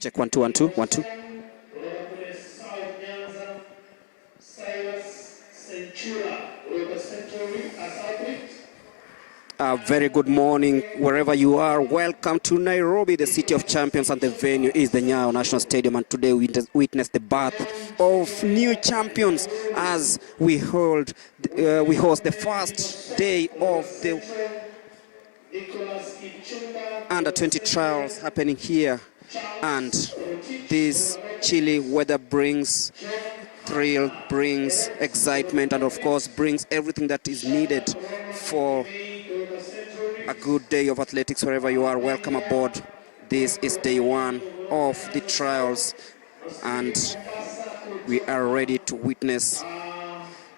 Check 1 2 1 2 1 2. Very good morning wherever you are. Welcome to Nairobi, the city of champions, and the venue is the Nyayo National Stadium. And today we witness the birth of new champions as we host the first day of the under-20 trials happening here. And this chilly weather brings thrill, brings excitement, and of course brings everything that is needed for a good day of athletics wherever you are. Welcome aboard. This is day one of the trials, and we are ready to witness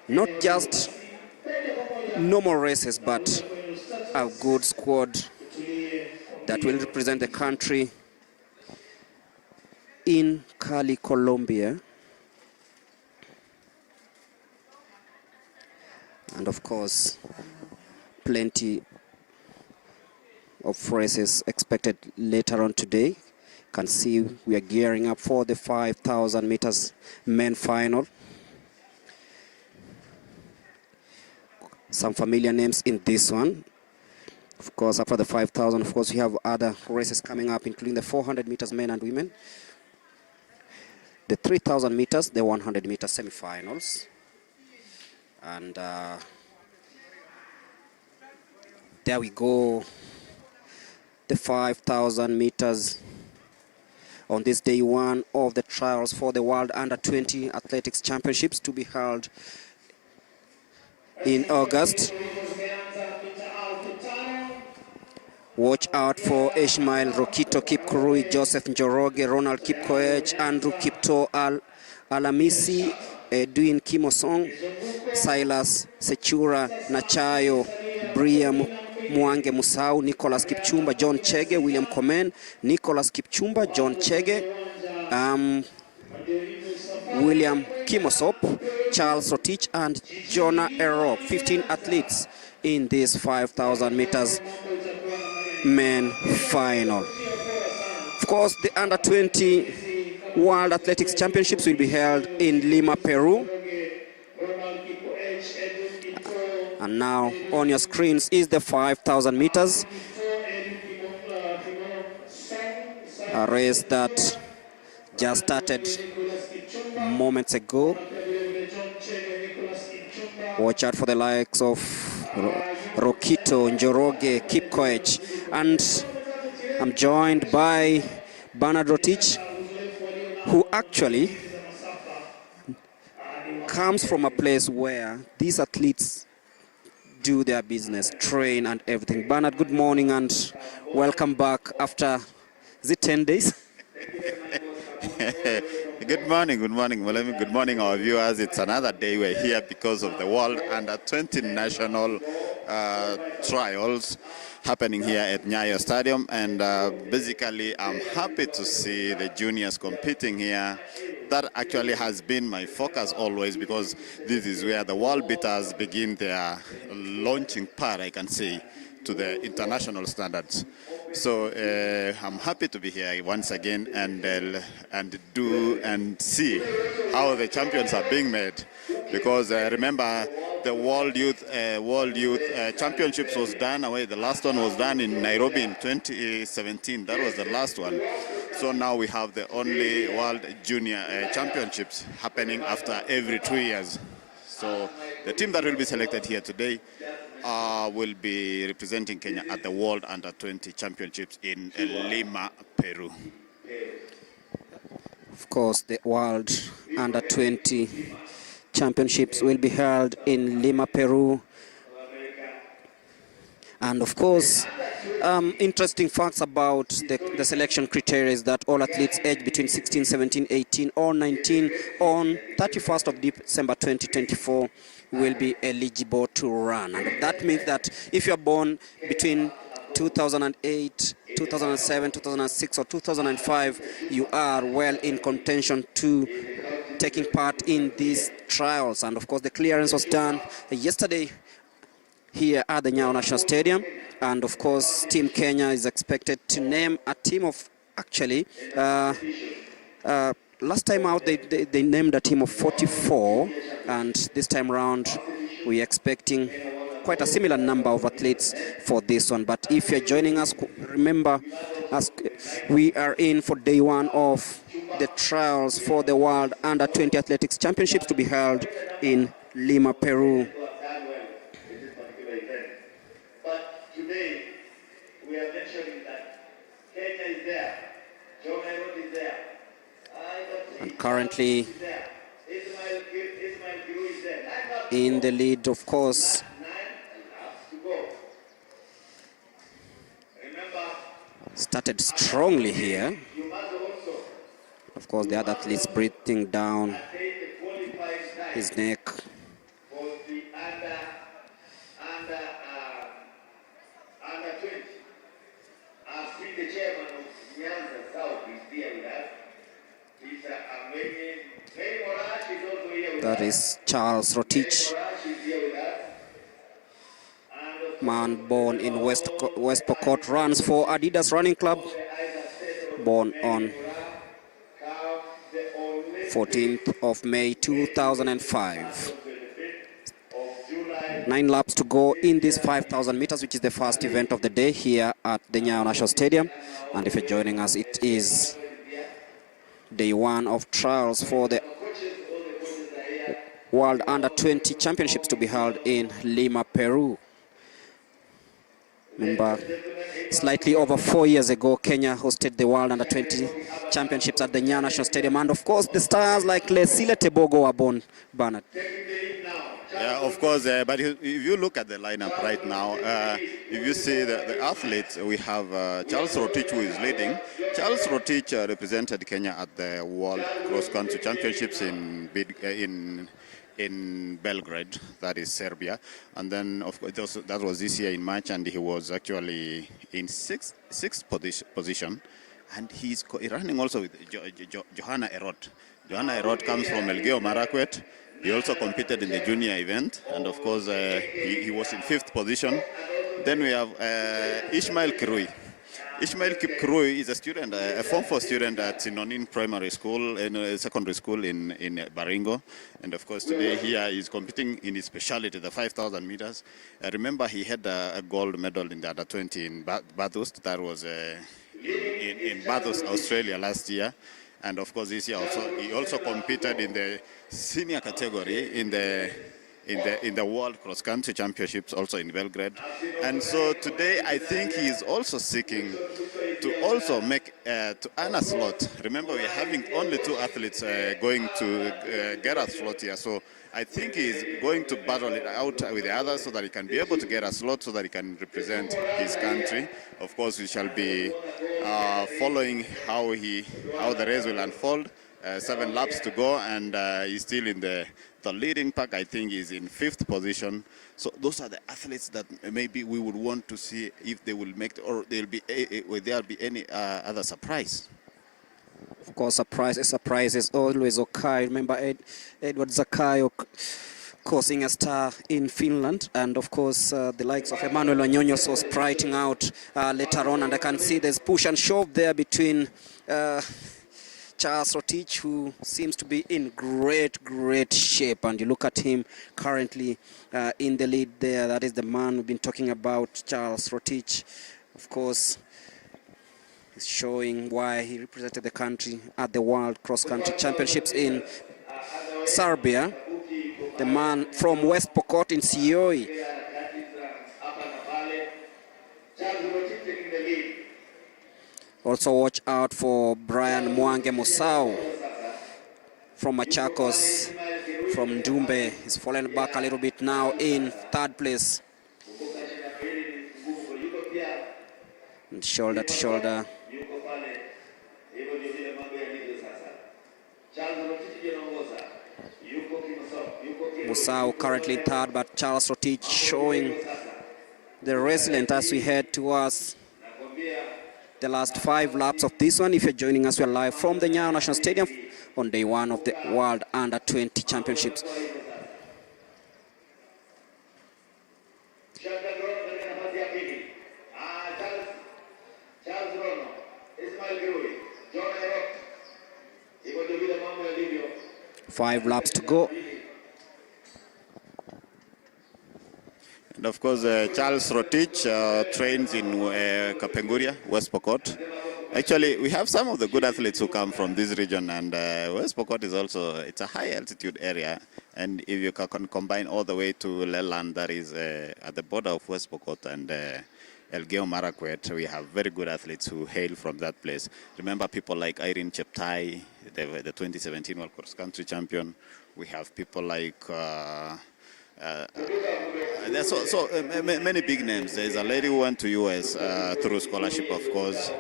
not just normal races, but a good squad that will represent the country in Cali, Colombia. And of course, plenty of races expected later on today. You can see we are gearing up for the 5,000 meters men final. Some familiar names in this one. Of course, after the 5,000, of course, we have other races coming up, including the 400 meters men and women, the 3,000 meters, the 100 meters semifinals, and there we go, the 5,000 meters on this day one of the trials for the World Under-20 Athletics Championships to be held in August. Watch out for Ishmael Rokito Kipkurui, Joseph Njoroge, Ronald Kipkoech, Andrew Kipto Alamisi, Edwin Kimosong, Silas Sechura Nachayo, Bria Mwange Musau, Nicholas Kipchumba, John Chege, William Komen, Nicholas Kipchumba, John Chege, William Kimosop, Charles Rotich, and Jonah Ero. 15 athletes in this 5,000 meters men final. Of course, the Under-20 World Athletics Championships will be held in Lima, Peru. And now on your screens is the 5,000 meters, a race that just started moments ago. Watch out for the likes of Rokito, Njoroge, Kipkoech, and I'm joined by Bernard Rotich, who actually comes from a place where these athletes do their business, train and everything. Bernard, good morning and welcome back after, is it 10 days? Good morning, Malemi. Good morning, our viewers. It's another day we're here because of the World Under-20 National Trials happening here at Nyayo Stadium. And basically, I'm happy to see the juniors competing here. That actually has been my focus always, because this is where the world beaters begin their launching part, I can say, to the international standards. So I'm happy to be here once again and do and see how the champions are being made, because remember the World Youth Championships was done away. The last one was done in Nairobi in 2017. That was the last one. So now we have the only World Junior Championships happening after every 2 years. So the team that will be selected here today will be representing Kenya at the World Under-20 Championships in Lima, Peru. Of course, the World Under-20 Championships will be held in Lima, Peru. And of course, interesting facts about the selection criteria is that all athletes aged between 16, 17, 18 or 19 on 31st of December 2024 will be eligible to run. And that means that if you're born between 2008, 2007, 2006 or 2005, you are well in contention to taking part in these trials. And of course, the clearance was done yesterday here at the Nyayo National Stadium. And of course, Team Kenya is expected to name a team of actually. Last time out, they named a team of 44, and this time around, we're expecting quite a similar number of athletes for this one. But if you're joining us, remember, as we are in for day one of the trials for the World Under 20 Athletics Championships to be held in Lima, Peru. But today, we are mentioning that Kenya is there, John is there. And currently in the lead, of course, started strongly here. Of course, the other athletes breathing down his neck. That is Charles Rotich, man born in West Pokot, runs for Adidas Running Club, born on 14th of May 2005. 9 laps to go in this 5,000 meters, which is the first event of the day here at the Nyayo National Stadium. And if you're joining us, it is day one of trials for the World Under 20 Championships to be held in Lima, Peru. Remember, slightly over 4 years ago, Kenya hosted the World Under 20 Championships at the Nyayo National Stadium. And of course, the stars like Lesile Tebogo were born, Bernard. Yeah, of course, but if you look at the lineup right now, if you see the athletes, we have Charles Rotich, who is leading. Charles Rotich represented Kenya at the World Cross Country Championships in Belgrade, that is Serbia. And then, of course, that was this year in March, and he was actually in sixth position. And he's running also with Johanna Erot. Johanna Erot comes from Elgeyo Marakwet. He also competed in the junior event, and of course, he was in 5th position. Then we have Ishmael Kirui. Ishmael Kirui is a student, a Form 4 student at Sinonin Primary School, in secondary school in Baringo. And of course, today here he's competing in his specialty, the 5,000 meters. Remember, he had a gold medal in the under 20 in Bathurst. That was in Bathurst, Australia last year. And of course, this year he also competed in the senior category in the World Cross Country Championships, also in Belgrade. And so today, I think he is also seeking to also make to earn a slot. Remember, we're having only 2 athletes going to get a slot here. So I think he's going to battle it out with the others so that he can be able to get a slot so that he can represent his country. Of course, we shall be following how the race will unfold. 7 laps to go, and he's still in the leading pack. I think he's in 5th position. So those are the athletes that maybe we would want to see if they will make it, or will there be any other surprise. Of course, a surprise is always okay. Remember Edward Zakai causing a star in Finland, and of course the likes of Emmanuel Onyonyo was spriting out later on, and I can see there's push and shove there between Charles Rotich, who seems to be in great shape, and you look at him currently in the lead there. That is the man we've been talking about, Charles Rotich. Of course, he's showing why he represented the country at the World Cross Country Championships in Serbia. The man from West Pokot in Sioi. Also watch out for Brian Mwange Musau from Machakos, from Dumbe. He's fallen back a little bit now in 3rd place. And shoulder to shoulder. Musau currently 3rd, but Charles Rotich showing the resilience as we head towards the last 5 laps of this one. If you're joining us, we're live from the Nyayo National Stadium on day one of the World Under 20 Championships. Charles Rono, Ismail Girui. 5 laps to go. And of course, Charles Rotich trains in Kapenguria, West Pokot. Actually, we have some of the good athletes who come from this region, and West Pokot is also, it's a high altitude area. And if you can combine all the way to Leland, that is at the border of West Pokot and Elgeyo Marakwet, we have very good athletes who hail from that place. Remember people like Irene Cheptai, the 2017 World Cross Country champion. We have people like there's many big names. There's a lady who went to US through scholarship, of course.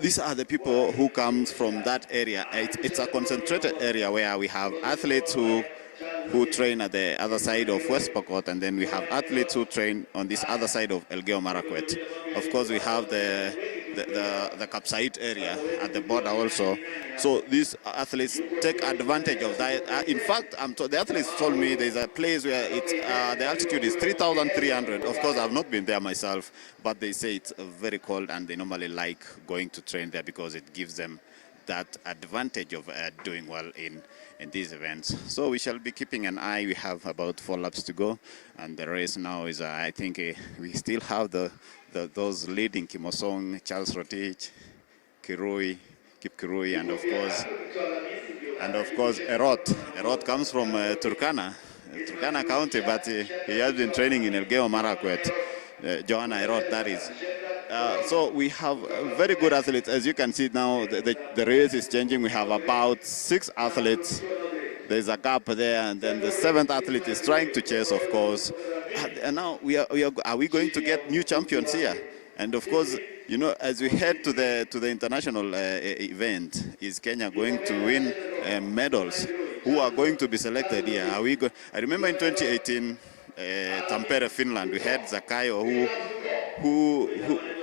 These are the people who come from that area. It's a concentrated area where we have athletes who train at the other side of West Pokot, and then we have athletes who train on this other side of Elgeyo Marakwet. Of course, we have the Kapsait area at the border also. So these athletes take advantage of that. In fact, the athletes told me there's a place where the altitude is 3,300. Of course, I've not been there myself, but they say it's very cold, and they normally like going to train there because it gives them that advantage of doing well in these events. So we shall be keeping an eye. We have about 4 laps to go, and the race now is, I think we still have those leading Kimosong, Charles Rotich, Kirui, Kip Kirui, and of course Erot. Erot comes from Turkana County, but he has been training in Elgeyo Marakwet. Joanna Erot, that is. So we have very good athletes. As you can see now, the race is changing. We have about 6 athletes. There's a gap there, and then the 7th athlete is trying to chase, of course. And now are we going to get new champions here? And of course, you know, as we head to the international event, is Kenya going to win medals? Who are going to be selected here? I remember in 2018, Tampere, Finland, we had Zakayo who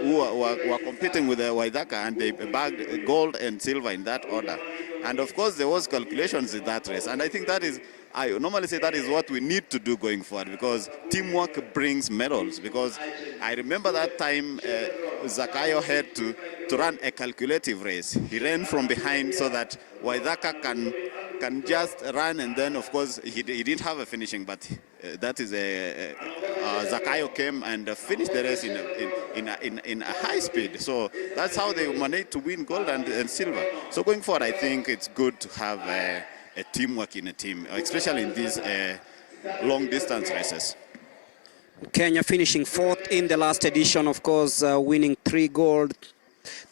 were competing with Waidaka, and they bagged gold and silver in that order. And of course, there was calculations in that race, and I think that is, I normally say that is what we need to do going forward, because teamwork brings medals. Because I remember that time Zakayo had to run a calculative race. He ran from behind so that Waidaka can just run, and then of course he didn't have a finishing, but that is Zakayo came and finished the race in a high speed. So that's how they managed to win gold and silver. So going forward, I think it's good to have a teamwork in a team, especially in these long distance races. Kenya finishing 4th in the last edition, of course, winning 3 gold,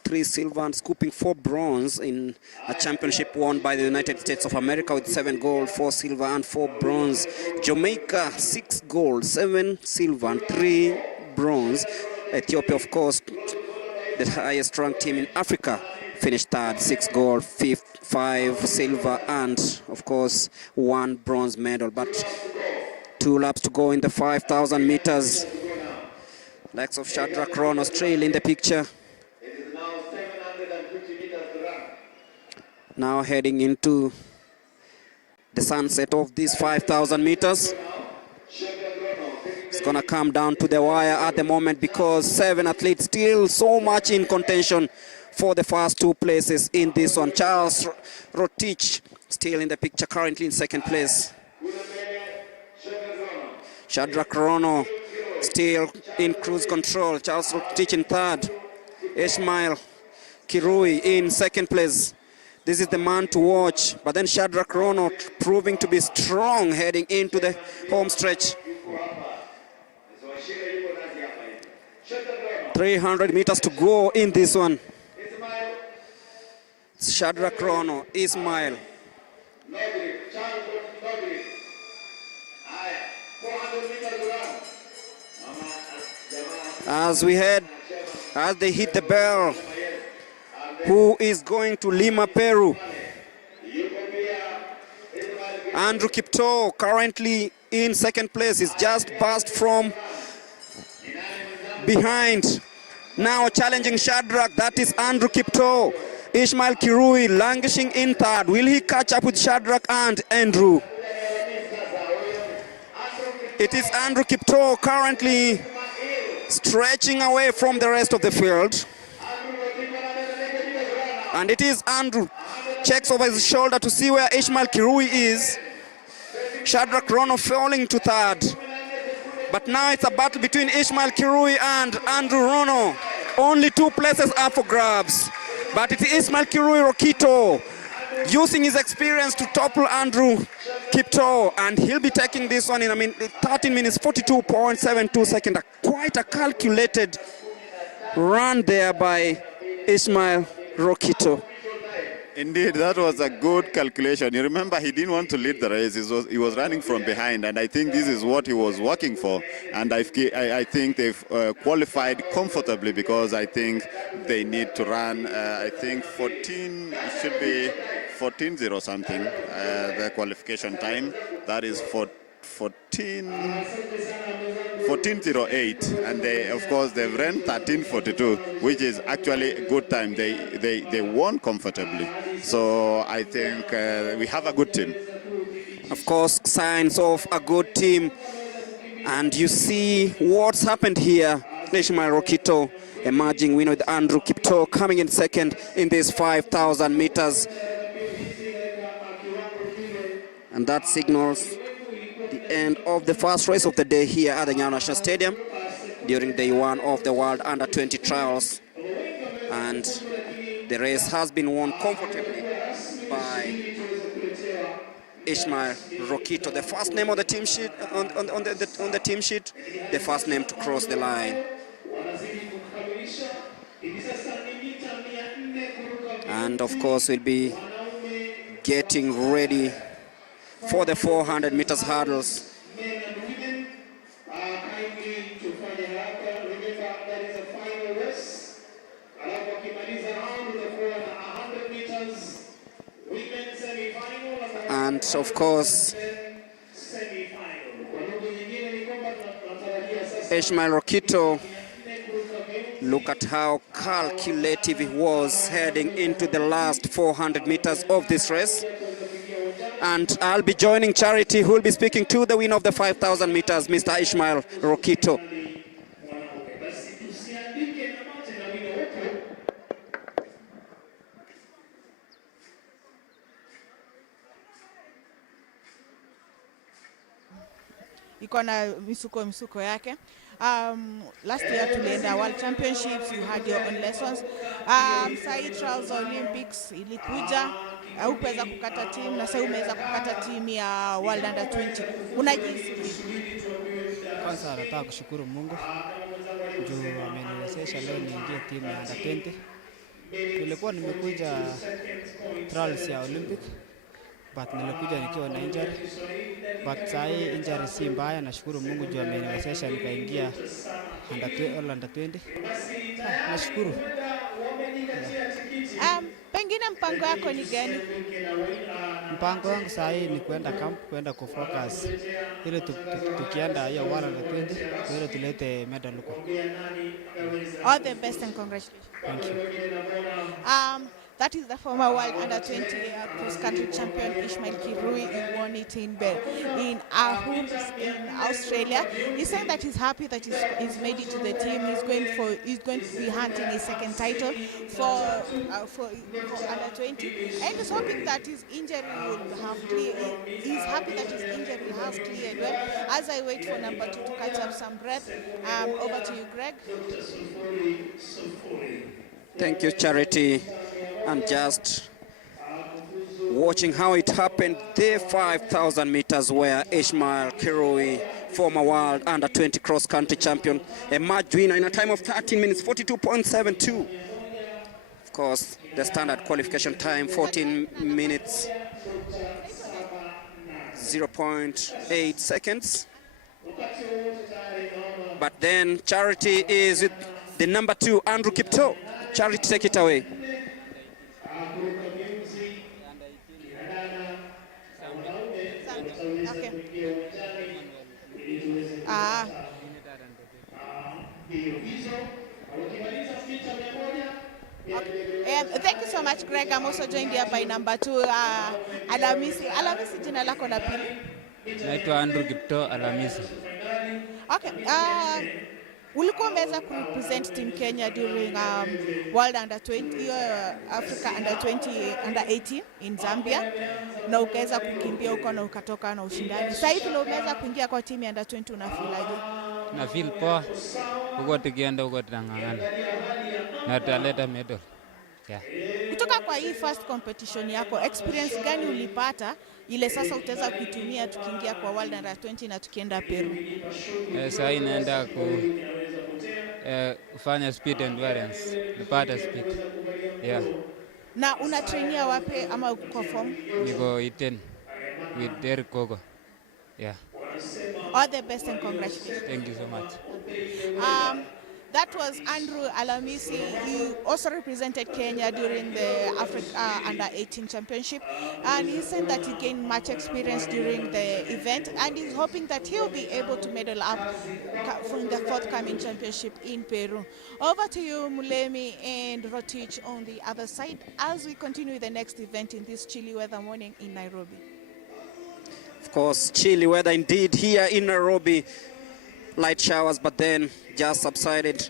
3 silver, and scooping 4 bronze in a championship won by the United States of America with 7 gold, 4 silver, and 4 bronze. Jamaica, 6 gold, 7 silver, and 3 bronze. Ethiopia, of course, the highest ranked team in Africa, finished 3rd, 6 gold, 5 silver, and of course 1 bronze medal. But 2 laps to go in the 5,000 meters. Likes of Shadrach Ron Australia in the picture. Now heading into the sunset of these 5,000 meters. It's gonna come down to the wire at the moment, because 7 athletes still so much in contention for the first 2 places in this one. Charles Rotich still in the picture, currently in 2nd place. Shadrach Rono still in cruise control. Charles Rotich in 3rd. Ishmael Kirui in 2nd place. This is the man to watch. But then Shadrach Rono proving to be strong heading into the home stretch. 300 meters to go in this one. Shadrach Rono, Ismail. As they hit the bell, who is going to Lima, Peru? Andrew Kipto, currently in 2nd place, is just passed from behind. Now challenging Shadrach, that is Andrew Kipto. Ishmael Kirui languishing in 3rd. Will he catch up with Shadrach and Andrew? It is Andrew Kipto currently stretching away from the rest of the field. And it is Andrew checks over his shoulder to see where Ishmael Kirui is. Shadrach Rono falling to third. But now it's a battle between Ishmael Kirui and Andrew Rono. Only 2 places are for grabs. But it's Ishmael Kirui Rokito using his experience to topple Andrew Kipto, and he'll be taking this one in 13 minutes 42.72 seconds. Quite a calculated run there by Ishmael Rokito. Indeed, that was a good calculation. You remember, he didn't want to lead the race. He was running from behind, and I think this is what he was working for. And I think they've qualified comfortably, because I think they need to run, I think 14, it should be 14.0 something, the qualification time. That is 14.08, and they, of course, they've ran 13.42, which is actually a good time. They won comfortably. So I think we have a good team. Of course, signs of a good team. And you see what's happened here. Ishmael Rokito emerging winner with Andrew Kipto coming in second in this 5,000 meters. And that signals the end of the first race of the day here at the Nyayo National Stadium during day 1 of the World Under-20 Trials. And the race has been won comfortably by Ishmael Rokito, the first name on the team sheet, on the team sheet, the first name to cross the line. And of course, we'll be getting ready for the 400 meters hurdles. And of course, Ishmael Rokito, look at how calculative he was heading into the last 400 meters of this race. And I'll be joining Charity, who will be speaking to the winner of the 5,000 meters, Mr. Ishmael Rokito. Iko na misuko yake. Last year tulienda World Championships, you had your own lessons. Sai Trials Olympics ilikuja, upeza kukata team, na sasa umeweza kukata team ya World Under-20. Unajisikia? Kwanza nataka kushukuru Mungu juu ameniwezesha leo niingie team ya Under-20. Nilikuwa nimekuja trials ya Olympic, but nilikuja nikiwa na injury. But sai injury si mbaya, nashukuru Mungu juu ameniwezesha nikaingia Under-20. Nashukuru. Pengine mpango yako ni gani? Mpango wangu sai ni kwenda camp, kwenda kufocus ili tukienda hiyo World Under-20 ili tulete medal huko. All the best and congratulations. Thank you. That is the former World Under-20 cross-country champion Ishmael Kirui. He won it in Aarhus in Australia. He's saying that he's happy that he's made it to the team. He's going to be hunting his second title for Under-20, and he's hoping that his injury will have cleared. He's happy that his injury has cleared well. As I wait for number 2 to catch up some breath, over to you, Greg. Thank you, Charity. And just watching how it happened, the 5,000 meters where Ishmael Kirui, former World Under-20 cross-country champion, emerged winner in a time of 13 minutes 42.72. Of course, the standard qualification time, 14 minutes 0.8 seconds. But then Charity is with the number 2, Andrew Kipto. Charity, take it away. Okay. Thank you so much, Greg. I'm also joined here by number 2, Alamisi. Alamisi, jina lako la pili? Naitwa Andrew Kipto Alamisi. Okay. ulikuwa umeweza kurepresent team Kenya during World Under 20 Africa Under 20 Under 18 in Zambia, na ukaweza kukimbia huko na ukatoka na ushindani. Sasa hivi leo umeweza kuingia kwa timu ya Under 20, unafilaje? Na feel poa huko, tukienda huko tunang'ang'ana na tutaleta medal. Yeah. Kutoka kwa hii first competition yako, experience gani ulipata ile sasa utaweza kuitumia tukiingia kwa World Under 20 na tukienda Peru? Sasa inaenda kufanya speed endurance, nipata speed. Yeah. Na una trainia wapi ama uko form? Niko Iten with Derek Kogo. Yeah. All the best and congratulations. Thank you so much. That was Andrew Alamisi. He also represented Kenya during the Africa Under 18 Championship, and he said that he gained much experience during the event, and he's hoping that he'll be able to medal up from the forthcoming championship in Peru. Over to you, Mulemi and Rotich on the other side as we continue the next event in this chilly weather morning in Nairobi. Of course, chilly weather indeed here in Nairobi. Light showers, but then just subsided.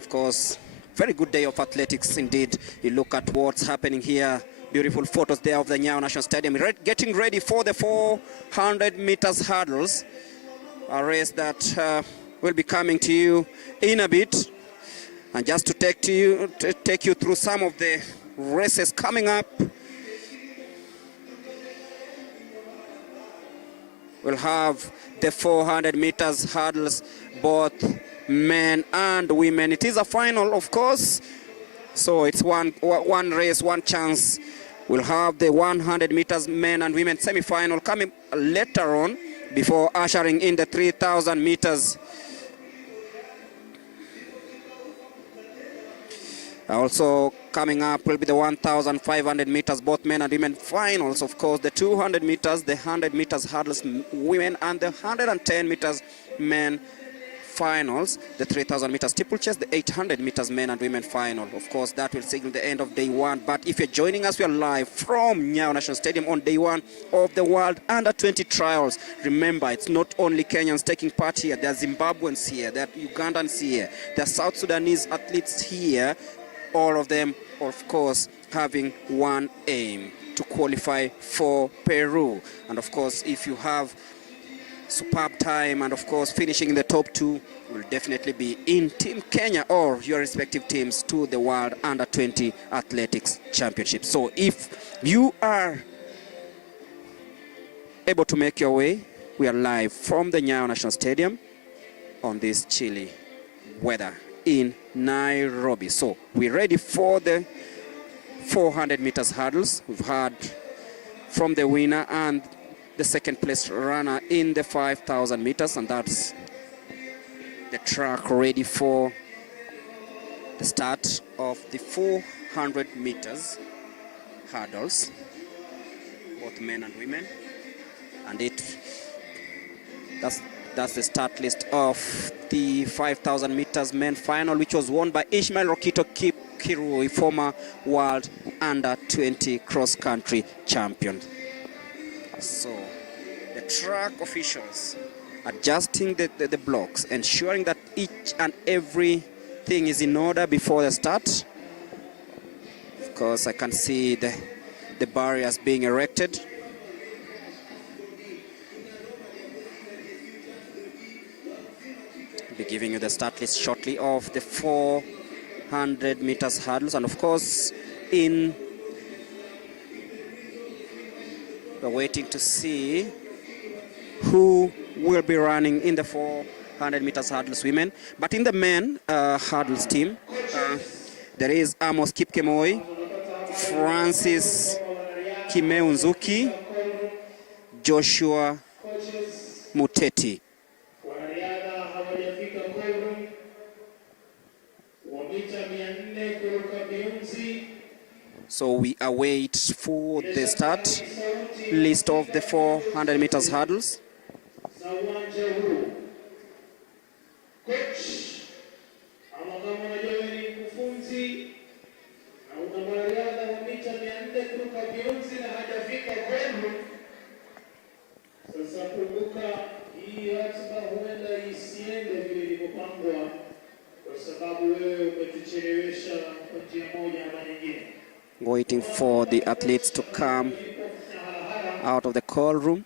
Of course, very good day of athletics indeed. You look at what's happening here. Beautiful photos there of the Nyayo National Stadium. Getting ready for the 400 meters hurdles. A race that will be coming to you in a bit. And just to take you through some of the races coming up. We'll have the 400 meters hurdles, both men and women. It is a final, of course, so it's one race, one chance. We'll have the 100 meters men and women semi-final coming later on before ushering in the 3,000 meters. Also coming up will be the 1,500 meters, both men and women finals. Of course, the 200 meters, the 100 meters hurdles women, and the 110 meters men finals. The 3,000 meters steeplechase, the 800 meters men and women final. Of course, that will signal the end of day one. But if you're joining us, we are live from Nyayo National Stadium on day one of the World Under 20 Trials. Remember, it's not only Kenyans taking part here. There are Zimbabweans here, there are Ugandans here, there are South Sudanese athletes here. All of them, of course, having one aim: to qualify for Peru. And of course, if you have superb time and of course finishing in the top two, will definitely be in Team Kenya or your respective teams to the World Under 20 Athletics Championship. So if you are able to make your way, we are live from the Nyayo National Stadium on this chilly weather in Nairobi. So we're ready for the 400 meters hurdles. We've heard from the winner and the second place runner in the 5,000 meters, and that's the track ready for the start of the 400 meters hurdles, both men and women. And that's the start list of the 5,000 meters men final, which was won by Ishmael Rokito Kirui, former World Under 20 cross-country champion. So the track officials adjusting the blocks, ensuring that each and everything is in order before the start. Of course, I can see the barriers being erected. Be giving you the start list shortly of the 400 meters hurdles, and of course we're waiting to see who will be running in the 400 meters hurdles women. But in the men hurdles team, there is Amos Kipkemoi, Francis Kimeunzuki, Joshua Muteti. So we await for the start list of the 400 meters hurdles. Waiting for the athletes to come out of the call room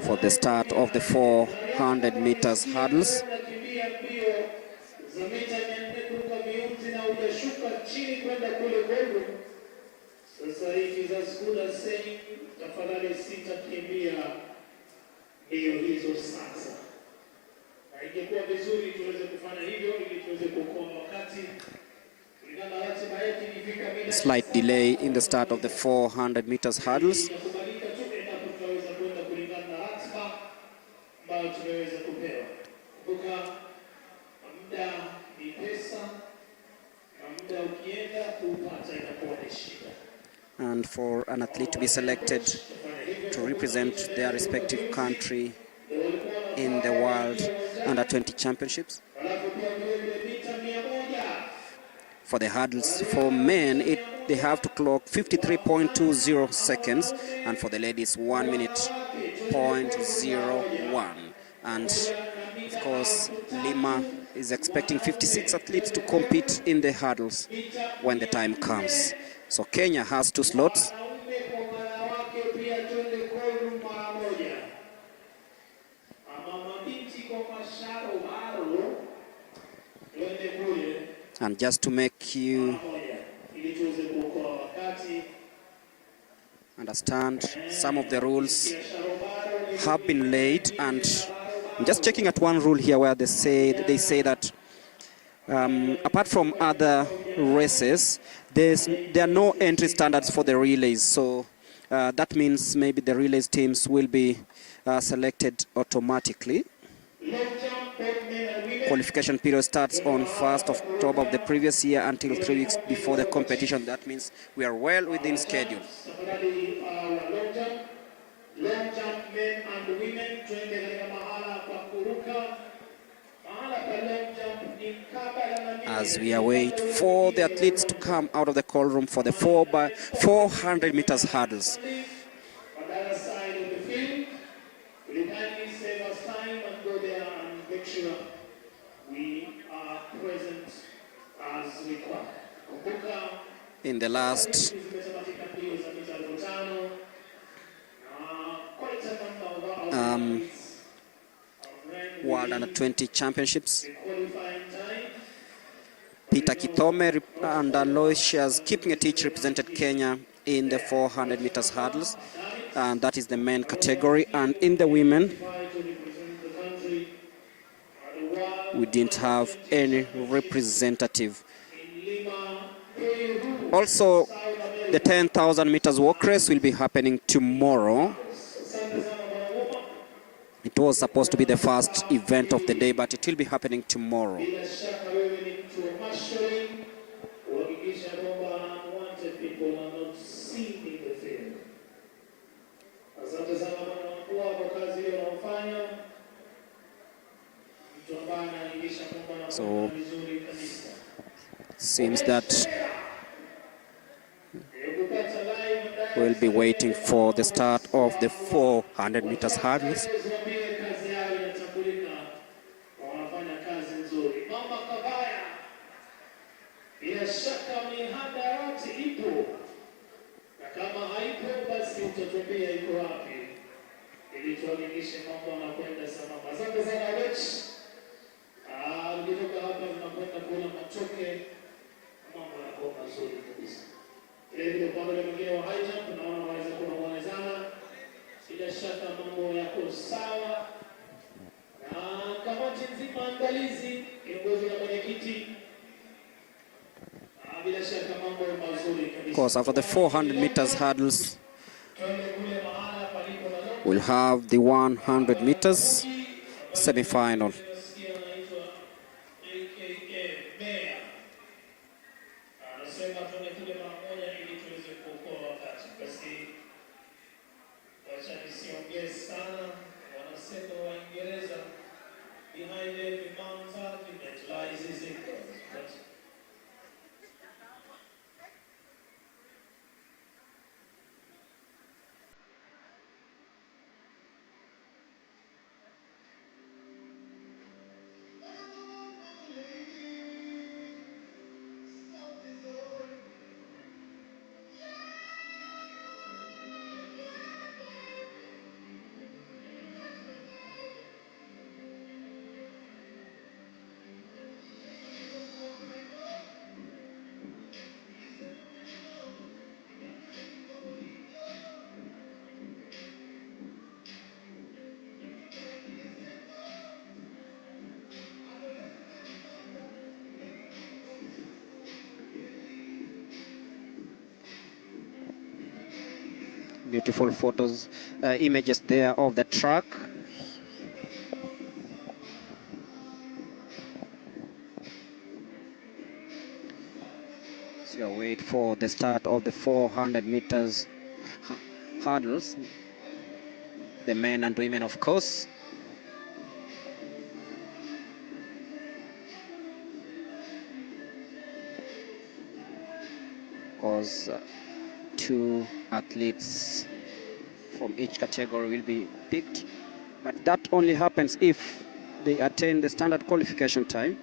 for the start of the 400 meters hurdles. Sasa it is as good as saying tafadhali sitakimbia mbio hizo sasa. Na ingekuwa vizuri tuweze kufanya hivyo ili tuweze kuokoa wakati. Kulingana na ratiba yetu ifika mida Slight delay in the start of the 400 meters hurdles. kubalika tu endapo tutaweza kwenda kulingana na ratiba ambayo tumeweza kupewa. Kumbuka muda ni pesa na muda ukienda kupata inakuwa ni shida. And for an athlete to be selected to represent their respective country in the World Under-20 Championships. For the hurdles, for men, they have to clock 53.20 seconds, and for the ladies, 1 minute 0.01. And of course, Lima is expecting 56 athletes to compete in the hurdles when the time comes. So Kenya has 2 slots. And just to make you understand, some of the rules have been laid, and I'm just checking at one rule here where they say that apart from other races, there are no entry standards for the relays. So that means maybe the relays teams will be selected automatically. Qualification period starts on 1st of October of the previous year until 3 weeks before the competition. That means we are well within schedule. Long jump men and women twende katika mahala pa kuruka. Mahala pa long jump ni mkabala na as we await for the athletes to come out of the call room for the 400 meters hurdles. on the other side of the field. Will you kindly save us time and go there and make sure we are present as required. Kumbuka In the last World Under-20 Championships, Peter Kithome and Aloysius Kipngetich represented Kenya in the 400 meters hurdles, and that is the men category. And in the women, we didn't have any representative. Also, the 10,000 meters walk race will be happening tomorrow. It was supposed to be the first event of the day, but it will be happening tomorrow. So, seems that we'll be waiting for the start of the 400 meters hurdles. Of course, after the 400 meters hurdles, we'll have the 100 meters semi-final. Beautiful photos, images there of the track. So you wait for the start of the 400 meters hurdles. The men and women, of course. Because two athletes from each category will be picked, but that only happens if they attain the standard qualification time.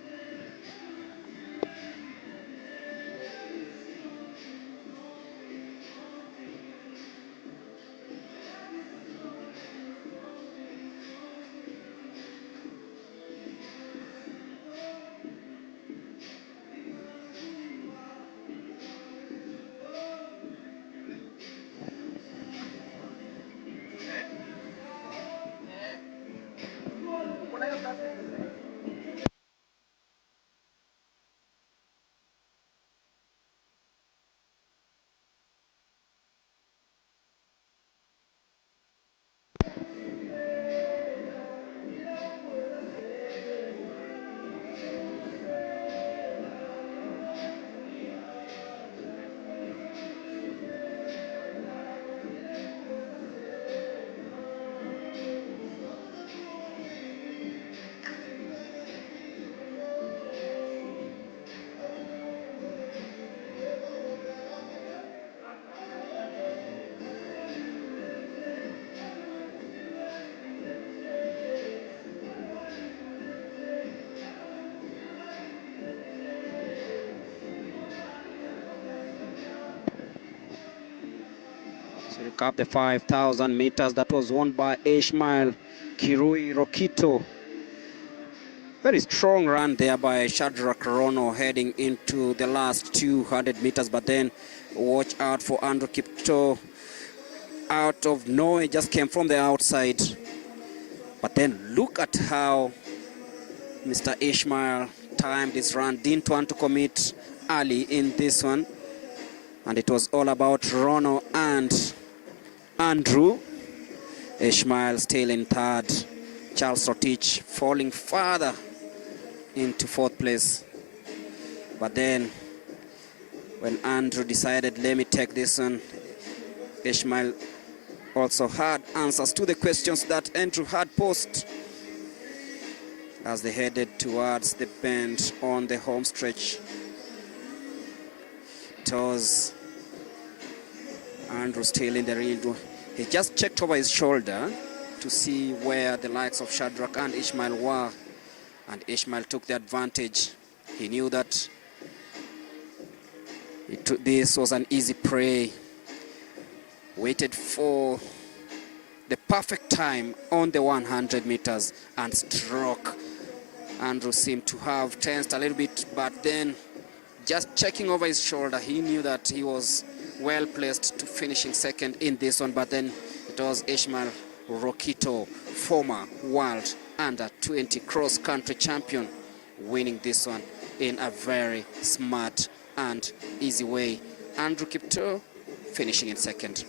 So recap the 5,000 meters that was won by Ishmael Kirui Rokito. Very strong run there by Shadrach Rono heading into the last 200 meters, but then watch out for Andrew Kipto out of nowhere, just came from the outside. But then look at how Mr. Ishmael timed his run, didn't want to commit early in this one. And it was all about Rono and Andrew. Ishmael still in third. Charles Rotich falling further into fourth place. But then when Andrew decided, let me take this one, Ishmael also had answers to the questions that Andrew had posed as they headed towards the bend on the home stretch. It was Andrew still in the lead. He just checked over his shoulder to see where the likes of Shadrach and Ishmael were, and Ishmael took the advantage. He knew that this was an easy prey. Waited for the perfect time on the 100 meters and struck. Andrew seemed to have tensed a little bit, but then just checking over his shoulder, he knew that he was well placed to finishing second in this one. But then it was Ishmael Rokito, former world under-20 cross-country champion, winning this one in a very smart and easy way. Andrew Kipto finishing in second.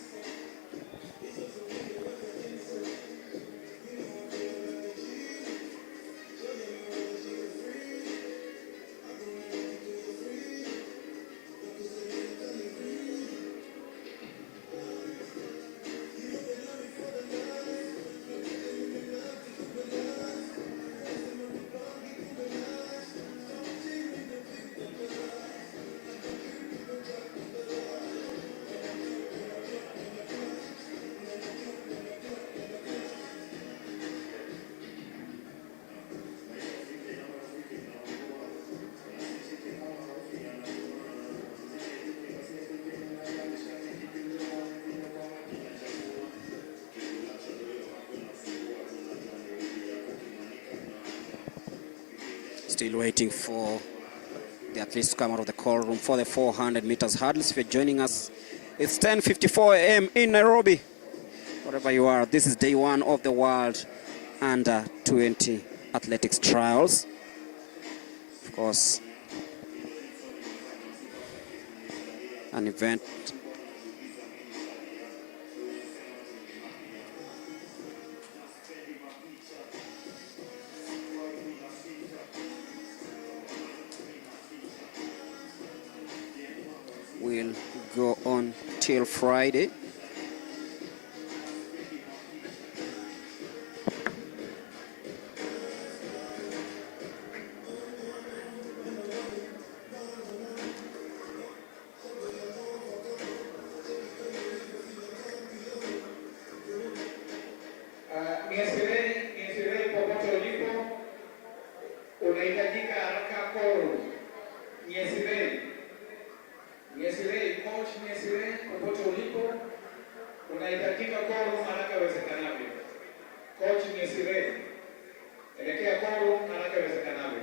Still waiting for the athletes to come out of the call room for the 400 meters hurdles. If you're joining us, it's 10:54 a.m. in Nairobi. Wherever you are, this is day one of the World Under-20 Athletics Trials. Of course, an event will go on till Friday. Niasirei popote ulipo, unahitajika haraka call. Niasirei coach, niasirei popote ulipo, unahitajika call haraka iwezekanavyo. Coach niasirei, elekea call haraka iwezekanavyo.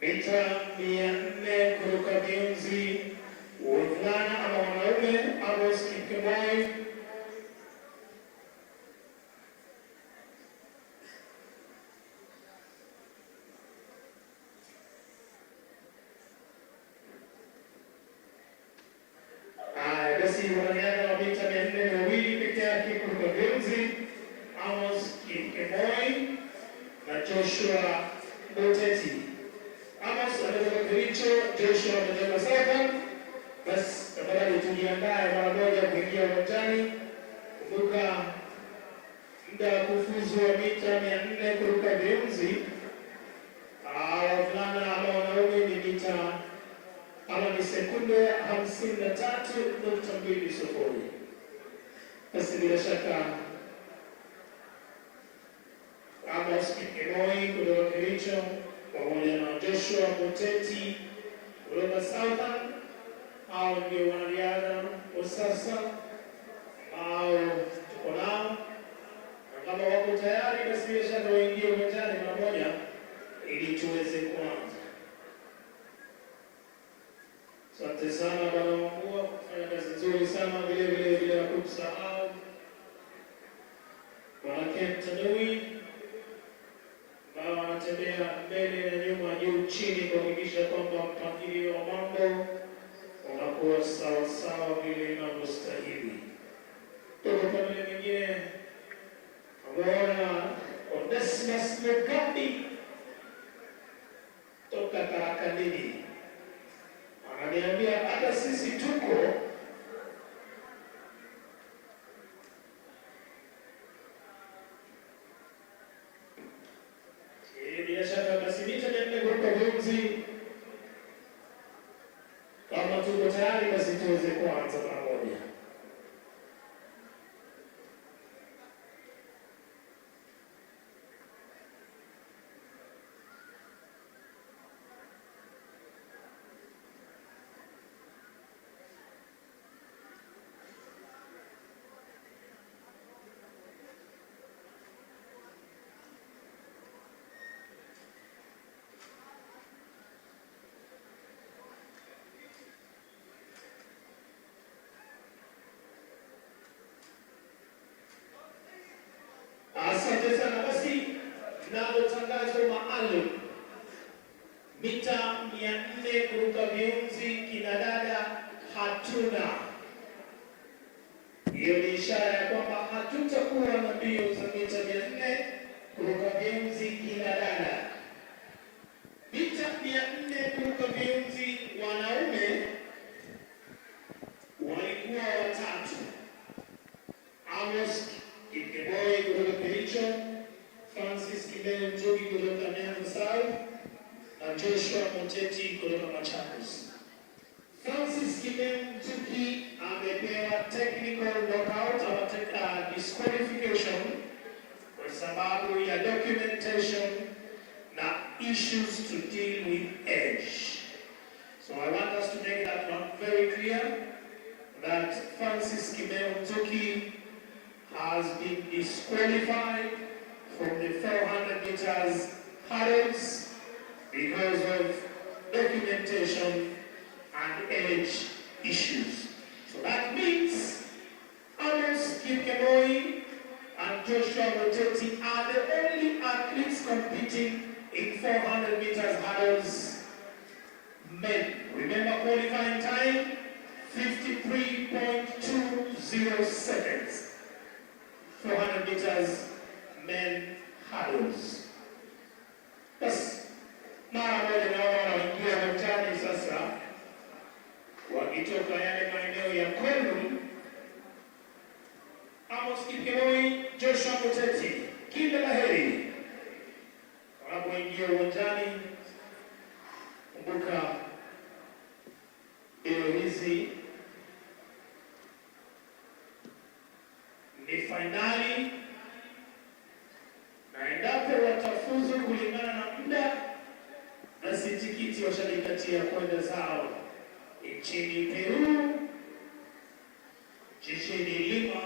Mita 400 kuruka viunzi, wavulana ama wanaume, Amos Kipkemoi. Basi wanariadha wa mita 400 wawili peke yake kuruka viunzi, Amos Kipkemoi na Joshua Muteti. Amos ametoka Kericho, Joshua ametoka Southern. Basi tafadhali tujiandae mara moja kuingia uwanjani. Kumbuka muda wa kufuzu wa mita 400 kuruka viunzi, wavulana ama wanaume ni mita ama ni sekunde 53.20. Basi bila shaka Amos Kipkemoi kutoka Kericho pamoja na Joshua Muteti kutoka Southern, hao ndio wanariadha wa sasa ambao tuko nao, na kama wako tayari basi bila shaka waingie uwanjani mara moja ili tuweze kuanza. Asante sana bwana Wambua, kufanya kazi nzuri sana, vile bila kumsahau bwana Kentanui ambao wanatembea mbele na nyuma, juu chini, kuhakikisha kwamba mpangilio wa mambo unakuwa sawa sawa vile inavyostahili. Toka pande nyingine bwana Odesmas Mugambi toka Karakandini ananiambia hata sisi tuko mita 400 kuruka viunzi. Kama tuko tayari basi tuweze kuanza pamoja. Asante sana. Basi nalo tangazo maalum, mita 400 kuruka viunzi kinadada hatuna. Hiyo ni ishara ya kwamba hatutakuwa na mbio za mita 400 kuruka viunzi kinadada. Mita 400 kuruka viunzi wanaume walikuwa watatu: Amos Kipkemboi kutoka Kericho, Francis Kimeu Njuki kutoka Nyanza South na Joshua Muteti kutoka Machakos. Francis Kimeu Njuki amepewa technical knockout ama disqualification kwa sababu ya documentation na issues to deal with age. So I want us to make that one very clear that Francis Kimeu Njuki has been disqualified from the 400 meters hurdles because of documentation and age issues. So that means Amos Kipkemboi and Joshua Muteti are the only athletes competing in 400 meters hurdles men. Remember qualifying time, 53.20 seconds. 400 meters men hurdles. Basi mara moja naona wanaingia uwanjani sasa, wakitoka yale maeneo ya Kolu. Amos Kipkemboi, Joshua Muteti, kila la heri wanapoingia uwanjani. Kumbuka mbio hizi ni fainali, na endapo watafuzu kulingana na muda, basi tikiti washalikatia kwenda zao nchini Peru, jijini Lima,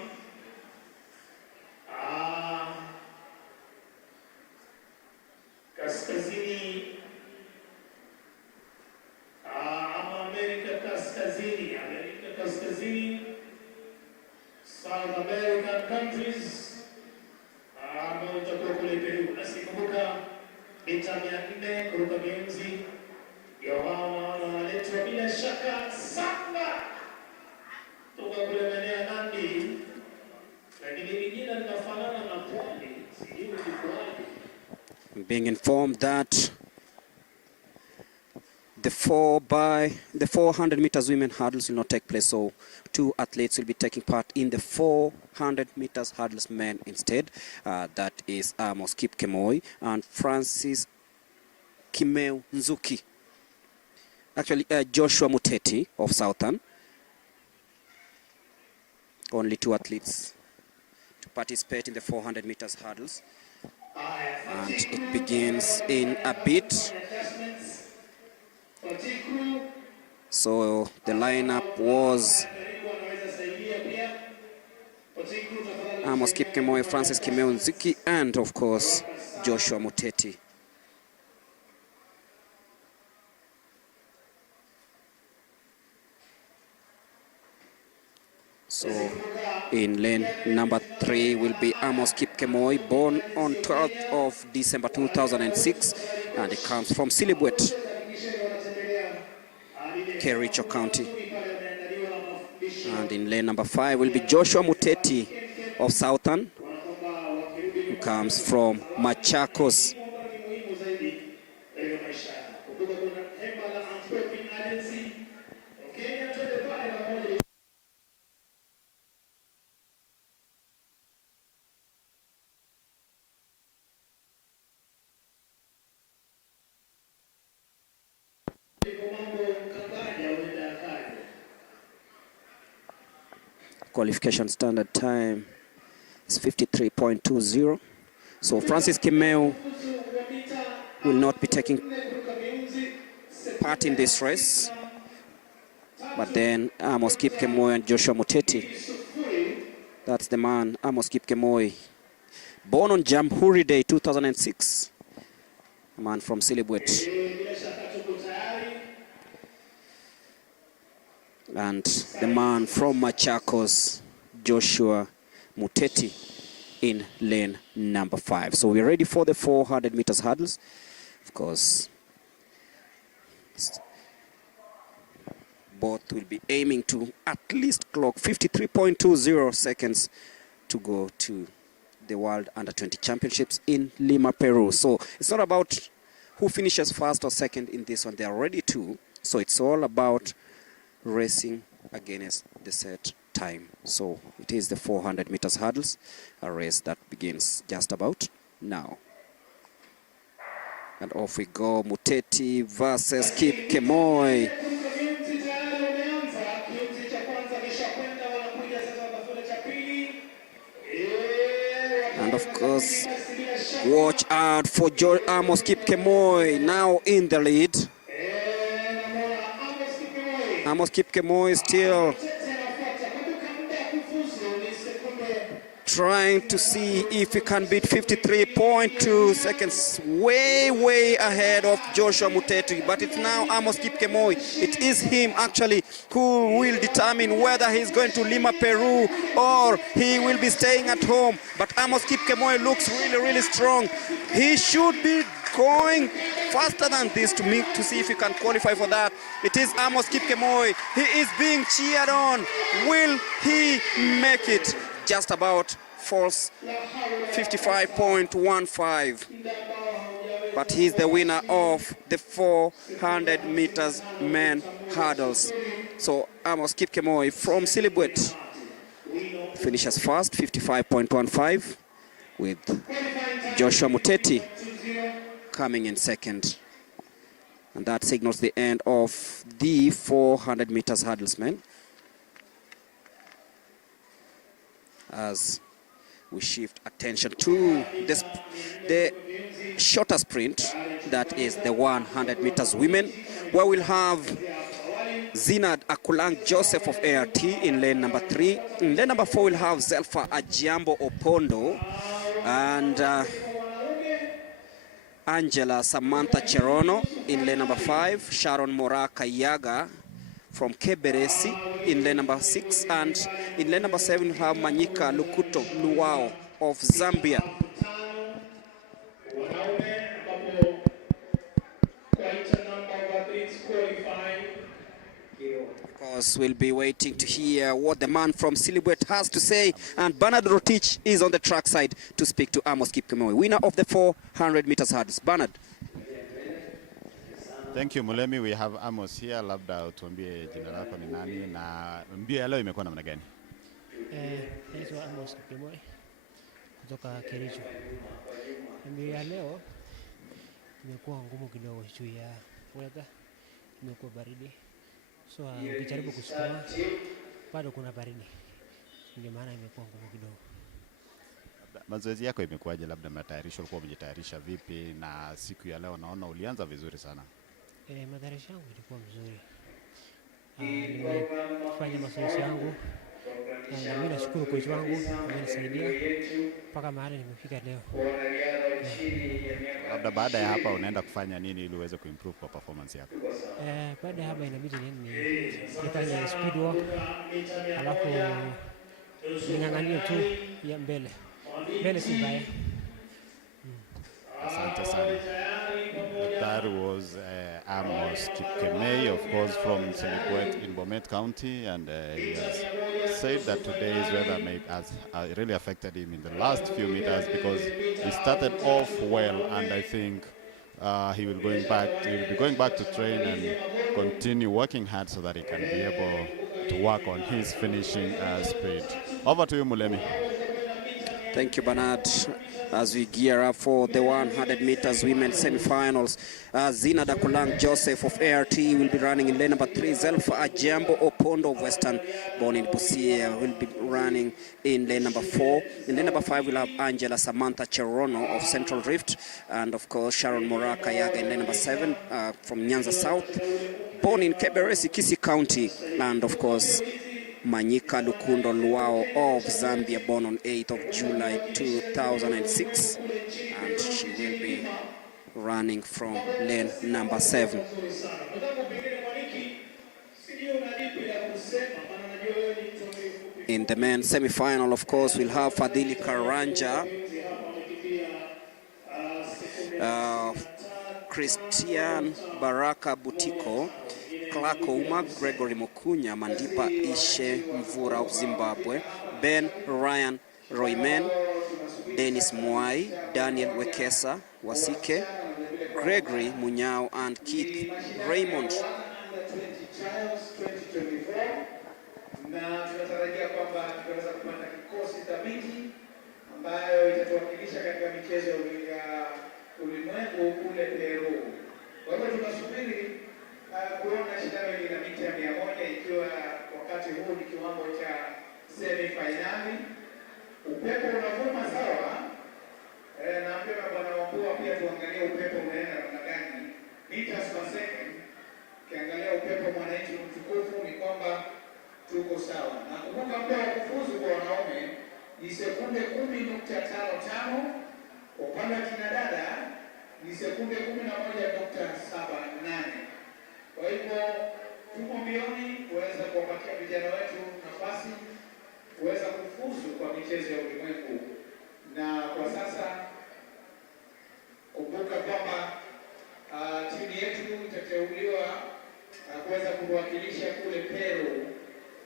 kaskazini ama Amerika Kaskazini, South American countries, ambao utakuwa kule Peru. Basi kumbuka mita 400 kuruka viunzi ya wao wanaletwa bila shaka sana toka kule maeneo ya Nandi, lakini vingine linafanana na pwani, sijui ni kwaje. Being informed that the 400 meters women hurdles will not take place, so 2 athletes will be taking part in the 400 meters hurdles men instead. That is Amos Kipkemboi and Francis Kimeu Njuki. Actually, Joshua Muteti of Southern. Only 2 athletes to participate in the 400 meters hurdles. And it begins in a bit. So the lineup was Amos Kipkemboi, Francis Kimeu Njuki, and of course Joshua Muteti. So in lane number 3 will be Amos Kipkemboi, born on 12th of December 2006, and he comes from Silibwet, Kericho County. And in lane number 5 will be Joshua Muteti of Southern, who comes from Machakos. Qualification standard time is 53.20. So Francis Kimeu will not be taking part in this race. But then Amos Kipkemoi and Joshua Muteti. That's the man, Amos Kipkemoi. Born on Jamhuri Day 2006. A man from Silibwet. And the man from Machakos, Joshua Muteti, in lane number 5. So we're ready for the 400 meters hurdles. Of course, both will be aiming to at least clock 53.20 seconds to go to the World Under-20 Championships in Lima, Peru. So it's not about who finishes first or second in this one. They are ready to. So it's all about racing against the set time. So it is the 400 meters hurdles, a race that begins just about now. And off we go, Muteti versus Kipkemoi. And of course, watch out for Amos Kipkemoi now in the lead. Amos Kipkemoi still trying to see if he can beat 53.2 seconds, way ahead of Joshua Muteti. But it's now Amos Kipkemoi. It is him actually who will determine whether he's going to Lima, Peru, or he will be staying at home. But Amos Kipkemoi looks really strong. He should be going faster than this to see if he can qualify for that. It is Amos Kipkemoi. He is being cheered on. Will he make it? Just about falls 55.15. But he's the winner of the 400 meters men hurdles. So Amos Kipkemoi from Silibwet finishes first, 55.15, with Joshua Muteti coming in second. And that signals the end of the 400 meters hurdles men. As we shift attention to the shorter sprint, that is the 100 meters women, where we'll have Zinad Akulang Joseph of ART in lane number 3. In lane number 4, we'll have Zelfa Ajiambo Opondo and Angela Samantha Cherono in lane number 5, Sharon Moraka Yaga from Keberesi in lane number 6, and in lane number 7 we have Manyika Lukuto Luwao of Zambia. Of course, we'll be waiting to hear what the man from Silibwet has to say, and Bernard Rotich is on the track side to speak to Amos Kipkemoi, winner of the 400 meters hurdles. Bernard. Thank you, Mulemi. We have Amos here. Labda utuambie jina lako ni nani na mbio ya leo imekuwa namna gani? Naitwa Amos Kipkemoi kutoka Kericho. Mbio ya leo imekuwa ngumu kidogo juu ya weather, imekuwa baridi. So ukijaribu kusukuma bado kuna baridi. Ndio maana imekuwa ngumu kidogo. Mazoezi yako imekuwaje? Labda matayarisho ulikuwa umejitayarisha vipi, na siku ya leo naona ulianza vizuri sana. Matayarisho yangu ilikuwa mzuri. Nimefanya mazoezi yangu. Na mimi nashukuru coach wangu amenisaidia mpaka mahali nimefika leo. Labda baada ya hapa unaenda kufanya nini ili uweze kuimprove kwa performance yako? Baada ya hapa inabidi nifanye speed walk, alafu ning'ang'anie tu ya mbele. Mbele si mbaya. Asante sana. That was Amos Kipkemei, of course, from Silibwet in Bomet County, and he has said that today's weather has really affected him in the last few meters because he started off well, and I think he will be going back to train and continue working hard so that he can be able to work on his finishing speed. Over to you, Mulemi. Thank you, Bernard. As we gear up for the 100 meters women semi-finals, Zina Dakulang Joseph of ART will be running in lane number 3. Zelfa Ajambo Opondo of Western, born in Busia, will be running in lane number 4. In lane number 5, we'll have Angela Samantha Cherono of Central Rift, and of course Sharon Moraka Yaga in lane number 7 from Nyanza South, born in Keberesi, Kisi County, and of course Manyika Lukundo Luao of Zambia, born on 8th of July 2006, and she will be running from lane number 7. In the men's semi-final, of course, we'll have Fadhili Karanja, Christian Baraka Butiko, Clark Ouma, Gregory Mokunya, Mandipa Ishe Mvura of Zimbabwe, Ben Ryan Royman, Dennis Mwai, Daniel Wekesa Wasike, Gregory Munyao, and Keith Raymond. Na tunatarajia kwamba tutaweza kupata kikosi thabiti ambayo itatuwakilisha katika michezo ya ulimwengu kule Peru. Kwa hivyo tunasubiri kuona shindano hili la mita 100 ikiwa wakati huu ni kiwango cha semi-finali. Upepo unavuma sawa. Naambia bwana Wambua pia tuangalie upepo unaenda namna gani. Meters per second. Kiangalia upepo mwananchi mtukufu ni kwamba tuko sawa. Na kumbuka muda wa kufuzu kwa wanaume ni sekunde 10.55, kwa upande wa kina dada ni sekunde 11.78. Kwa hivyo tuko mbioni kuweza kuwapatia vijana wetu nafasi kuweza kufuzu kwa michezo ya ulimwengu. Na kwa sasa kumbuka kwamba timu yetu itateuliwa kuweza kuwakilisha kule Peru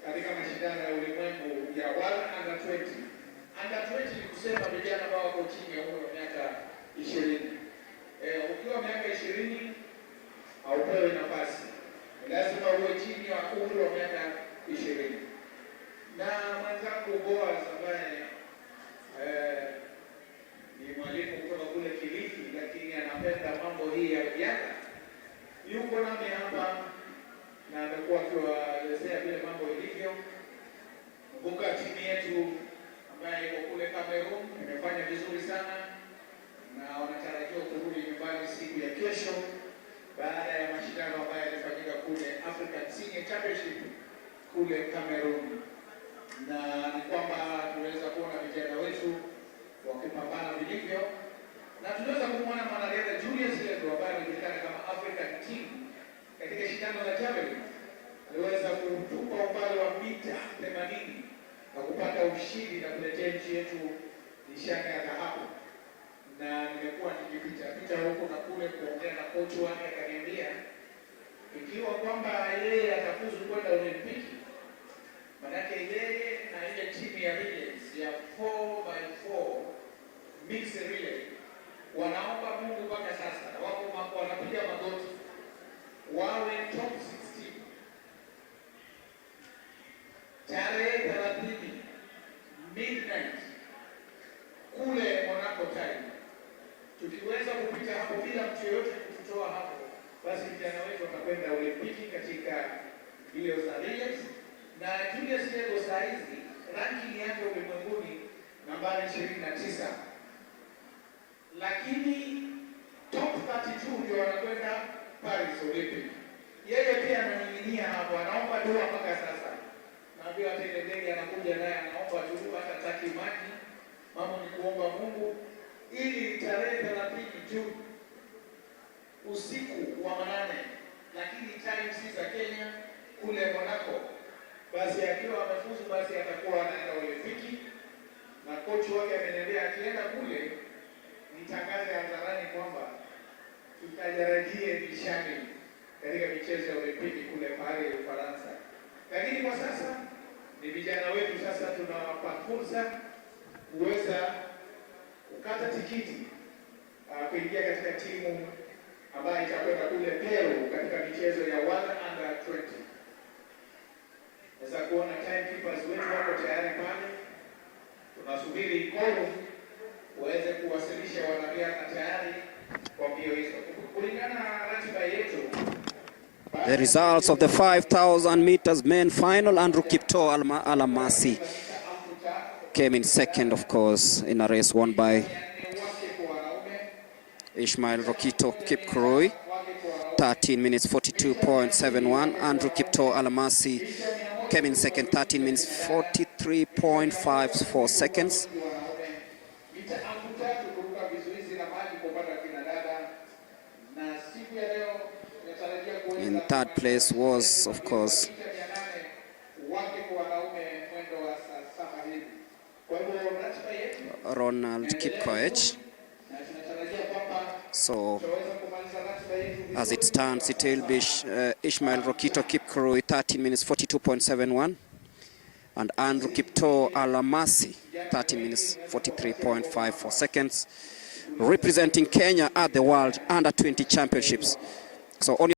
katika mashindano ya ulimwengu ya World Under 20. Under 20 ni kusema vijana ambao wako chini ya umri wa miaka 20. Ukiwa miaka 20 haupewi nafasi. Lazima uwe chini ya umri wa miaka 20. Na mwenzangu Boaz ambaye ni mwalimu kutoka kule Kilifi lakini anapenda mambo hii ya vijana, yuko nami hapa na amekuwa akiwaelezea vile mambo ilivyo. Kumbuka timu yetu ambaye iko kule Cameroon imefanya vizuri sana na wanatarajiwa kurudi nyumbani siku ya kesho baada ya mashindano ambayo yalifanyika kule African Senior Championship kule Cameroon. Na ni kwamba tunaweza kuona vijana wetu wakipambana vilivyo, na tunaweza kumwona mwanariadha Julius Lego ambaye anajulikana kama African King katika shindano la javelin. Aliweza kutupa umbali wa mita 80 na kupata ushindi na kuletea nchi yetu nishani ya dhahabu. Na nimekuwa nikipita huko na kule kuongea na kocha wake, akaniambia ikiwa kwamba yeye atafuzu kwenda Olimpiki, manake yeye na ile timu ya relays ya 4x4 mixed relay wanaomba Mungu mpaka sasa, wako wanapiga magoti wawe top 16 tarehe 30 midnight kule Monaco time. Tukiweza kupita hapo bila mtu yoyote kututoa hapo, basi vijana wetu watakwenda Olimpiki katika mbio za relays. Na Julius Lego saa hizi ranking yake ulimwenguni nambari 29, lakini top 32 ndio wanakwenda Paris Olympic. Yeye pia ananing'inia hapo, anaomba dua mpaka sasa. Naambiwa hata ile ndege anakuja naye anaomba dua, hata taki maji. Mambo ni kuomba Mungu ili tarehe 30 Juni usiku wa manane, lakini time si za Kenya, kule Monaco, basi akiwa amefuzu basi atakuwa anaenda Olimpiki. Na coach wake ameniambia akienda kule nitangaze hadharani kwamba tutajarajie nishani katika michezo ya Olimpiki kule Paris, Ufaransa. Lakini kwa sasa ni vijana wetu sasa tunawapa fursa kuweza kukata tikiti kuingia katika timu ambayo itakwenda kule Peru katika michezo ya World Under 20. Naweza kuona timekeepers wetu wako tayari pale. tunasubiri quorum uweze kuwasilisha wanariadha tayari kwa mbio hizo. Kulingana na ratiba yetu, the results of the 5,000 meters men final, Andrew Kipto Alamasi came in second, of course, in a race won by Ishmael Rokito Kipkurui, 13 minutes 42.71. Andrew Kipto Alamasi came in second, 13 minutes 43.54 seconds. In third place was, of course, Ronald Kipkoech. So, as it stands, it will be Ishmael Rokito Kipkurui, 13 minutes 42.71, and Andrew Kipto Alamasi, 13 minutes 43.54 seconds, representing Kenya at the World Under-20 Championships. So on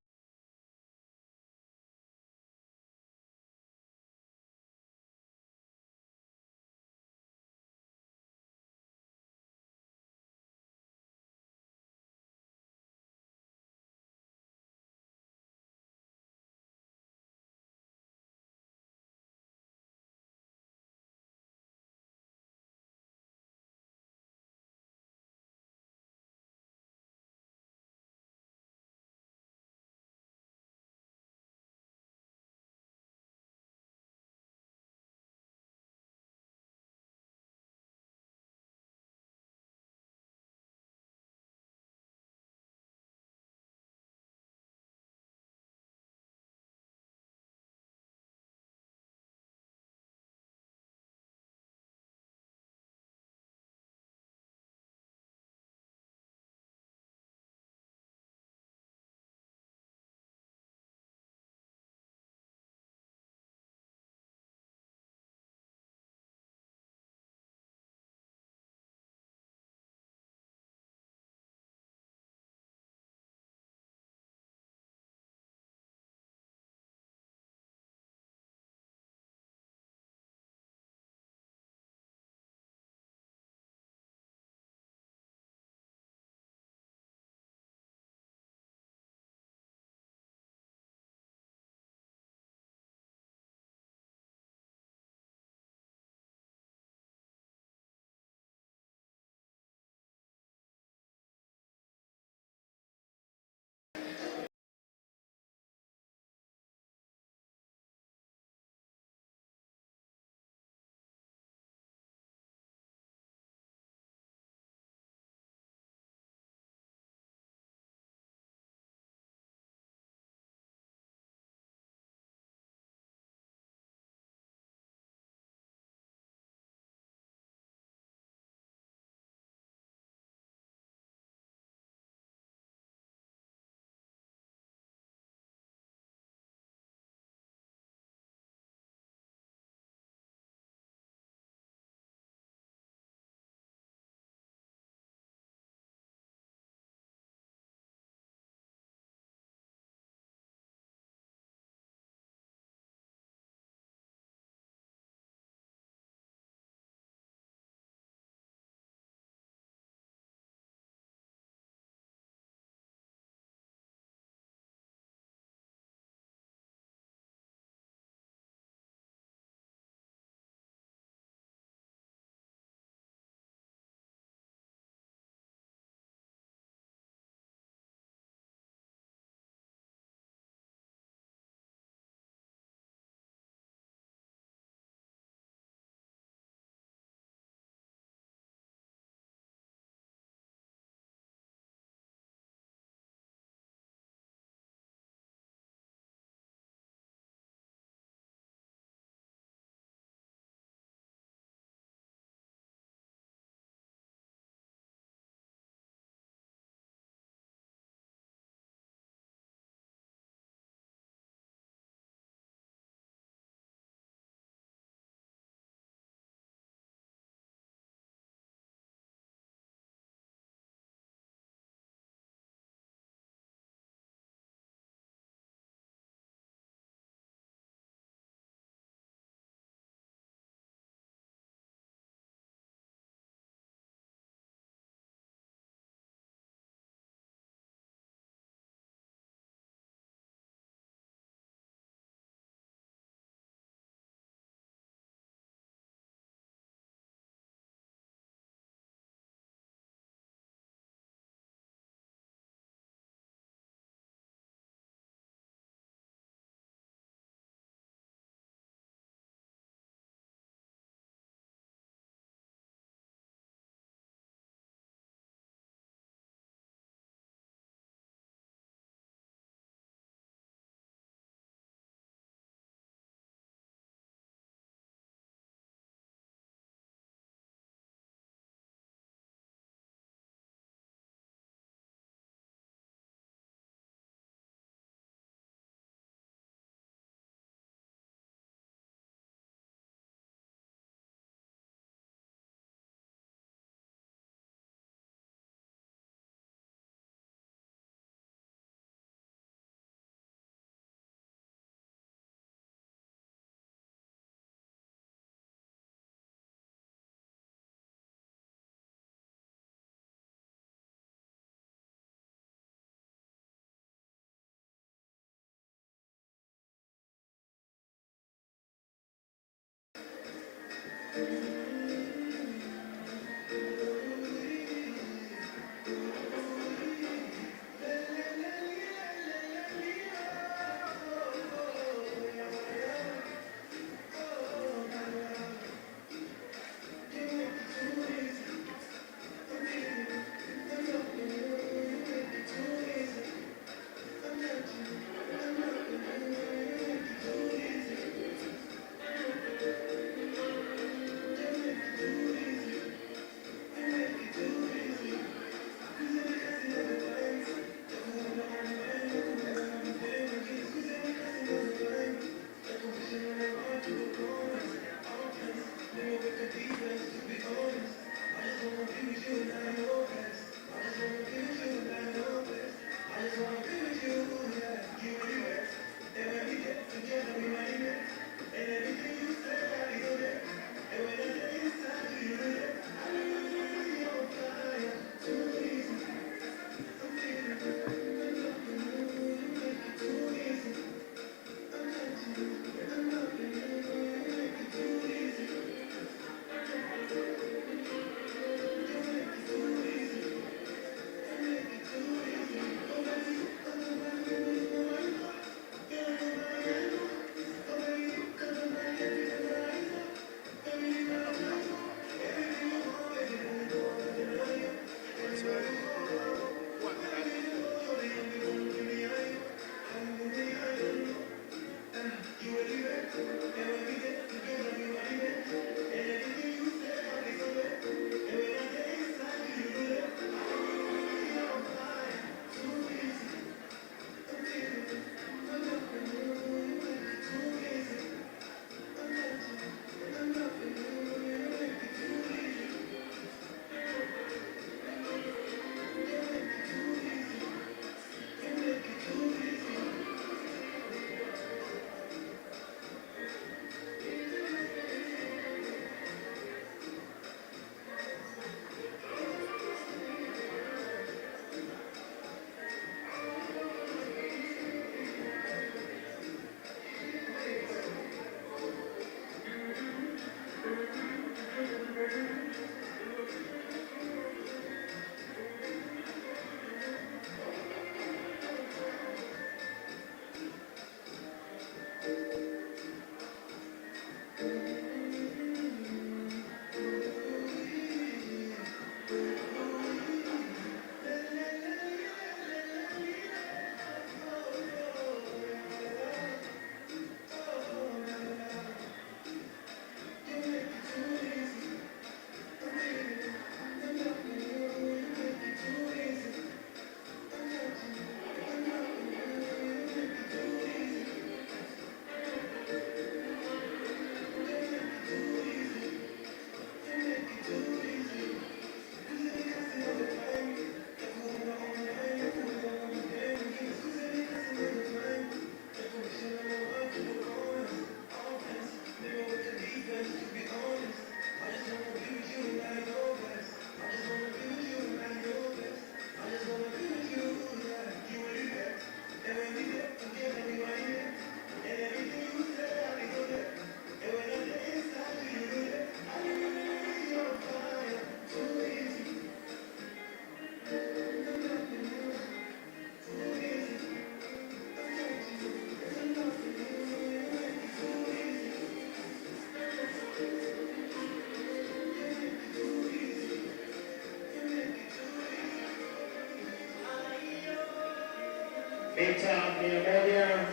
mita 100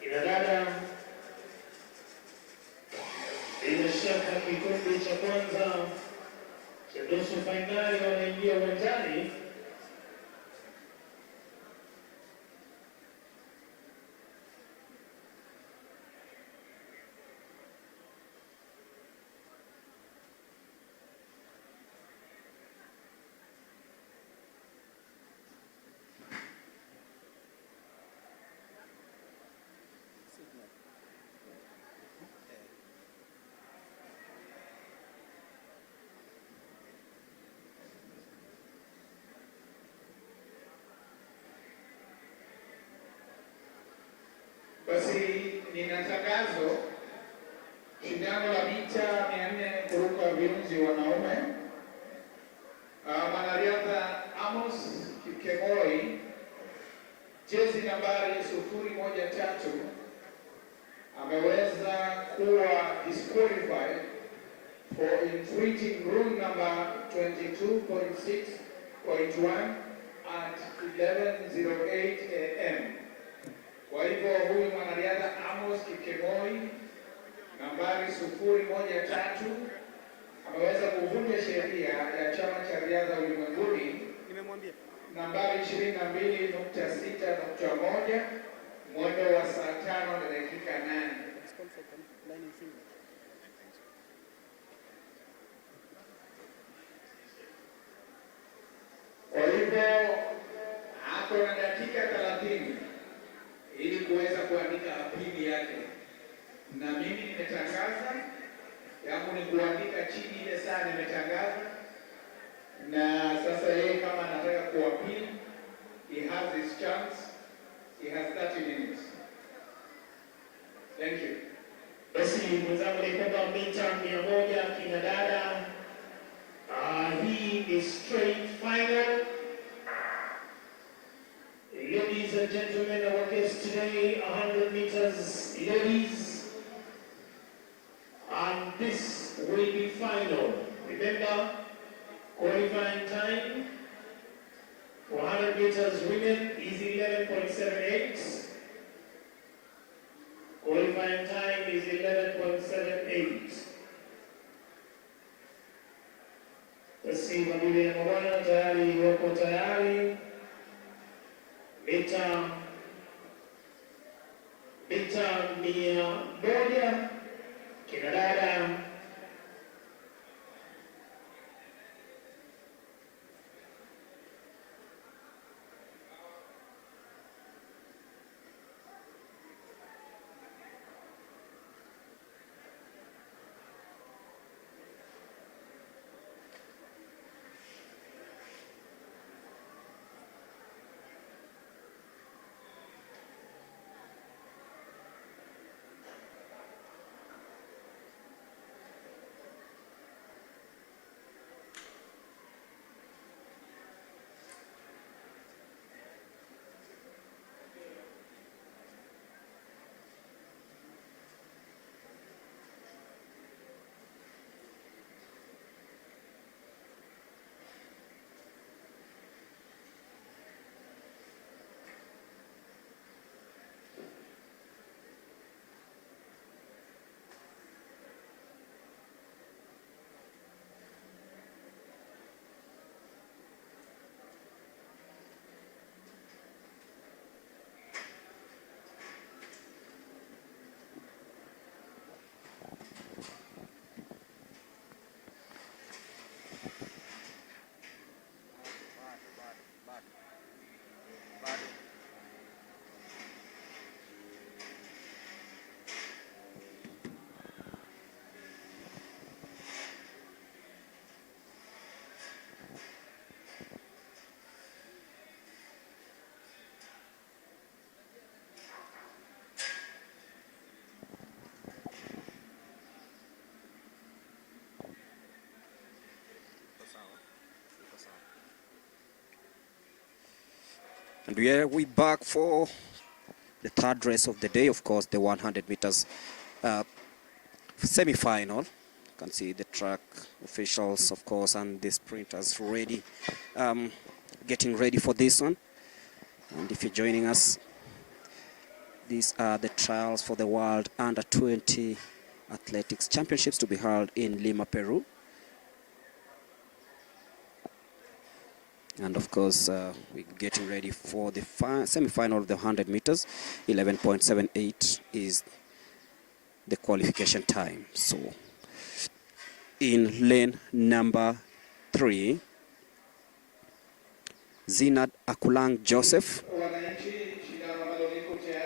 kina dada, bila shaka kikundi cha kwanza cha nusu fainali wanaingia uwanjani. Basi nina tangazo, shindano la mita 400 kuruka viunzi wanaume. Mwanariadha Amos Kikemoi, jezi nambari 013, ameweza kuwa disqualified for infringing rule number 22.6.1 at 11:08 AM. Kwa hivyo huyu mwanariadha Amos Kikemoi nambari 013 ameweza kuvunja sheria ya chama cha riadha ulimwenguni nambari 22.6.1 mwendo wa saa 5 na dakika 8. Kwa hivyo ako na dakika 30 ili kuweza kuandika apili yake, na mimi nimetangaza yangu ni kuandika chini ile saa nimetangaza, na sasa yeye kama anataka kuapili, he has his chance, he has 30 minutes. Thank you. Basi mwenzangu ni kwamba mita 100 kina dada, hii ni straight final. Ladies and gentlemen, our guest today, 100 meters ladies, and this will be final. Remember, qualifying time for 100 meters women is 11.78. Qualifying time is 11.78. Basi mabibi na mabwana tayari wako tayari. Mita 100 kina dada, And we back for the third race of the day, of course, the 100 meters semi-final. You can see the track officials, of course, and the sprinters ready, getting ready for this one. And if you're joining us, these are the trials for the World Under-20 Athletics Championships to be held in Lima, Peru. And of course, we're getting ready for the semi-final of the 100 meters. 11.78 is the qualification time. So in lane number 3, Zinad Akulang Joseph,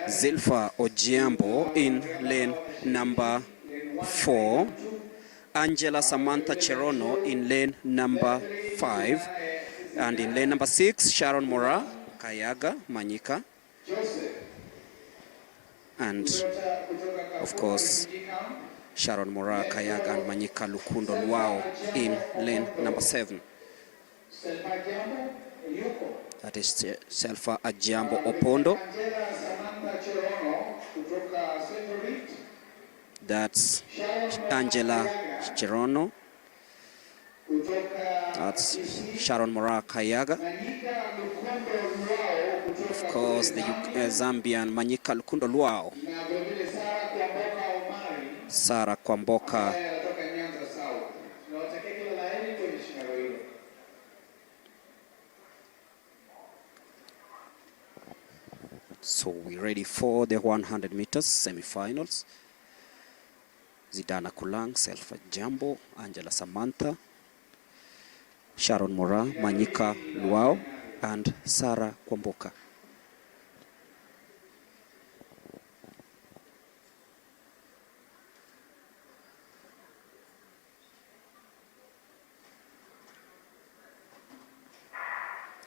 Zilfa Ojiambo in lane number 4, Angela Samantha Cherono in lane number 5, and in lane number 6, Sharon Mora Kayaga Manyika, and of course Sharon Mora Kayaga and Manyika Lukundo Luao in lane number 7. That is Selfa Ajiambo Opondo. That's Angela Cherono. That's Sharon Mora Kayaga. Of course, the Zambian Manyika Lukundo Luao. Sarah Kwamboka. So we're ready for the 100 meters semi-finals. Zidana Kulang, Selfa Jambo, Angela Samantha, Sharon Mora, Manyika Luao, and Sarah Kwamboka.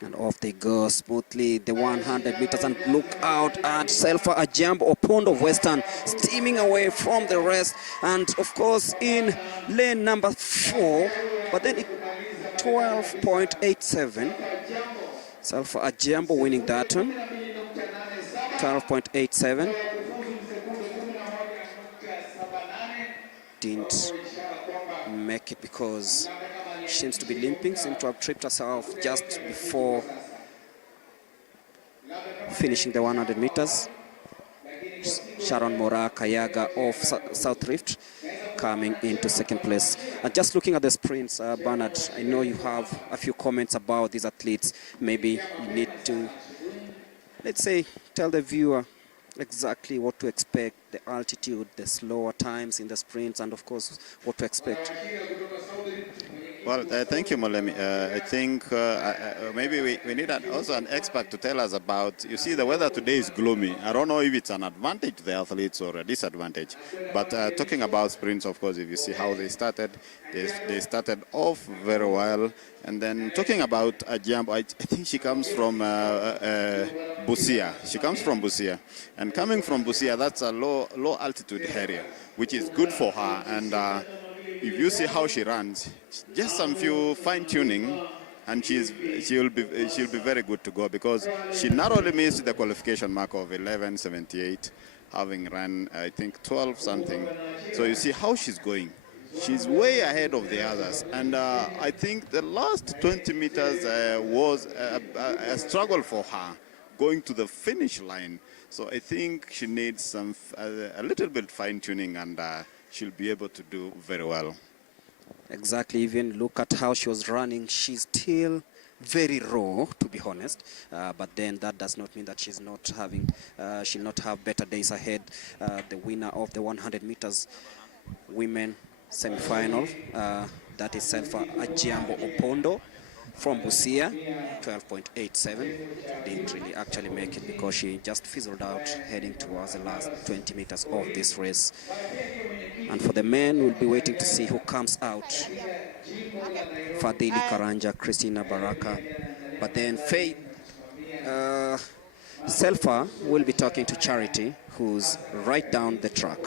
And off they go smoothly, the 100 meters, and look out at Selfa Ajiambo Opondo of Western steaming away from the rest. And of course in lane number 4, but then 12.87. Selfa Ajiambo winning that one, 12.87. Didn't make it because she seems to be limping, seems to have tripped herself just before finishing the 100 meters. Sharon Mora Kayaga of South Rift coming into second place. And just looking at the sprints, Bernard, I know you have a few comments about these athletes. Maybe you need to, let's say, tell the viewer exactly what to expect, the altitude, the slower times in the sprints, and of course what to expect. Well, thank you, Molemi. I think maybe we need also an expert to tell us about, you see, the weather today is gloomy. I don't know if it's an advantage to the athletes or a disadvantage. But talking about sprints, of course, if you see how they started off very well. And then talking about Ajiambo, I think she comes from Busia. She comes from Busia. And coming from Busia, that's a low altitude area, which is good for her. And if you see how she runs, just some few fine-tuning, and she'll be very good to go, because she narrowly missed the qualification mark of 11:78, having run I think 12 something. So you see how she's going. She's way ahead of the others, and I think the last 20 meters was a struggle for her going to the finish line. So I think she needs some a little bit fine-tuning, and she'll be able to do very well. Exactly. Even look at how she was running. She's still very raw, to be honest. But then that does not mean that she's not having, she'll not have better days ahead. The winner of the 100 meters women semi-final, that is Selfa Ajiambo Opondo from Busia, 12.87. Didn't really actually make it because she just fizzled out heading towards the last 20 meters of this race. And for the men, we'll be waiting to see who comes out. Fadili Karanja, Christina Baraka. But then Faith Selfa will be talking to Charity, who's right down the track.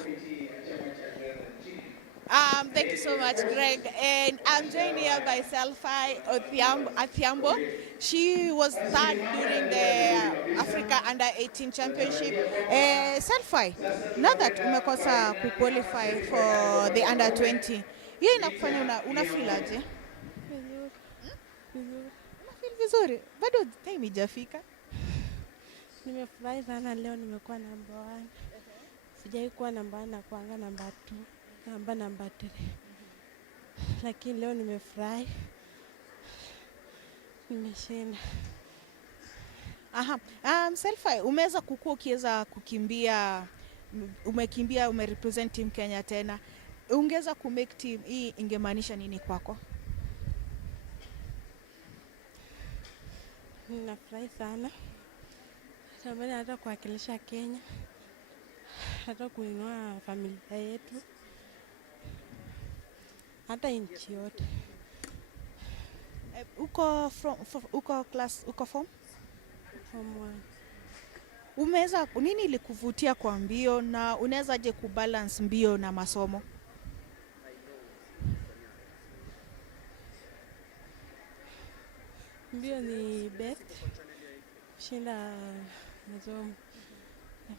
Thank you so much, Greg. And I'm joined here by Selfa Athiambo. She was third during the Africa Under-18 Championship. Selfa, now that umekosa kuqualify for the Under-20, hiyo inakufanya unafeel aje? Vizuri. Unafeel vizuri? Bado time ijafika. Nimefurahi sana leo nimekuwa number 1. Sijai kuwa number 1 na kuanga number 2, number 3. Lakini leo nimefurahi. Nimeshinda. Aha. Selfie, umeweza kukua ukiweza kukimbia, umerepresent team Kenya tena. Ungeweza kumake team hii ingemaanisha nini kwako? Ninafurahi sana. Sababu hata kuwakilisha Kenya. Hata kuinua familia yetu. Hata nchi yote. Uko class, uko form? Form 1. Umeweza, nini ilikuvutia kwa mbio na unaweza je kubalance mbio na masomo? Mbio ni best. Shinda masomo.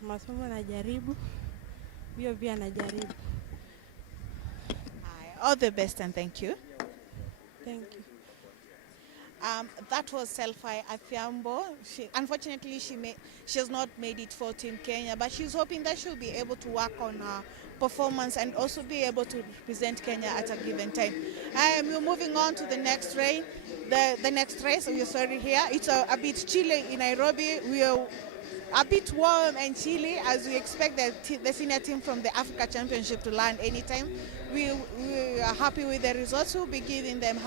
Masomo najaribu. Mbio pia najaribu. All the best and thank you. Thank you. That was Selfie Athiambo. Unfortunately, she has not made it for Team Kenya, but she's hoping that she'll be able to work on her performance and also be able to represent Kenya at a given time. We're moving on to the next race. The next race, we're sorry here. It's a bit chilly in Nairobi. We're a bit warm and chilly as we expect the senior team from the Africa Championship to land anytime. We are happy with the results. We'll be giving them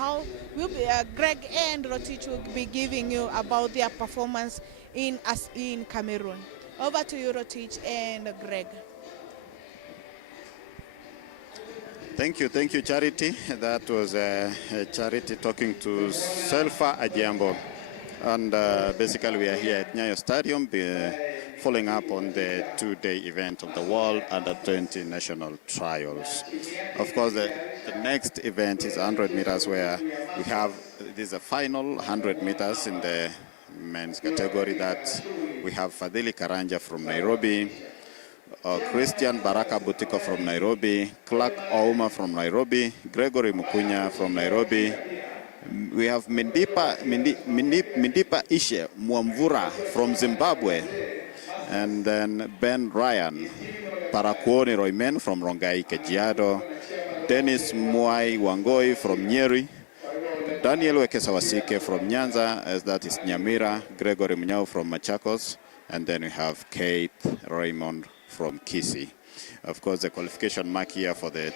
Greg and Rotich will be giving you about their performance in Cameroon. Over to you, Rotich and Greg. Thank you, Charity. That was Charity talking to Selfa Ajiambo. And basically we are here at Nyayo Stadium following up on the 2-day event of the World Under-20 National Trials. Of course, the next event is 100 meters where we have, this is a final 100 meters in the men's category that we have Fadhili Karanja from Nairobi, Christian Baraka Butiko from Nairobi, Clark Ouma from Nairobi, Gregory Mukunya from Nairobi. We have Mindipa Ishe Mwamvura from Zimbabwe, and then Ben Ryan Parakuoni Roymen from Rongai Kajiado, Dennis Mwai Wangoi from Nyeri, Daniel Wekesawasike from Nyanza, as that is Nyamira, Gregory Munyao from Machakos, and then we have Kate Raymond from Kisii. Of course, the qualification mark here for the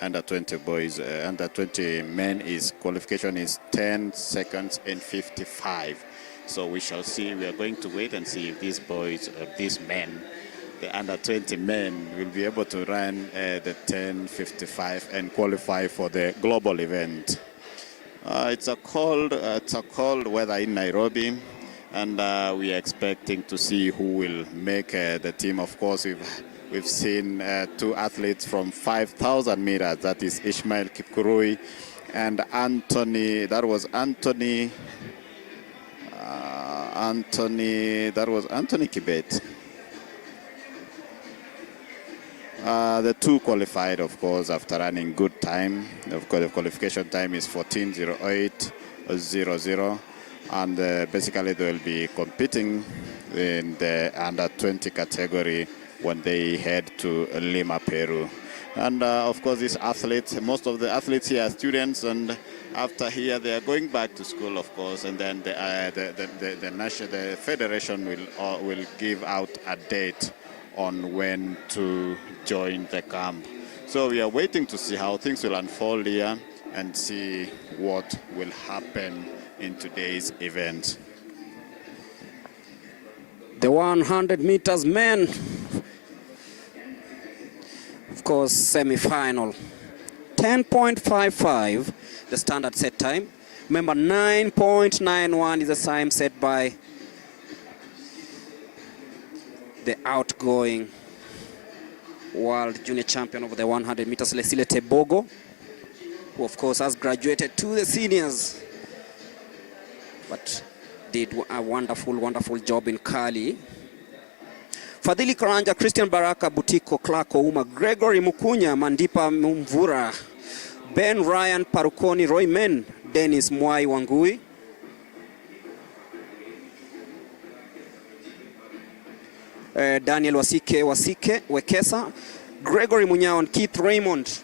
under-20 boys, under-20 men qualification is 10 seconds and 55. So we shall see. We are going to wait and see if these boys, these men, the under-20 men, will be able to run the 10:55 and qualify for the global event. It's a cold weather in Nairobi, and we are expecting to see who will make the team. Of course, we've seen 2 athletes from 5,000 meters. That is Ishmael Kipkurui and Anthony. That was Anthony Kibet. The 2 qualified, of course, after running good time. Of course, the qualification time is 14:08:00, and basically they will be competing in the under-20 category when they head to Lima, Peru. And of course, these athletes, most of the athletes here are students, and after here they are going back to school, of course, and then the federation will give out a date on when to join the camp. So we are waiting to see how things will unfold here and see what will happen in today's event. The 100 meters men, of course, semi-final. 10.55, the standard set time. Remember, 9.91 is the time set by the outgoing world junior champion of the 100 meters, Lesile Tebogo, who of course has graduated to the seniors, but did a wonderful job in Kali. Fadhili Karanja, Christian Baraka Butiko, Clark Ouma, Gregory Mukunya, Mandipa Mumvura, Ben Ryan Parukoni Roymen, Dennis Mwai Wangui, Daniel Wekesa, Gregory Munyao and Keith Raymond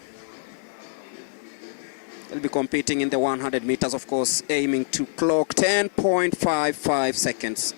will be competing in the 100 meters, of course, aiming to clock 10.55 seconds.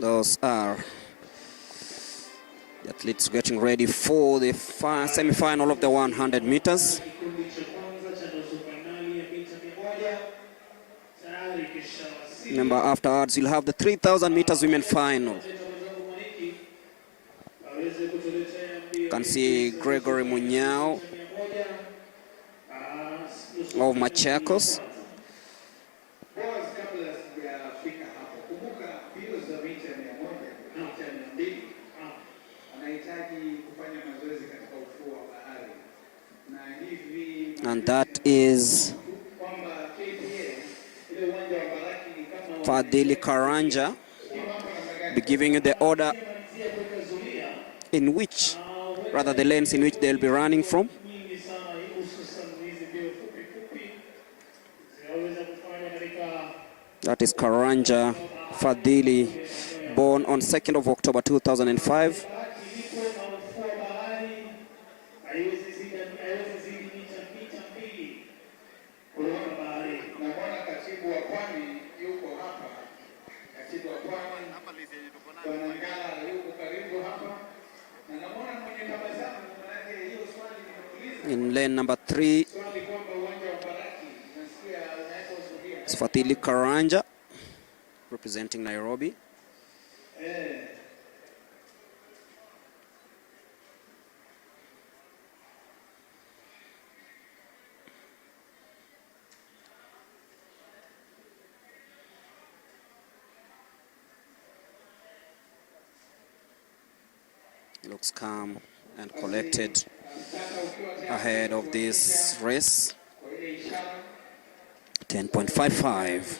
Those are the athletes getting ready for the semi-final of the 100 meters. Remember, afterwards you'll have the 3,000 meters women final. You can see Gregory Munyao of Machakos. And that is Fadhili Karanja, be giving you the order in which, rather the lanes in which they'll be running from. That is Karanja Fadhili, born on 2nd of October 2005. In lane number 3 is Fadhili Karanja, representing Nairobi. Looks calm and collected ahead of this race. 10.55.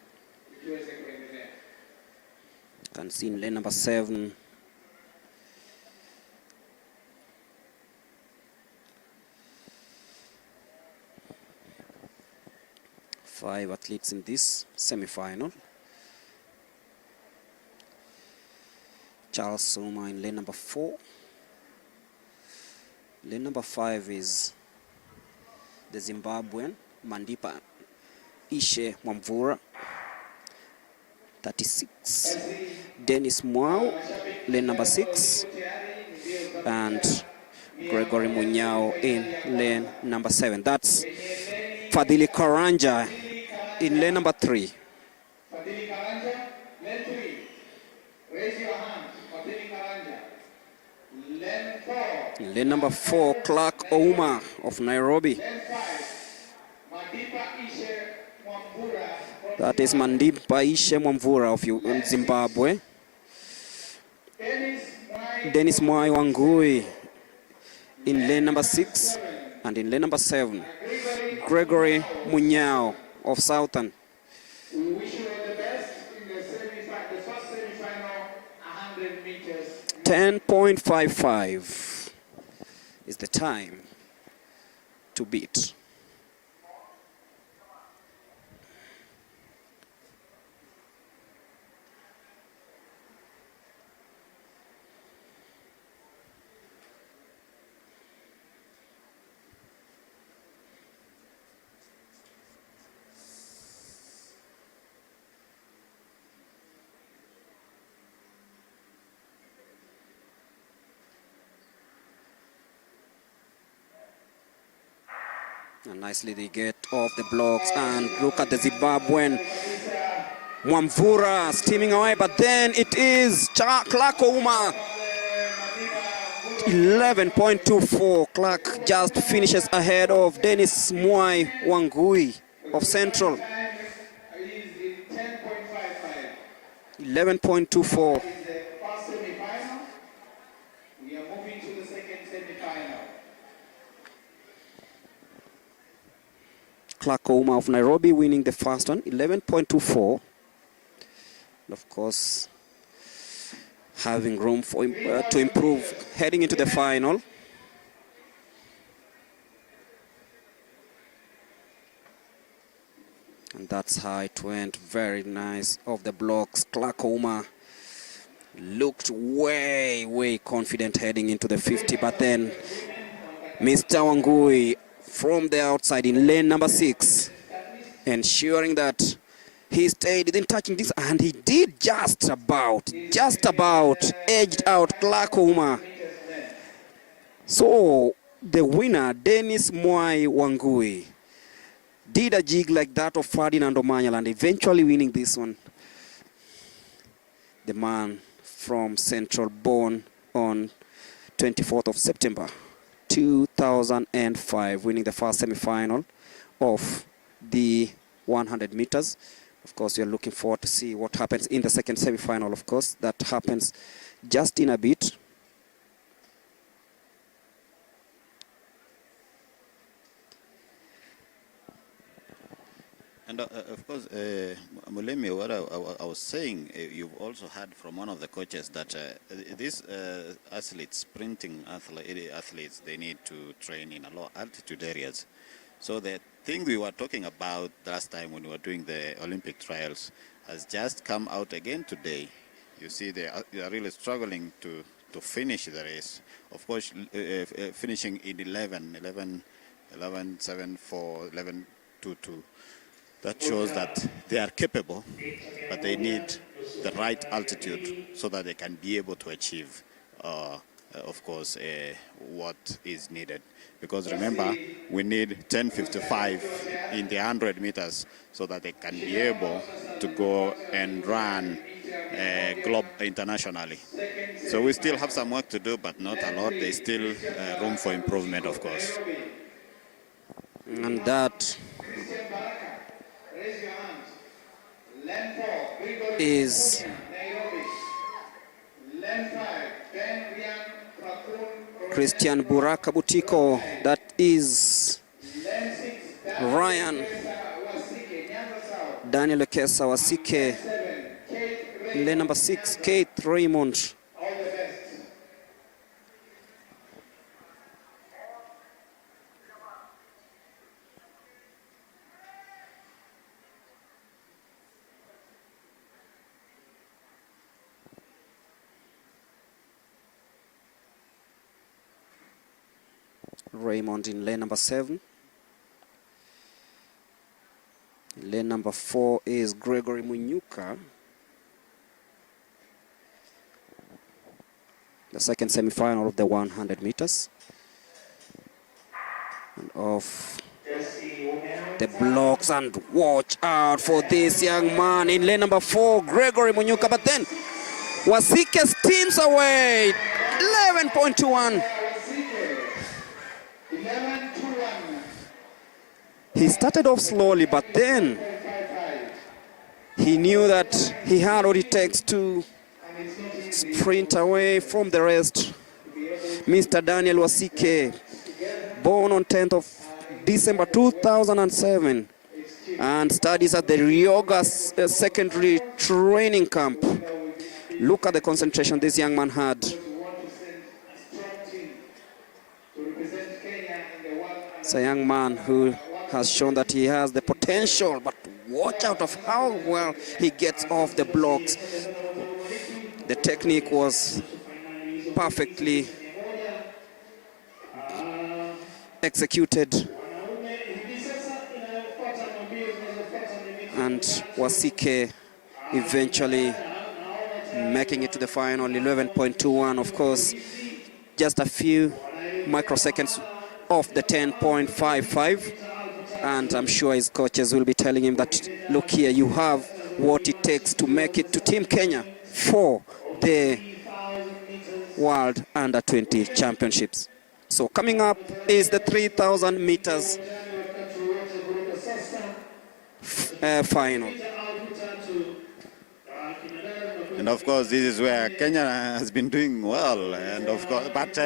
You can see in lane number 7 5 athletes in this semi-final. Charles Suma in lane number 4. Lane number 5 is the Zimbabwean Mandipa Ishe Mwamvura, 36. Dennis Mwao, lane number 6. And Gregory Munyao in lane number 7. That's Fadhili Karanja in lane number 3. Fadhili Karanja, lane 3. Raise your hand. Fadhili Karanja. Lane 4. Lane number 4, Clark Ouma of Nairobi. Lane 5. Mandipa Ishe Mwamvura. That is Mandipa Ishe Mwamvura of Zimbabwe. Dennis Mwai Wangui in lane number 6, and in lane number 7, Gregory Munyao of Southern. We wish you all the best in the first semi-final 100 meters. 10.55 is the time to beat. And nicely they get off the blocks, and look at the Zimbabwean Mwamvura steaming away, but then it is Clark Ouma. 11.24. Clark just finishes ahead of Dennis Mwai Wangui of Central. 11.24. Clark Ouma of Nairobi winning the first one, 11.24. Of course, having room for to improve heading into the final. And that's how it went. Very nice off the blocks. Clark Ouma looked way confident heading into the 50, but then Mr. Wangui from the outside in lane number 6, ensuring that he stayed within touching this, and he did just about edged out Clark Ouma. So the winner, Dennis Mwai Wangui, did a jig like that of Ferdinand Omanyala and eventually winning this one. The man from Central, born on 24th of September 2005, winning the first semi-final of the 100 meters. Of course, we are looking forward to see what happens in the second semi-final. Of course, that happens just in a bit. And of course, Mulemi, what I was saying, you've also heard from one of the coaches that these athletes, sprinting athletes, they need to train in a low altitude areas. So the thing we were talking about last time when we were doing the Olympic trials has just come out again today. You see, they are really struggling to finish the race. Of course, finishing in 11, 7, 4, 11, 2, 2. That shows that they are capable, but they need the right altitude so that they can be able to achieve, of course, what is needed. Because remember, we need 10:55 in the 100 meters so that they can be able to go and run internationally. So we still have some work to do, but not a lot. There's still room for improvement, of course. And that is Christian Buraka Butiko. That is Ryan Daniel Ekesa Wasike. Lane number 6, Kate Raymond. Raymond in lane number 7. Lane number 4 is Gregory Munyuka. The second semi-final of the 100 meters. And off the blocks, and watch out for this young man in lane number 4, Gregory Munyuka. But then Wasike steams away, 11.21. He started off slowly, but then he knew that he had what it takes to sprint away from the rest. Mr. Daniel Wasike, born on 10th of December 2007 and studies at the Ryoga Secondary Training Camp. Look at the concentration this young man had. It's a young man who has shown that he has the potential, but watch out of how well he gets off the blocks. The technique was perfectly executed, and Wasike eventually making it to the final, 11.21. Of course, just a few microseconds off the 10.55. and I'm sure his coaches will be telling him that, look here, you have what it takes to make it to Team Kenya for the World Under-20 Championships. So coming up is the 3,000 meters final. And of course, this is where Kenya has been doing well, and of course, but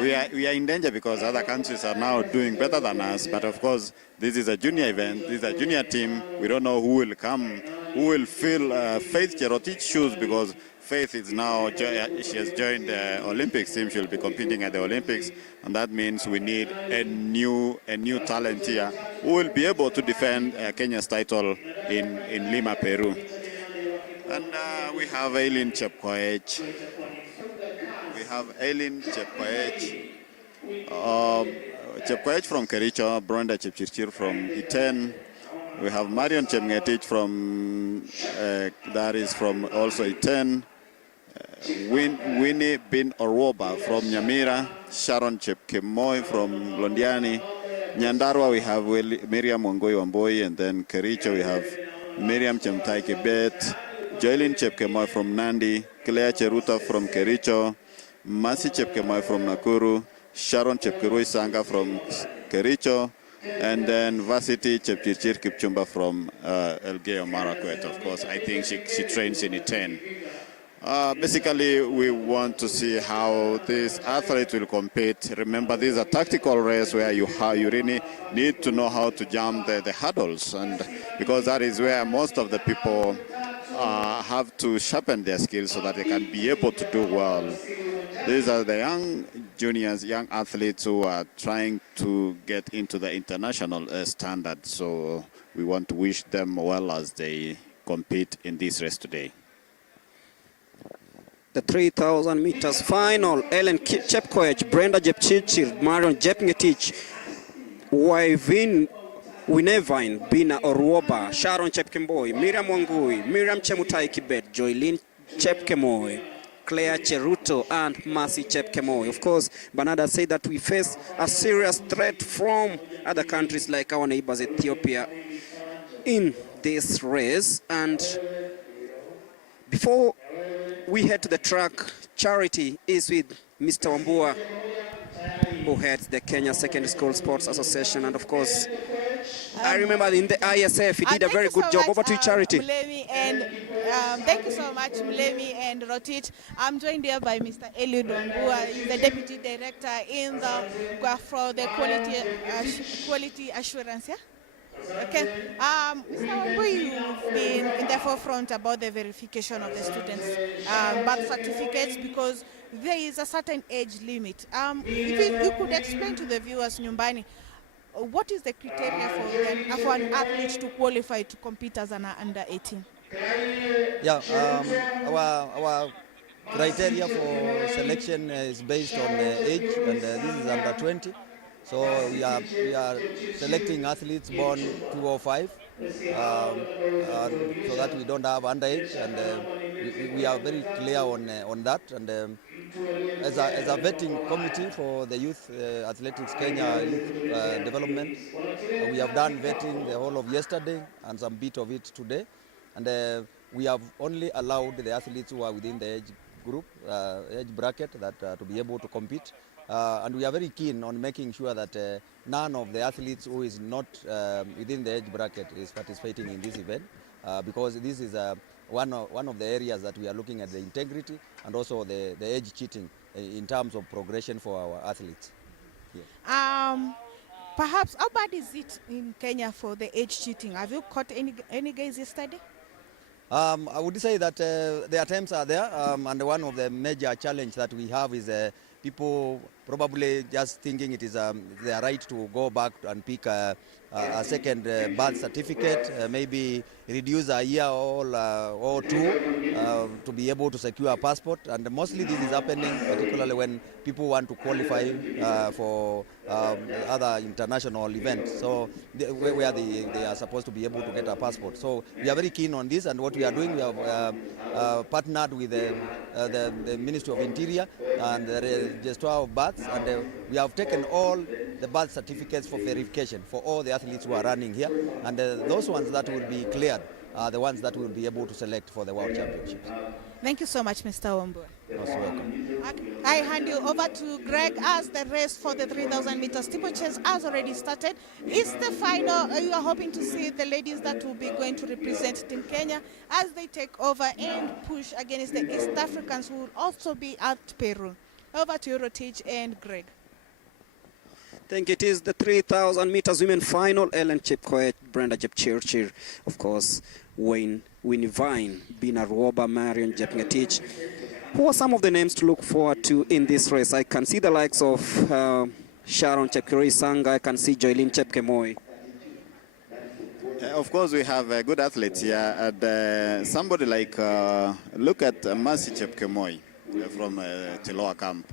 we are in danger because other countries are now doing better than us. But of course, this is a junior event. This is a junior team. We don't know who will come, who will fill Faith Cherotich's shoes, because Faith is now she has joined the Olympics team. She'll be competing at the Olympics, and that means we need a new talent here who will be able to defend Kenya's title in Lima, Peru. And we have Aileen Chepkoech. We have Aileen Chepkoech. Chepkoech from Kericho, Brenda Chepchirchir from Iten. We have Marion Chemngetich from, that is from also Iten. Winnie Bin Orwoba from Nyamira. Sharon Chepkemoy from Londiani. Nyandarua we have Miriam Wangoi Wamboi, and then Kericho we have Miriam Chemtai Kibet. Joylin Chepkemoy from Nandi, Claire Cheruta from Kericho, Masi Chepkemoy from Nakuru, Sharon Chepkirui Sanga from Kericho, and then Vasiti Chepchirchir Kipchumba from Elgeyo Marakwet. Of course, I think she trains in Iten. Basically, we want to see how these athletes will compete. Remember, this is a tactical race where you really need to know how to jump the hurdles, and because that is where most of the people have to sharpen their skills so that they can be able to do well. These are the young juniors, young athletes who are trying to get into the international standard. So we want to wish them well as they compete in this race today. The 3,000 meters final, Ellen Chepkoech, Brenda Chepchirchir, Marion Chepngetich, Winevine, Bina Orwoba, Sharon Chepkemboi, Miriam Wangui, Miriam Chemutai Kibet, Joylin Chepkemoy, Claire Cheruto, and Mercy Chepkemoy. Of course, Bernarda said that we face a serious threat from other countries like our neighbors Ethiopia in this race. And before we head to the track, Charity is with Mr. Wambua, who heads the Kenya Secondary School Sports Association. And of course, I remember in the ISF, he did a very good job. Over to you, Charity. Mulemi, and thank you so much, Mulemi and Rotich. I'm joined here by Mr. Eliud Wambua. He's the Deputy Director in for the quality assurance. Yeah? Okay. Mr. Wambua, you've been in the forefront about the verification of the students' birth certificates, because there is a certain age limit. If you could explain to the viewers, Nyumbani, what is the criteria for an athlete to qualify to compete as an under 18? Yeah, our criteria for selection is based on age, and this is under 20. So we are selecting athletes born 2005, so that we don't have underage, and we are very clear on that. And as a vetting committee for the Youth Athletics Kenya Youth Development, we have done vetting the whole of yesterday and some bit of it today, and we have only allowed the athletes who are within the age group, age bracket, that to be able to compete. And we are very keen on making sure that none of the athletes who is not within the age bracket is participating in this event, because this is one of the areas that we are looking at, the integrity and also the age cheating in terms of progression for our athletes. Yeah. Perhaps, how bad is it in Kenya for the age cheating? Have you caught any guys yesterday? I would say that the attempts are there, and one of the major challenge that we have is people probably just thinking it is their right to go back and pick a second birth certificate, maybe reduce a year or two to be able to secure a passport. And mostly this is happening particularly when people want to qualify for other international events, so where they are supposed to be able to get a passport. So we are very keen on this, and what we are doing, we have partnered with the Ministry of Interior and the Registrar of Births, and we have taken all the birth certificates for verification for all the athletes who are running here. And those ones that will be cleared are the ones that will be able to select for the World Championships. Thank you so much, Mr. Wambua. Most welcome. I hand you over to Greg as the race for the 3,000 meter steeplechase has already started. It's the final. You are hoping to see the ladies that will be going to represent Team Kenya as they take over and push against the East Africans who will also be at Peru. Over to you, Rotich and Greg. I think it is the 3,000 meters women final. Ellen Chepkoech, Brenda Jepchirchir, of course, Winnie Vine, Bina Ruoba, Marion Jepngetich. Who are some of the names to look forward to in this race? I can see the likes of Sharon Chepkirui Sanga. I can see Joylene Chepkemoi. Of course, we have good athletes here. And somebody like, look at Mercy Chepkemoi from Tiloa Camp.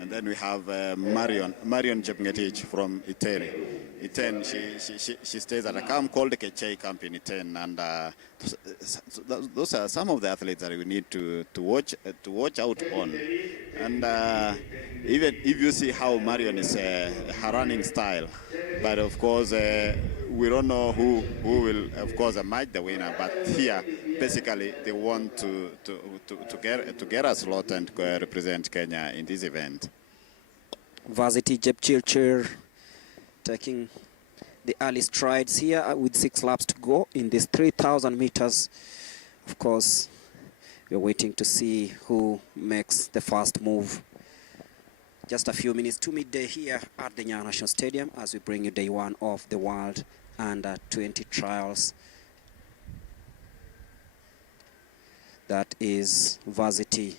And then we have Marion Jepngetich from Iten. She stays at a camp called the Kechei camp in Iten. And those are some of the athletes that we need to watch out on. And even if you see how Marion is her running style, but of course we don't know who will of course emerge the winner. But here basically they want to get a slot and represent Kenya in this event. Varsity Jepchirchir taking the early strides here with 6 laps to go in this 3,000 meters. Of course, we're waiting to see who makes the first move. Just a few minutes to midday here at the Nyayo National Stadium as we bring you day 1 of the World Under-20 Trials. That is Varsity.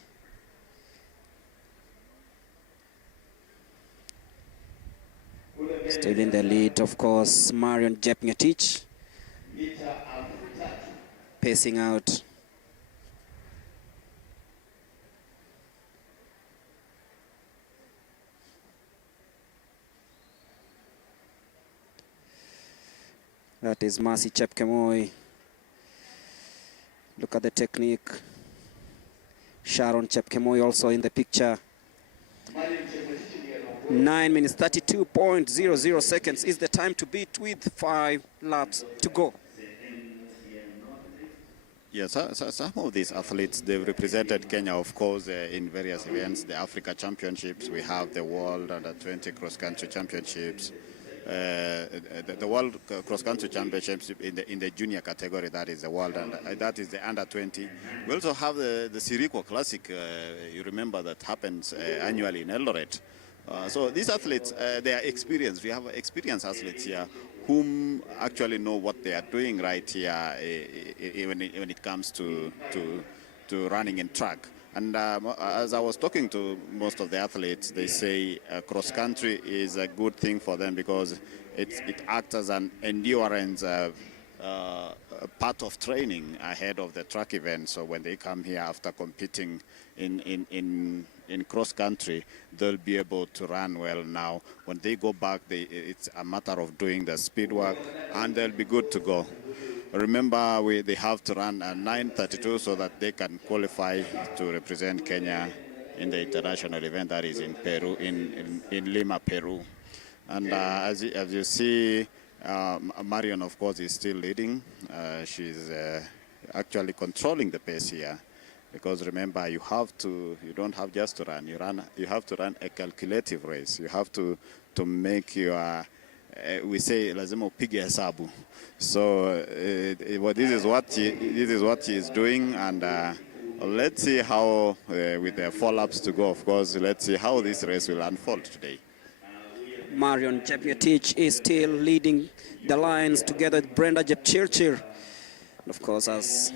Still in the lead, of course, Marion Jepngetich pacing out. That is Mercy Chepkemoi. Look at the technique. Sharon Chepkemoi also in the picture. 9 minutes 32.00 seconds is the time to beat with 5 laps to go. Yes, some of these athletes, they've represented Kenya, of course, in various events. The Africa Championships, we have the World Under-20 Cross-Country Championships, the World Cross-Country Championships in the junior category, that is the World, that is the Under-20. We also have the Sirikwa Classic, you remember that happens annually in Eldoret. So these athletes, they are experienced. We have experienced athletes here whom actually know what they are doing right here when it comes to running in track. And as I was talking to most of the athletes, they say cross-country is a good thing for them because it acts as an endurance part of training ahead of the track event. So when they come here after competing in cross-country, they'll be able to run well now. When they go back, it's a matter of doing the speed work, and they'll be good to go. Remember, they have to run a 9:32 so that they can qualify to represent Kenya in the international event that is in Peru, in Lima, Peru. And as you see, Marion, of course, is still leading. She's actually controlling the pace here. Because remember, you don't have just to run. You have to run a calculative race. You have to make your, we say, lazima upige hesabu. So this is what she is doing, and let's see how, with the 4 laps to go, of course, let's see how this race will unfold today. Marion Jepngetich is still leading the Lions together with Brenda Jepchirchir. Of course, as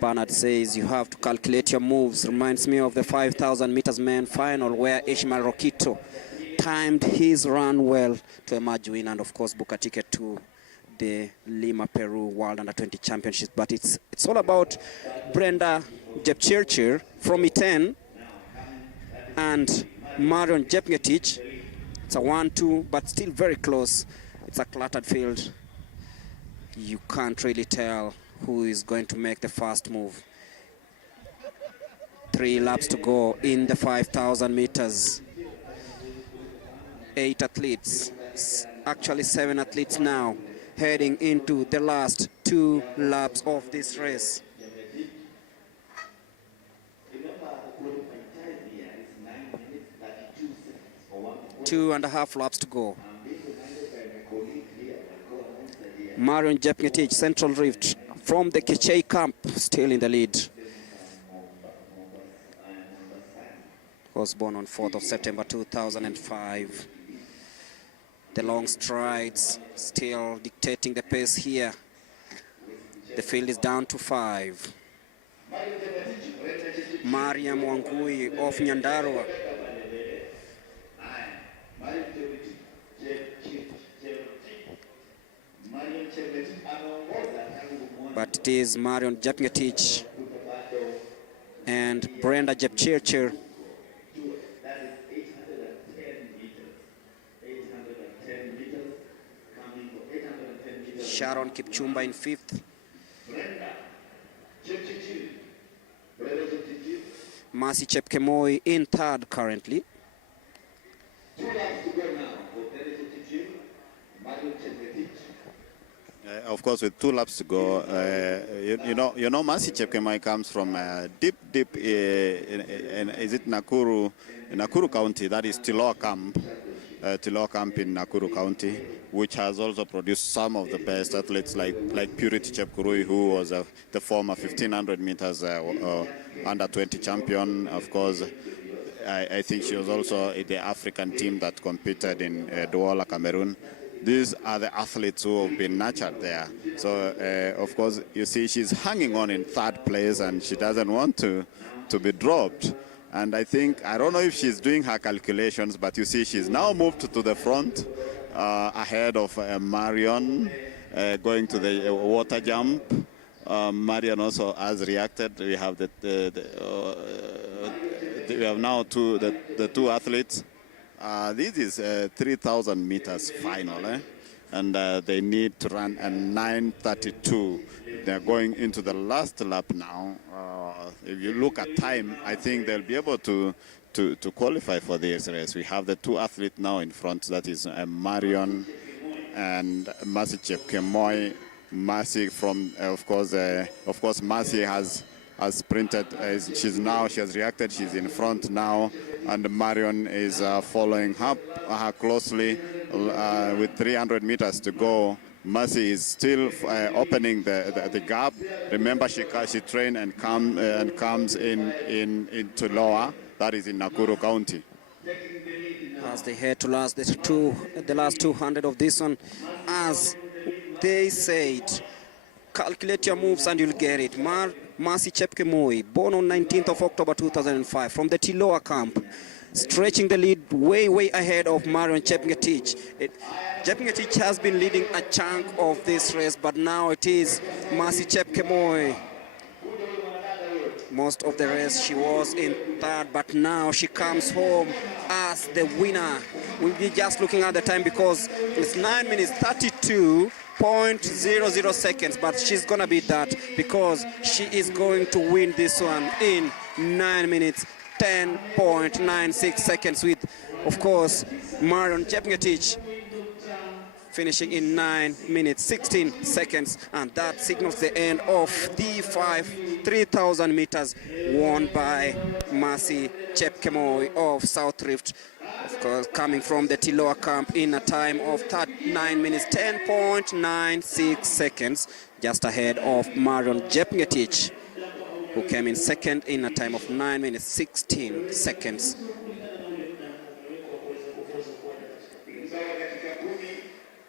Bernard says, you have to calculate your moves. Reminds me of the 5,000 meters men final where Ishmael Rokito timed his run well to emerge winner, and of course book a ticket to the Lima, Peru World Under-20 Championships. But it's all about Brenda Jepchirchir from Iten and Marion Jepngetich. It's a 1-2, but still very close. It's a cluttered field. You can't really tell who is going to make the first move. 3 laps to go in the 5,000 meters. 8 athletes, actually 7 athletes now, heading into the last 2 laps of this race. Two and a half laps to go. Marion Jepngetich, Central Rift, from the Kichei camp, still in the lead. Was born on 4th of September 2005. The long strides still dictating the pace here. The field is down to 5. Mariam Wangui of Nyandarua. But it is Marion Jepngetich and Brenda Jepchirchir. Sharon Kipchumba in 5th. Mercy Chepkemoi in 3rd currently. Of course, with 2 laps to go, you know, Mercy Chepkemoi comes from deep, is it Nakuru County? That is Tiloa Camp in Nakuru County, which has also produced some of the best athletes like Purity Chepkurui, who was the former 1500 meters under 20 champion. Of course, I think she was also in the African team that competed in Douala, Cameroon. These are the athletes who have been nurtured there. So, of course, you see she's hanging on in 3rd place and she doesn't want to be dropped. And I don't know if she's doing her calculations, but you see she's now moved to the front ahead of Marion going to the water jump. Marion also has reacted. We have we have now the 2 athletes. This is 3,000 meters final, and they need to run a 9:32. They're going into the last lap now. If you look at time, I think they'll be able to qualify for this race. We have the 2 athletes now in front. That is Marion and Mercy Chepkemoi. Mercy from, of course, Mercy has sprinted. She has reacted. She's in front now, and Marion is following up closely with 300 meters to go. Mercy is still opening the gap. Remember, she trained and comes into Loa. That is in Nakuru County. As they head to the last 200 of this one, as they said, calculate your moves and you'll get it. Mercy Chepkemoi, born on 19th of October 2005 from the Tiloa camp, stretching the lead way ahead of Marion Jepngetich. Jepngetich has been leading a chunk of this race, but now it is Mercy Chepkemoi. Most of the race she was in 3rd, but now she comes home as the winner. We'll be just looking at the time because it's 9 minutes 32.00 seconds, but she's gonna beat that because she is going to win this one in 9 minutes 10.96 seconds with, of course, Marion Jepngetich finishing in 9 minutes 16 seconds, and that signals the end of the 3,000 meters won by Mercy Chepkemoi of South Rift, of course coming from the Tiloa camp in a time of 9 minutes 10.96 seconds, just ahead of Marion Jepngetich, who came in 2nd in a time of 9 minutes 16 seconds.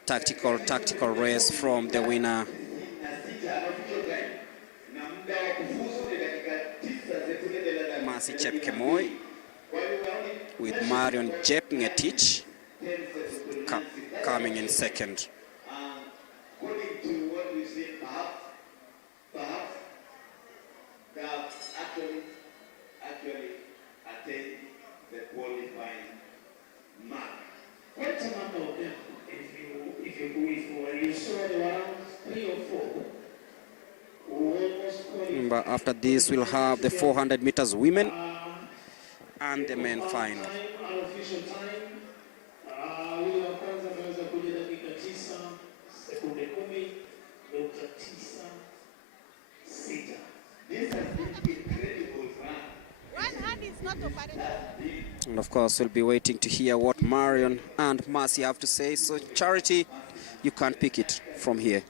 Tactical race from the winner. Mercy Chepkemoi with Marion Jepngetich coming in 2nd. According to what we've seen, perhaps they have actually attained the qualifying mark. Quite a number of them. If you saw the rounds 3 or 4, But after this, we'll have the 400 meters women and the men final. Our official time And of course, we'll be waiting to hear what Marion and Mercy have to say. So, Charity, you can't pick it from here.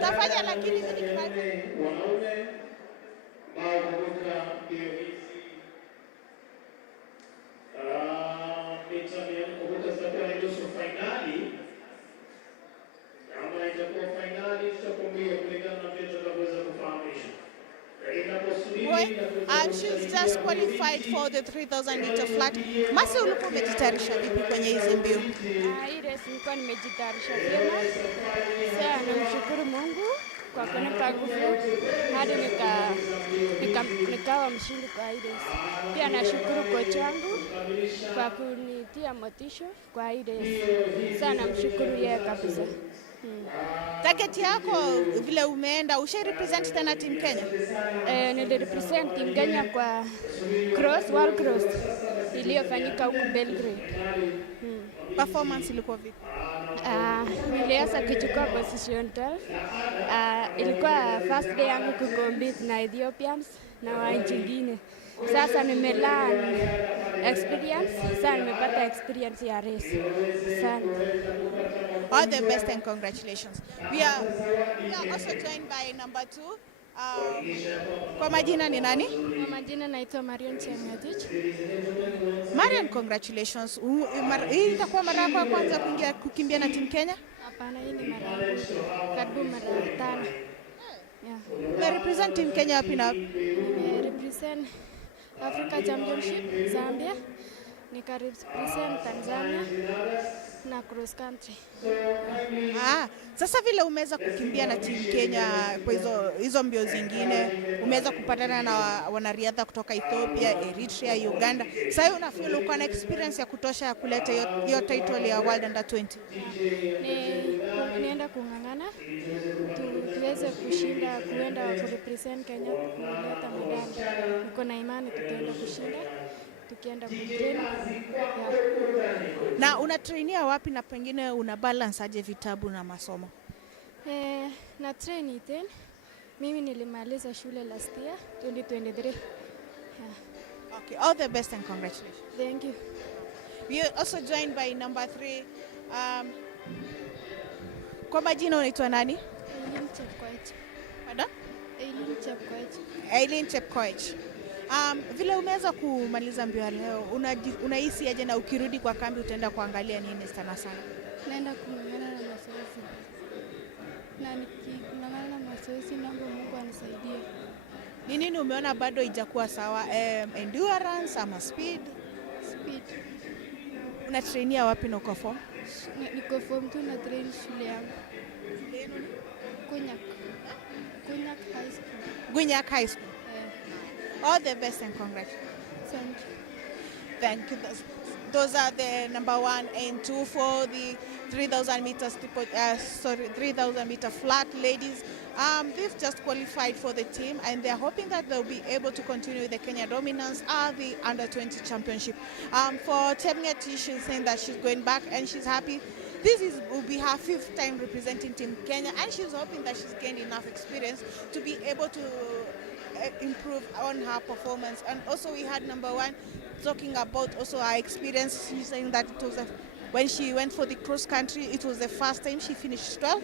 Tafanya lakini wanaume ambao kutoka mbio hizi mita 100 kutoka zitakuwa ni nusu fainali. Kama itakuwa fainali tutakwambia kulingana na vile tutaweza kufahamisha. She's just qualified for the 3000 meter flat. Masi, ulikuwa umejitayarisha vipi kwenye hizi mbio? Hii race nilikuwa nimejitayarisha vyema. Sasa namshukuru Mungu kwa kunipa nguvu hadi nikawa mshindi kwa hii race. Pia nashukuru kocha wangu kwa kunitia motisha kwa hii race. Sasa namshukuru yeye kabisa. Target yako vile umeenda, usharepresent tena team Kenya? Nilirepresent team Kenya kwa World Cross iliyofanyika huko Belgrade. Performance ilikuwa vipi? Niliweza kuchukua position 12. Ilikuwa first day yangu kucompete na Ethiopians na wa nchi nyingine. Sasa nimelearn experience, sasa nimepata experience ya race. Sana. All the best and congratulations. We are also joined by number 2. Kwa majina ni nani? Kwa majina naitwa Marion Chemngetich. Marion, congratulations. Hii itakuwa mara yako ya kwanza kukimbia na team Kenya? Hapana, hii ni mara yangu. Karibu mara 5. Yeah. Represent team Kenya wapi na wapi? Represent Africa Championship Zambia. Nika-represent Tanzania na cross country. Sasa vile umeweza kukimbia na team Kenya kwa hizo mbio zingine, umeweza kupatana na wanariadha kutoka Ethiopia, Eritrea, Uganda. Sasa una feel uko na experience ya kutosha ya kuleta hiyo title ya World Under 20? Nienda kung'ang'ana tuweze kushinda, kuenda kurepresent Kenya, kuleta medali. Niko na imani tutaenda kushinda tukienda kutrain. Na unatrainia wapi na pengine una balance aje vitabu na masomo? Na train then. Mimi nilimaliza shule last year 2023. Okay, all the best and congratulations. Thank you. We are also joined by number 3. Kwa majina unaitwa nani? Eileen Chepkoech. Pardon? Eileen Chepkoech. Eileen Chepkoech. Vile umeweza kumaliza mbio leo, unahisi aje na ukirudi kwa kambi utaenda kuangalia nini sana? Naenda kung'ang'ana na mazoezi. Na niking'ang'ana na mazoezi naomba Mungu anisaidie. Ni nini umeona bado haijakuwa sawa? Endurance ama speed? Speed. Unatrainia wapi na uko form? Niko form 2 na train shule yangu. Kunyak High School. Gunyak High School. All the best and congratulations. Thank you. Thank you. Those are the number 1 and 2 for the 3,000 meters 3,000 meter flat ladies. They've just qualified for the team and they're hoping that they'll be able to continue with the Kenya dominance at the under 20 championship. For Chemngetich, she's saying that she's going back and she's happy. This will be her 5th time representing Team Kenya and she's hoping that she's gained enough experience to be able to improve on her performance. And also we had number 1 talking about also her experience. She's saying that it was when she went for the cross country, it was the first time she finished 12th,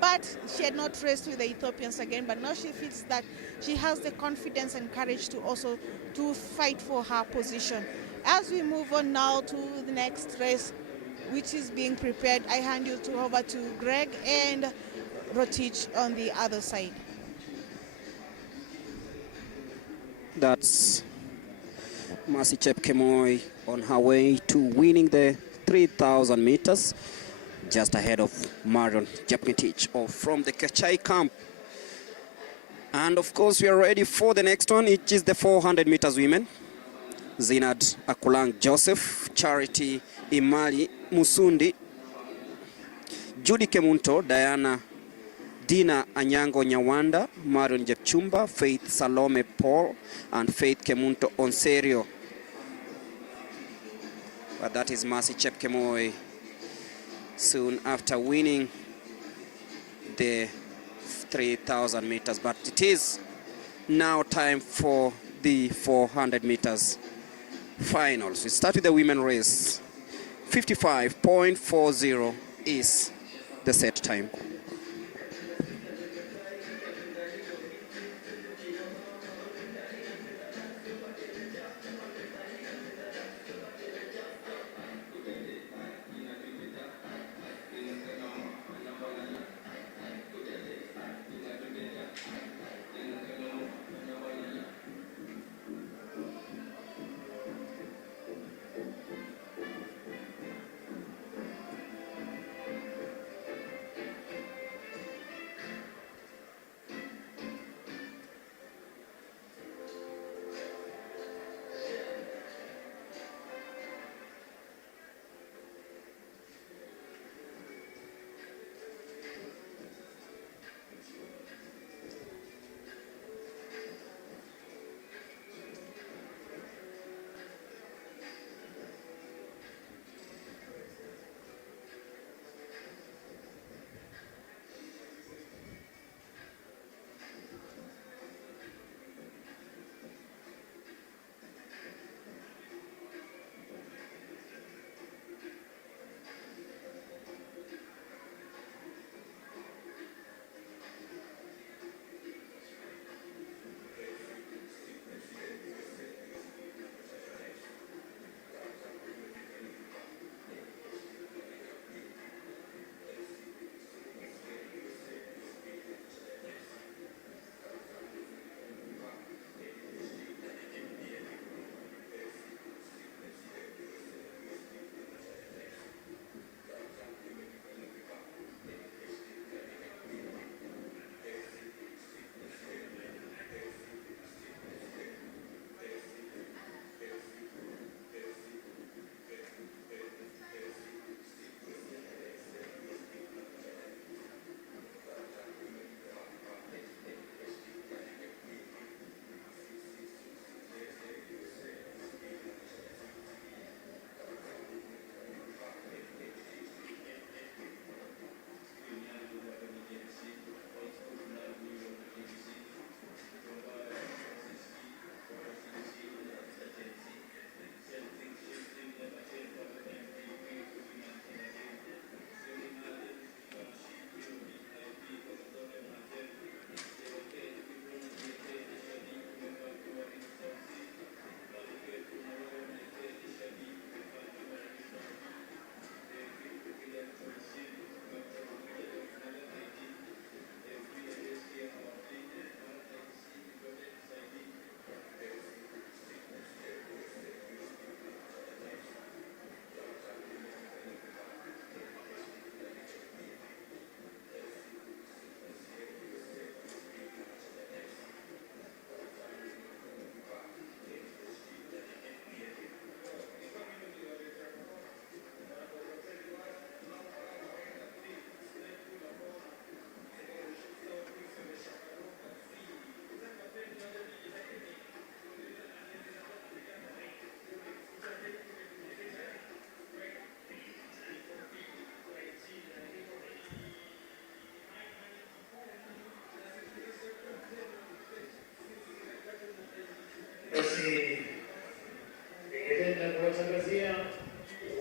but she had not raced with the Ethiopians again. But now she feels that she has the confidence and courage to also to fight for her position. As we move on now to the next race, which is being prepared, I hand you over to Greg and Rotich on the other side. That's Mercy Chepkemoi on her way to winning the 3,000 meters, just ahead of Marion Chepngetich from the Kachai camp. And of course, we are ready for the next one, which is the 400 meters women. Zinad Akulang Joseph, Charity Imali Musundi, Judy Kemunto, Diana Dina Anyango Nyawanda, Marion Jepchumba, Faith Salome Paul, and Faith Kemunto Onserio. But that is Mercy Chepkemoi soon after winning the 3,000 meters. But it is now time for the 400 meters finals. We start with the women race. 55.40 is the set time. Ningependa kuwatangazia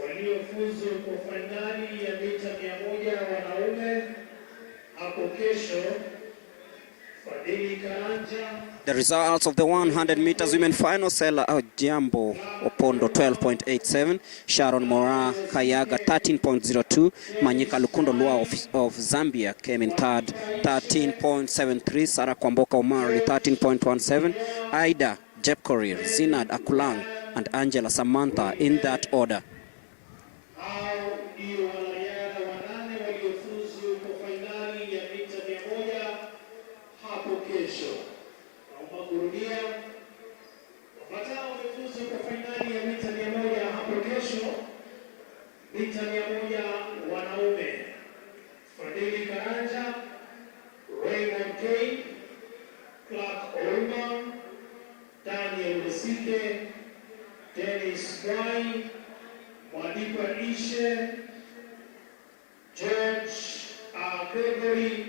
waliofuzu kwa fainali ya mita 100 wanaume hapo kesho. The results of the 100 meters women final: Sela Jambo Opondo 12.87, Sharon Mora Kayaga 13.02, Manyika Lukundo Lua of Zambia came in third 13.73, Sarah Kwamboka Omari 13.17, Aida Jepkorir, Zinad Akulang and Angela Samantha in that order. Mita 100 wanaume. Daniel Wesinde, Dennis Mwai, Mwadipa Ishe, George Gregory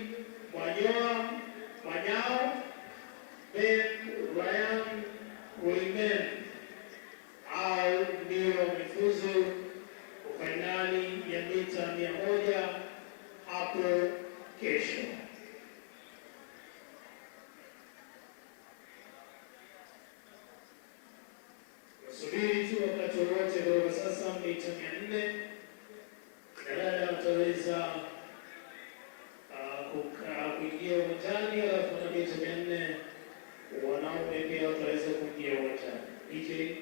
Mwanyao, Ben Ryan Roymen. Hao ndio wamefuzu fainali ya mita 100 hapo kesho. Subiri tu wakati wowote kutoka sasa mita 400 dada wataweza kuingia uwanjani, alafu na mita 400 wanaume pia wataweza kuingia uwanjani. DJ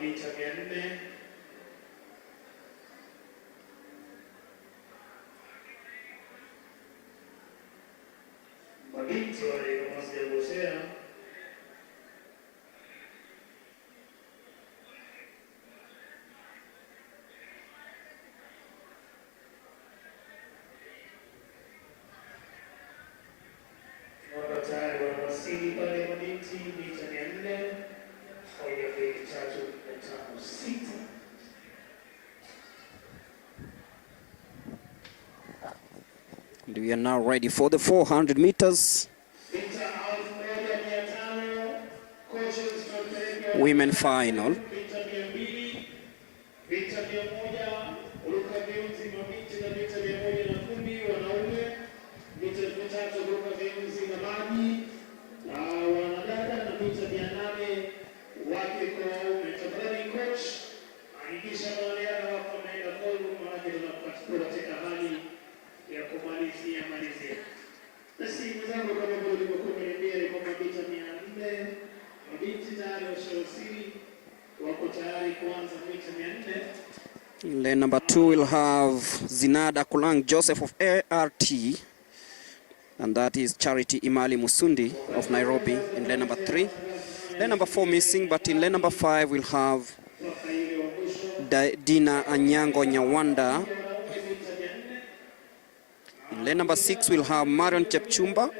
mita 400 mabinti wale kama sijagosea tayari wanawasili pale mabinti mita 400 moja, mbili, tatu, nne, tano, sita. And we are now ready for the 400 meters. Women final. In lane number 2 we'll have Zinada Kulang Joseph of ART, and that is Charity Imali Musundi of Nairobi in lane number 3. Lane number 4 missing, but in lane number 5 we'll have Dina Anyango Nyawanda. In lane number 6 we'll have Marion Chepchumba.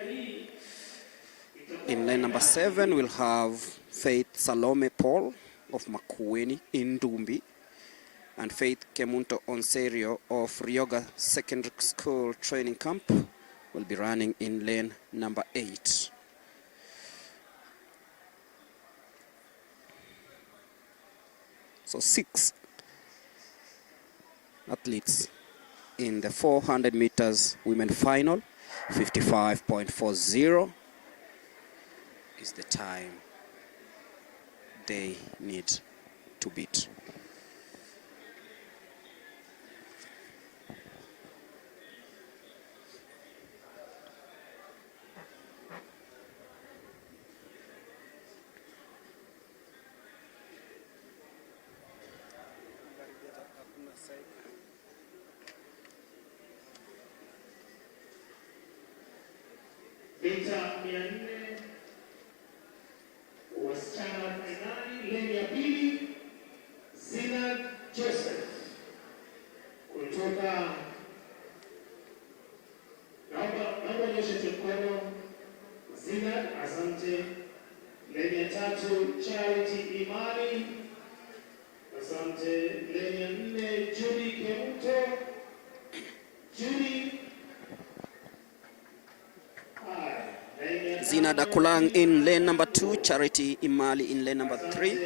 In lane number 7 we'll have Faith Salome Paul of Makueni in Dumbi, and Faith Kemunto Onserio of Ryoga Secondary School Training Camp will be running in lane number 8. So 6 athletes in the 400 meters women final. 55.40 is the time they need to beat. Mita asante. Leni ya tatu Charity Imani, asante. Leni ya nne Judy Kemuto, Judy. Zina Dakulang in lane number 2, Charity Imali in lane number 3,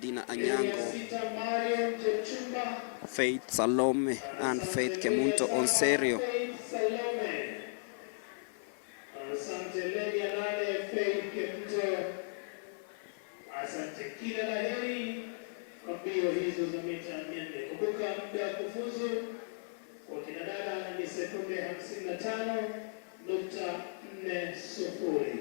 Dina Anyango, Faith Salome and Faith Kemunto on serio. Asante. Leni ya nane Faith Kemunto, asante. Kila la heri kwa mbio hizo za mita 400. Kumbuka muda wa kufuzu kwa kina dada ni sekunde 55.40.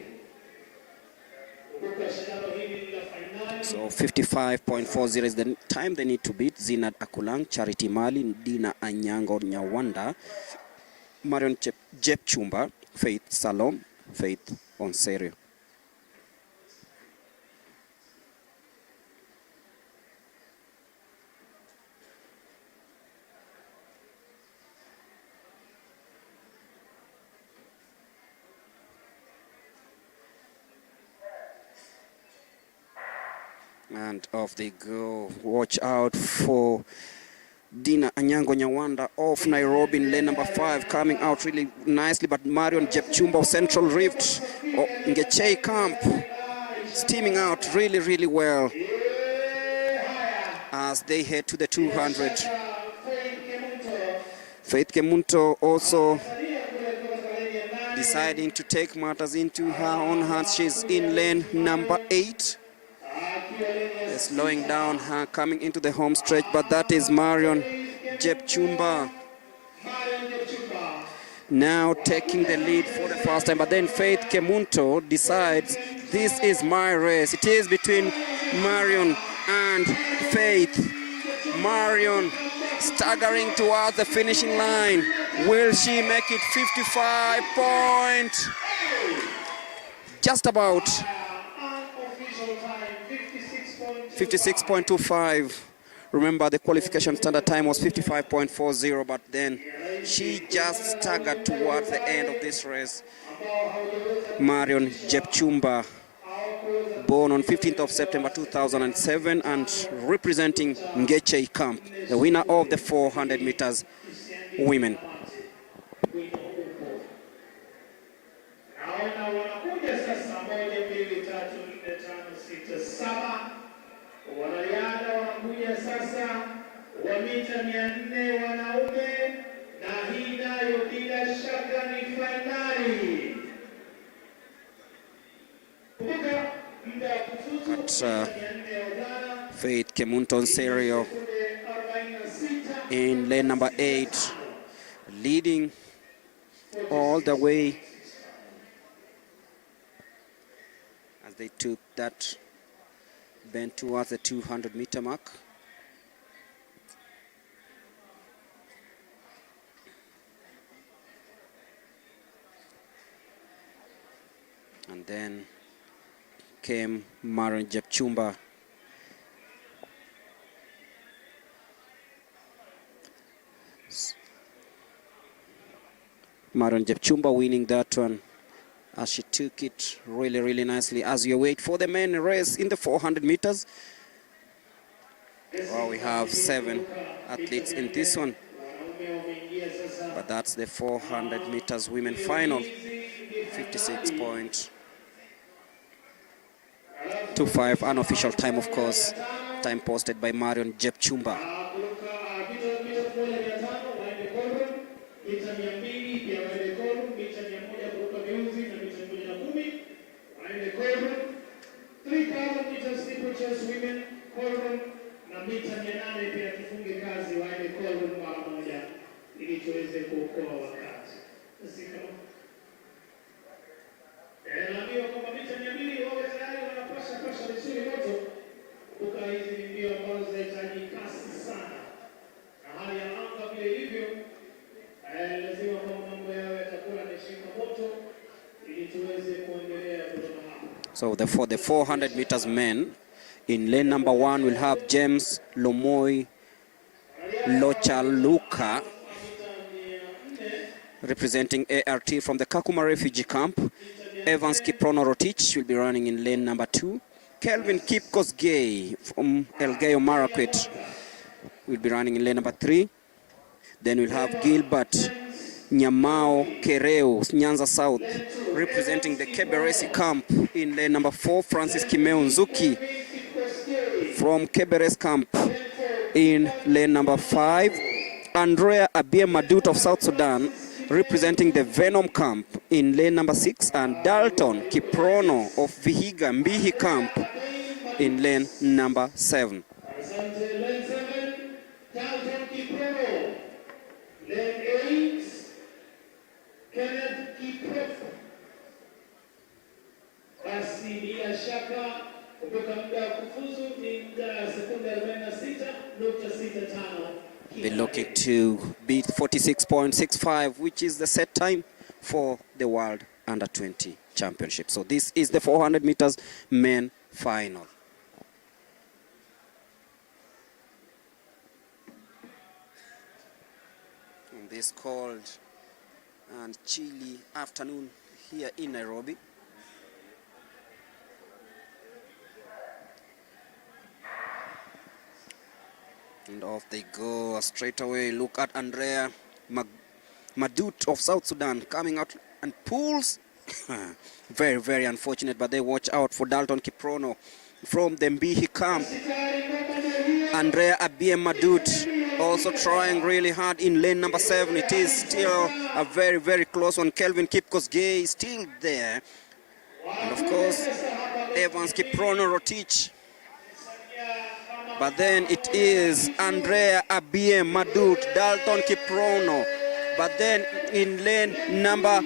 Kumbuka shindano hili la finali. So 55.40 is the time they need to beat. Zinat Akulang, Charity Mali, Dina Anyango Nyawanda, Marion Jepchumba, Faith Salom, Faith Onserio. And off they go. Watch out for Dina Anyango Nyawanda of Nairobi in lane number 5, coming out really nicely, but Marion Jepchumba of Central Rift, Ngechei Camp, steaming out really well as they head to the 200. Faith Kemunto also deciding to take matters into her own hands. She's in lane number 8. They're slowing down her coming into the home stretch, but that is Marion Jepchumba now taking the lead for the first time. But then Faith Kemunto decides this is my race. It is between Marion and Faith. Marion staggering towards the finishing line. Will she make it 55 points? Just about. 56.25. Remember, the qualification standard time was 55.40, but then she just staggered towards the end of this race. Marion Jepchumba, born on 15th of September 2007 and representing Ngechei Camp, the winner of the 400 meters women. Wanariadha wanakuja sasa wa mita 400 wanaume, na hii nayo bila shaka ni finali. Kumbuka muda wa kufuzu Faith Kemunto Serio in lane number 8, leading all the way as they took that bend towards the 200-meter mark. And then came Marion Jepchumba. Marion Jepchumba winning that one as she took it really nicely. As you wait for the main race in the 400 meters. Well, we have 7 athletes in this one, but that's the 400 meters women final. 56.25 unofficial time, of course, time posted by Marion Jepchumba. steeplechase women callroom na mita 800 pia tufunge kazi waende callroom mara moja ili tuweze kuokoa wakati. Sisi kama naambiwa kwamba mita 200 wao tayari wanapasha vizuri moto. Kumbuka hizi ni mbio ambazo zinahitaji kasi sana, na hali ya anga vile hivyo lazima kwa mambo yao yatakuwa yanashika moto ili tuweze kuendelea kutoka hapo. So for the 400 meters men, in lane number 1 we'll have James Lomoy Lochaluka representing ART from the Kakuma refugee camp. Evans Kiprono Rotich will be running in lane number 2. Kelvin Kipkosgei from Elgeyo Marakwet will be running in lane number 3. Then we'll have Gilbert Nyamao Kereo, Nyanza South, representing the Keberesi camp in lane number 4. Francis Kimeo Nzuki from Keberes camp in lane number 5. Andrea Abie Madut of South Sudan, representing the Venom camp in lane number 6, and Dalton Kiprono of Vihiga Mbihi camp in lane number 7. Lane 7, Dalton Kiprono. Lane 8, Kenneth Kiprono. Basi bila shaka kutoka muda wa kufuzu ni sekunde 46.65. They're looking to beat 46.65, which is the set time for the World Under-20 Championship. So this is the 400 meters men final. On this cold and chilly afternoon here in Nairobi. And off they go straight away. Look at Andrea Madut of South Sudan coming out and pulls. Very, very unfortunate, but they watch out for Dalton Kiprono from the Mbihi camp. Andrea Abie Madut also trying really hard in lane number 7. It is still a very, very close one. Kelvin Kipkosgei is still there. And of course, Evans Kiprono Rotich. But then it is Andrea Abie Madut, Dalton Kiprono. But then in lane number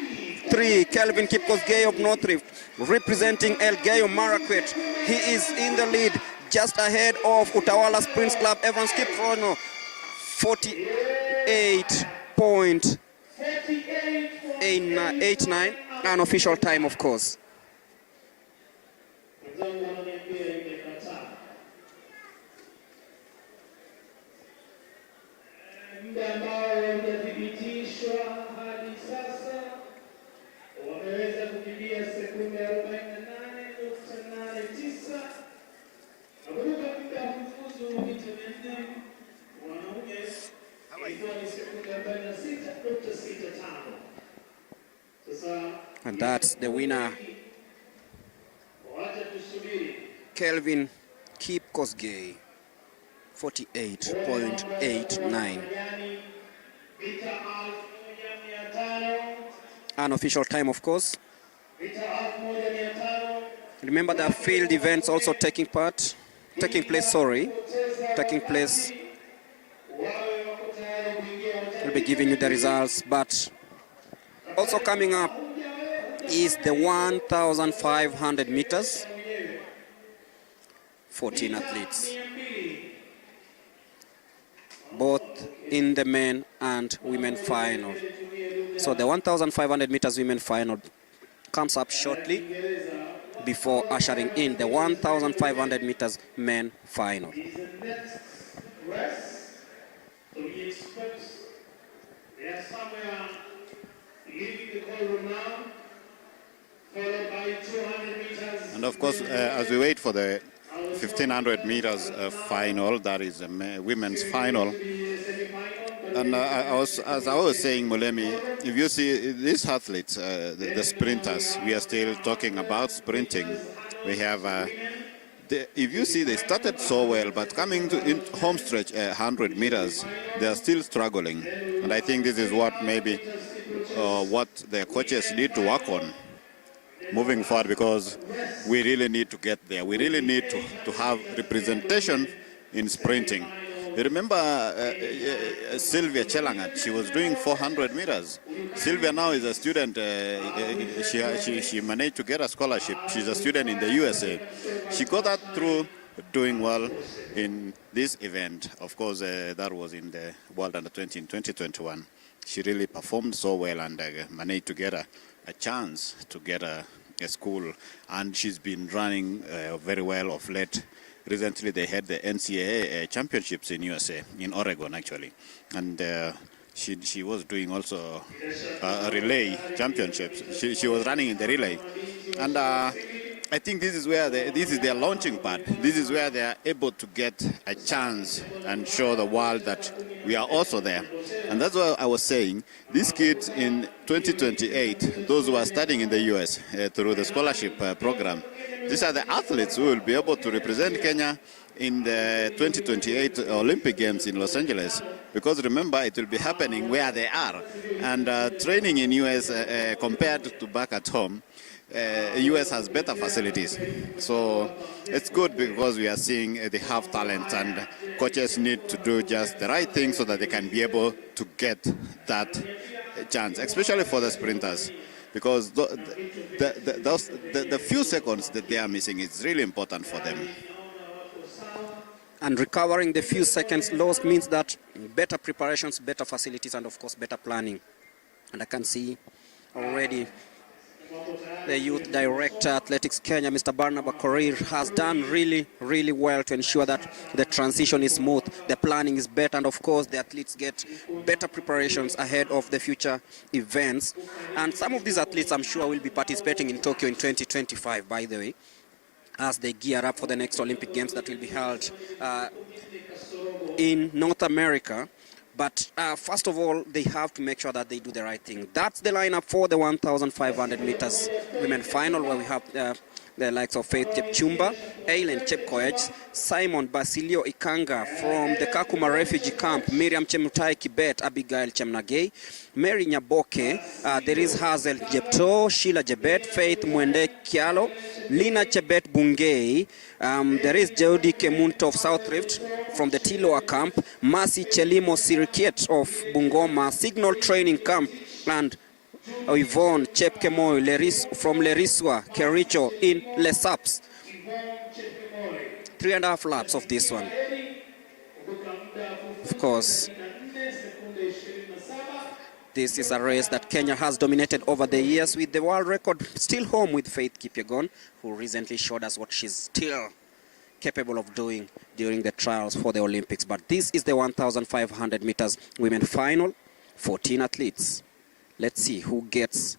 3, Kelvin Kipkosgei of North Rift, representing Elgeyo Marakwet. He is in the lead, just ahead of Utawala Sprints Club, Evans Kiprono, 48.89, unofficial time, of course. Muda ambao unathibitishwa hadi sasa wameweza kukimbia sekunde 48.89. Nakumbuka muda kufuzu mita 400 wanaume ilikuwa ni sekunde 46.65. Sasa And that's the winner, wacha tusubiri. Kelvin Kipkosgei, 48.89. Unofficial time, of course. Remember, there are field events also taking place. We'll be giving you the results, but also coming up is the 1,500 meters. 14 athletes, both in the men and women final. So the 1,500 meters women final comes up shortly before ushering in the 1,500 meters men final. And of course, as we wait for the 1,500 meters final, that is a women's final. And as I was saying, Mulemi, if you see these athletes, the sprinters, we are still talking about sprinting. We have, if you see, they started so well, but coming to in home stretch 100 meters, they are still struggling. And I think this is what maybe what the coaches need to work on moving forward, because we really need to get there. We really need to have representation in sprinting. You remember Sylvia Chelangat, she was doing 400 meters. Sylvia now is a student, she managed to get a scholarship. She's a student in the USA. She got that through doing well in this event. Of course, that was in the World Under-20 in 2021. She really performed so well and managed to get a chance to get a school, and she's been running very well of late. Recently they had the NCAA championships in USA, in Oregon actually, and she was doing also a relay championships. She was running in the relay, and I think this is where this is their launching pad. This is where they are able to get a chance and show the world that we are also there. And that's why I was saying, these kids in 2028, those who are studying in the US through the scholarship program, these are the athletes who will be able to represent Kenya in the 2028 Olympic Games in Los Angeles. Because remember, it will be happening where they are. And training in US compared to back at home, US has better facilities. So it's good because we are seeing they have talent, and coaches need to do just the right thing so that they can be able to get that chance, especially for the sprinters. Because the few seconds that they are missing is really important for them. And recovering the few seconds lost means that better preparations, better facilities, and of course better planning. And I can see already the youth director, Athletics Kenya, Mr. Barnaba Korir, has done really, really well to ensure that the transition is smooth, the planning is better, and of course the athletes get better preparations ahead of the future events. And some of these athletes, I'm sure, will be participating in Tokyo in 2025, by the way, as they gear up for the next Olympic Games that will be held in North America. But first of all, they have to make sure that they do the right thing. That's the lineup for the 1,500 meters women final, where we have the likes of Faith Chepchumba, Aileen Chepkoech, Simon Basilio Ikanga from the Kakuma refugee camp, Miriam Chemutai Kibet, Abigail Chemnagei, Mary Nyaboke, there is Hazel Jepto, Sheila Jebet, Faith Mwende Kialo, Lina Chebet Bungei, there is Jody Kemunto of South Rift from the Tiloa camp, Mercy Chelimo Sirikiet of Bungoma Signal Training Camp, and Yvonne Chepkemoi from Leriswa, Kericho in Lesaps. 3.5 laps of this one. Of course, this is a race that Kenya has dominated over the years, with the world record still home with Faith Kipyegon, who recently showed us what she's still capable of doing during the trials for the Olympics. But this is the 1,500 meters women final, 14 athletes. Let's see who gets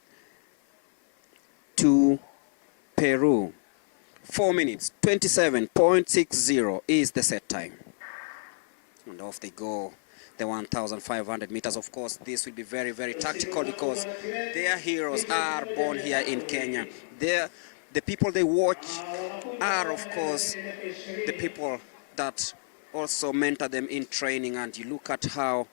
to Peru. 4 minutes, 27.60 is the set time. And off they go, the 1,500 meters. Of course, this will be very, very tactical because their heroes are born here in Kenya. The people they watch are, of course, the people that also mentor them in training. And you look at how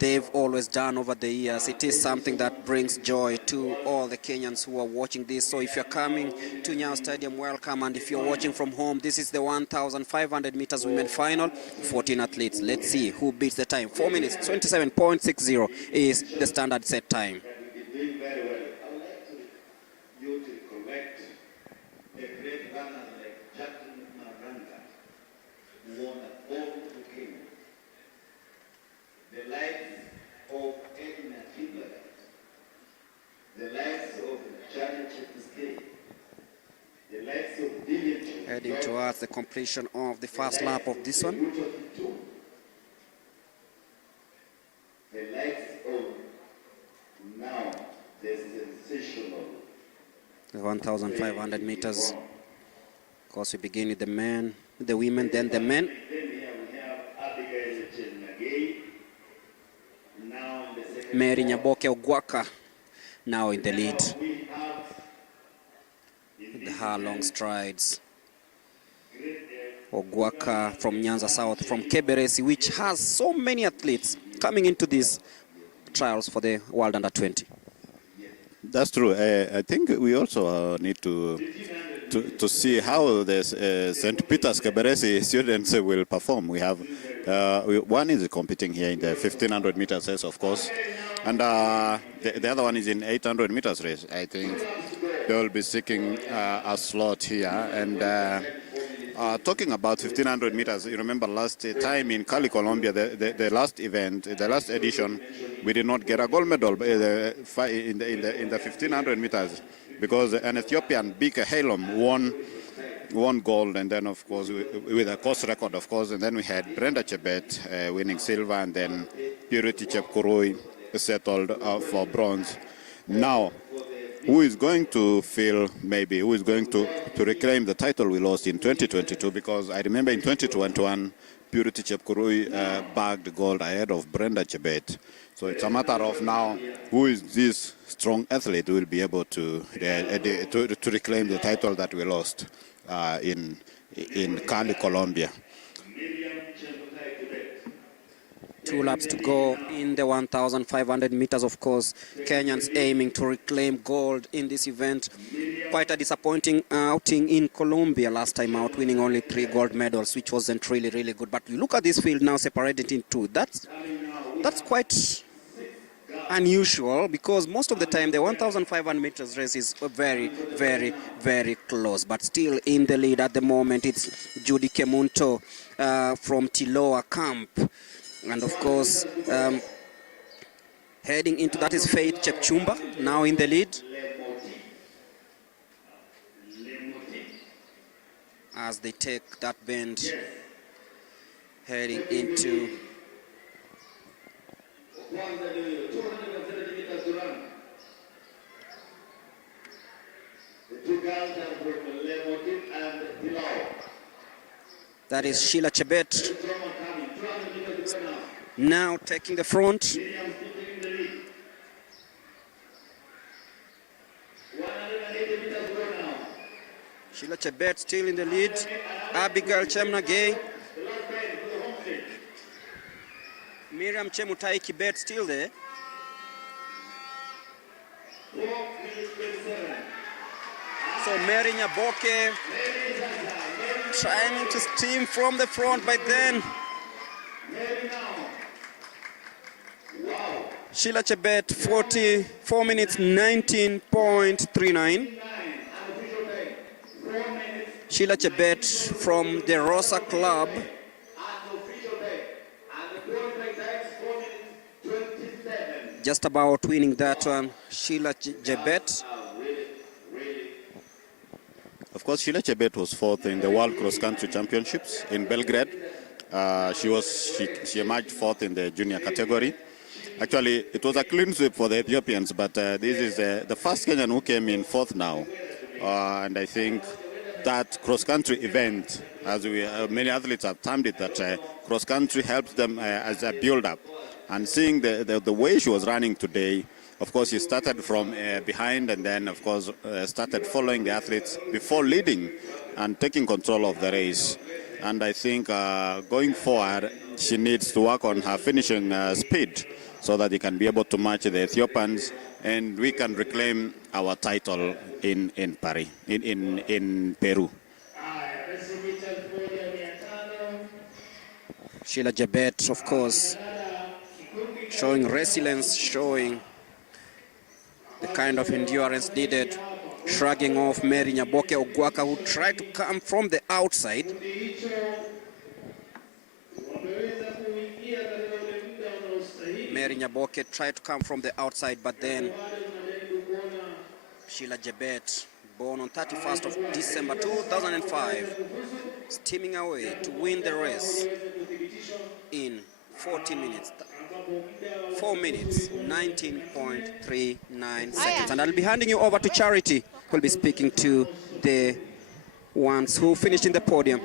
they've always done over the years. It is something that brings joy to all the Kenyans who are watching this. So if you're coming to Nyayo Stadium, welcome. And if you're watching from home, this is the 1,500 meters women final, 14 athletes. Let's see who beats the time. 4 minutes, 27.60 is the standard set time. Heading towards the completion of the first lap of this one. The 1,500 meters. Of course, we begin with the men, the women, then the men. Mary Nyaboke Ogwaka now in the lead. Her long strides. Ogwaka from Nyanza South, from Keberesi, which has so many athletes coming into these trials for the World Under 20. That's true. I think we also need to see how the St. Peter's Keberesi students will perform. We have one is competing here in the 1,500 meters race, of course, and the other one is in 800 meters race. I think they will be seeking a slot here. And talking about 1,500 meters, you remember last time in Cali, Colombia, the last event, the last edition, we did not get a gold medal in the 1,500 meters because an Ethiopian, Bika Halom, won gold, and then of course with a course record, of course, and then we had Brenda Chebet winning silver, and then Purity Chepkurui settled for bronze. Now, who is going to who is going to reclaim the title we lost in 2022? Because I remember in 2021, Purity Chepkurui bagged gold ahead of Brenda Chebet. So it's a matter of now, who is this strong athlete who will be able to reclaim the title that we lost in Cali, Colombia. 2 laps to go in the 1,500 meters, of course. Kenyans aiming to reclaim gold in this event. Quite a disappointing outing in Colombia last time out, winning only 3 gold medals, which wasn't really, really good. But you look at this field now separated in 2. That's quite unusual, because most of the time the 1,500 meters race is very, very, very close. But still in the lead at the moment, it's Judy Kemunto from Tiloa Camp. And of course, heading into that is Faith Chepchumba, now in the lead. As they take that bend, heading into that is Sheila Chebet, now taking the front. Sheila Chebet still in the lead. Abigail Chemnagay. Miriam Chemutai Kibet still there. So Mary Nyaboke trying to steam from the front, but then Sheila Chebet 44 minutes 19.39. Sheila Chebet from the Rosa Club. Just about winning that one, Sheila Chebet. Of course, Sheila Chebet was 4th in the World Cross Country Championships in Belgrade. She emerged 4th in the junior category. Actually, it was a clean sweep for the Ethiopians, but this is the first Kenyan who came in 4th now. And I think that cross-country event, as many athletes have termed it, that cross-country helps them as a build-up. And seeing the way she was running today, of course, she started from behind and then, of course, started following the athletes before leading and taking control of the race. And I think going forward, she needs to work on her finishing speed so that he can be able to match the Ethiopians and we can reclaim our title in Paris, in Peru. Sheila Chebet, of course, showing resilience, showing the kind of endurance needed, shrugging off Mary Nyaboke Ogwaka, who tried to come from the outside. Mary Nyaboke tried to come from the outside, but then Sheila Chebet, born on 31st of December 2005, steaming away to win the race in 14 minutes. 4 minutes, 19.39 seconds. And I'll be handing you over to Charity, who'll be speaking to the ones who finished in the podium.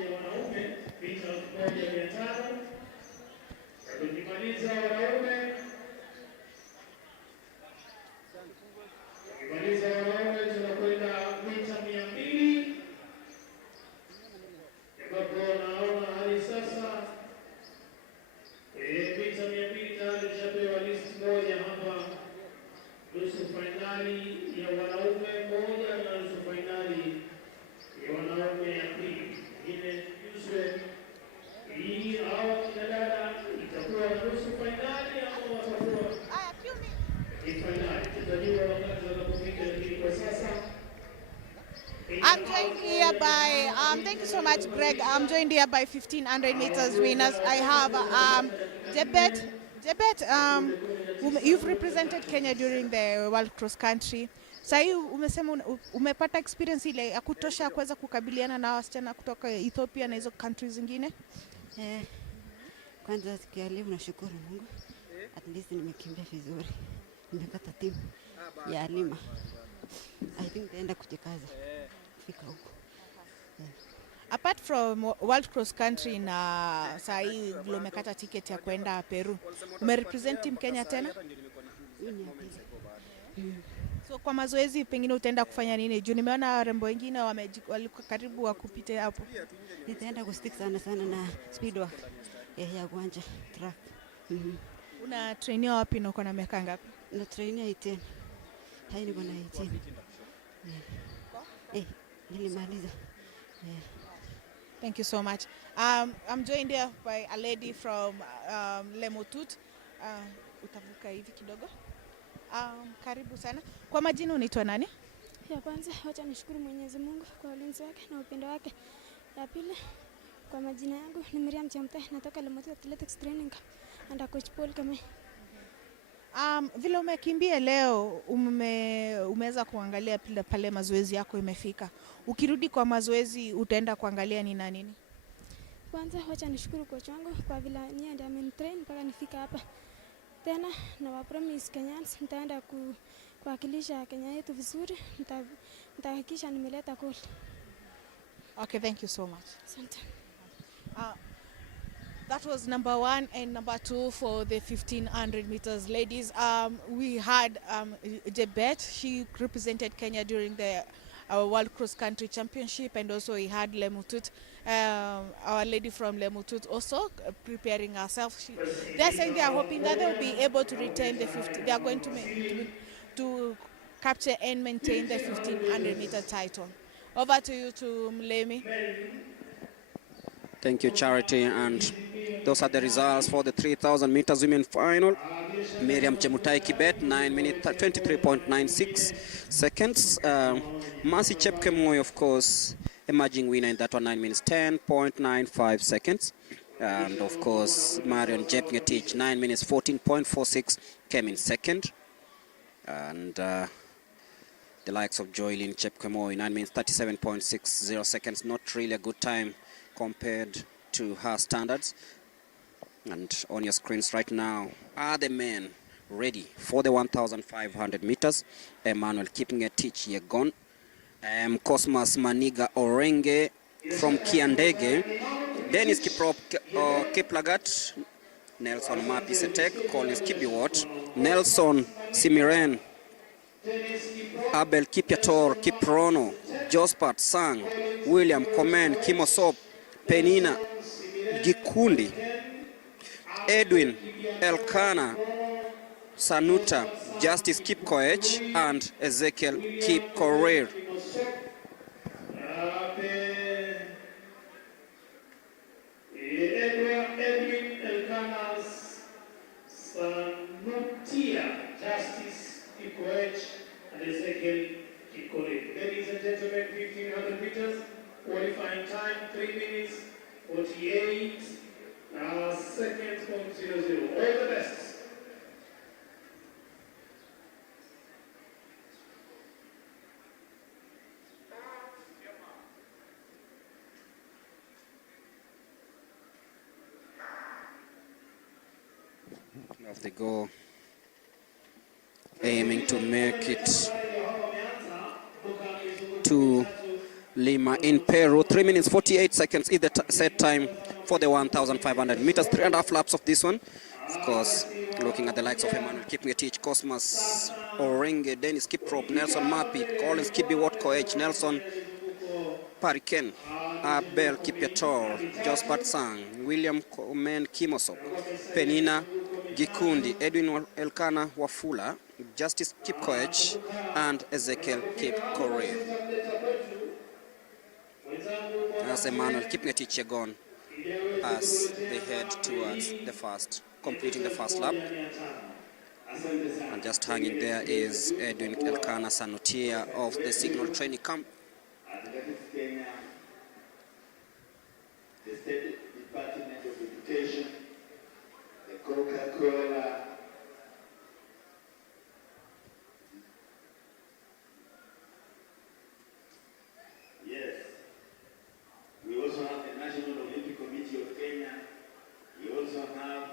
I'm joined here by, thank you so much, Greg. I'm joined here by 1,500 meters winners. I have Chebet. Chebet, you've represented Kenya during the World Cross Country. Sasa umesema umepata experience ile ya kutosha kuweza kukabiliana na wasichana kutoka Ethiopia na hizo countries zingine? Kwanza sikia leo nashukuru Mungu. At least nimekimbia vizuri. Nimekata timu ya Lima. I think taenda kujikaza kufika huko. Apart from World Cross Country na saa hii vile umekata ticket ya kwenda Peru, umerepresent team Kenya tena? So kwa mazoezi pengine utaenda kufanya nini? Juu nimeona warembo wengine walikuwa karibu wakupite hapo. Nitaenda kustick sana na speed work ya uwanja track. Una trainia wapi na uko na miaka ngapi? Na trainia 18. Hai niko na 18. Nilimaliza. Thank you so much. I'm joined here by a lady from Lemotut. Utavuka hivi kidogo. Karibu sana. Kwa majina unaitwa nani? Ya kwanza wacha nishukuru Mwenyezi Mungu kwa ulinzi wake na upendo wake. Ya pili, kwa majina yangu ni Miriam Chamte, natoka Lemotut Athletics Training under coach Paul Kame. Vile umekimbia leo, umeweza kuangalia pale mazoezi yako imefika. Ukirudi kwa mazoezi utaenda kuangalia ni na nini? Kwanza wacha nishukuru coach wangu kwa vile yeye ndiye amenitrain mpaka nifika hapa. Tena na wa promise Kenyans nitaenda kuwakilisha Kenya yetu vizuri, nitahakikisha nimeleta goal. Okay, thank you so much. Asante. That was number 1 and number 2 for the 1500 meters ladies. We had Jebet. She represented Kenya during the World Cross Country Championship, and also we had Lemotut, our lady from Lemotut also preparing herself. They're saying they are hoping that they'll be able to retain the 50. They are going to capture and maintain the 1500 meter title. Over to you, to Mlemi. Thank you, Charity. And those are the results for the 3,000 meters women final. Miriam Chemutai Kibet, 9 minutes 23.96 seconds. Mercy Chepkemoi, of course, emerging winner in that one, 9 minutes 10.95 seconds. And of course, Marion Jepngetich, 9 minutes 14.46, came in second. And the likes of Joylyn Chepkemoi, 9 minutes 37.60 seconds, not really a good time compared to her standards. And on your screens right now are the men ready for the 1,500 meters. Emmanuel Kipngetich Yegon, Cosmas Maniga Orenge from Kiandege, Dennis Kiprop Kiplagat, Nelson Mapi Setek, Collins Kibiwot, Nelson Simiren, Abel Kipiator Kiprono, Jospat Sang, William Komen Kimosop, Penina Gikundi, Edwin Elkana Sanuta, Justice Kipkoech, and Ezekiel Kipkorir. Edwin Elkana Sanutia, Justice Kipkoech, and Ezekiel Kipkorir. Ladies and gentlemen, 1500 meters, qualifying time 3 minutes 48 seconds .00. All the best. Off they go, aiming to make it to Lima in Peru. 3 minutes 48 seconds is the set time for the 1,500 meters. 3.5 laps of this one. Of course, looking at the likes of Emmanuel Kipngetich, Cosmas Orenge, Dennis Kiprop, Nelson Mapi, Collins Kibiwot Koech, Nelson Pariken, Abel Kipiator, Jospat Sang, William Komen Kimosop, Penina Gikundi, Edwin Elkana Wafula, Justice Kipkoech, and Ezekiel Kipkorir. As Emmanuel Kipngetich Yegon as they head towards the first, completing the first lap. And just hanging there is Edwin Elkana Sanutia of the Signal Training Camp. The State Department of Education, the Coca-Cola, yes. We also have the National Olympic Committee of Kenya. We also have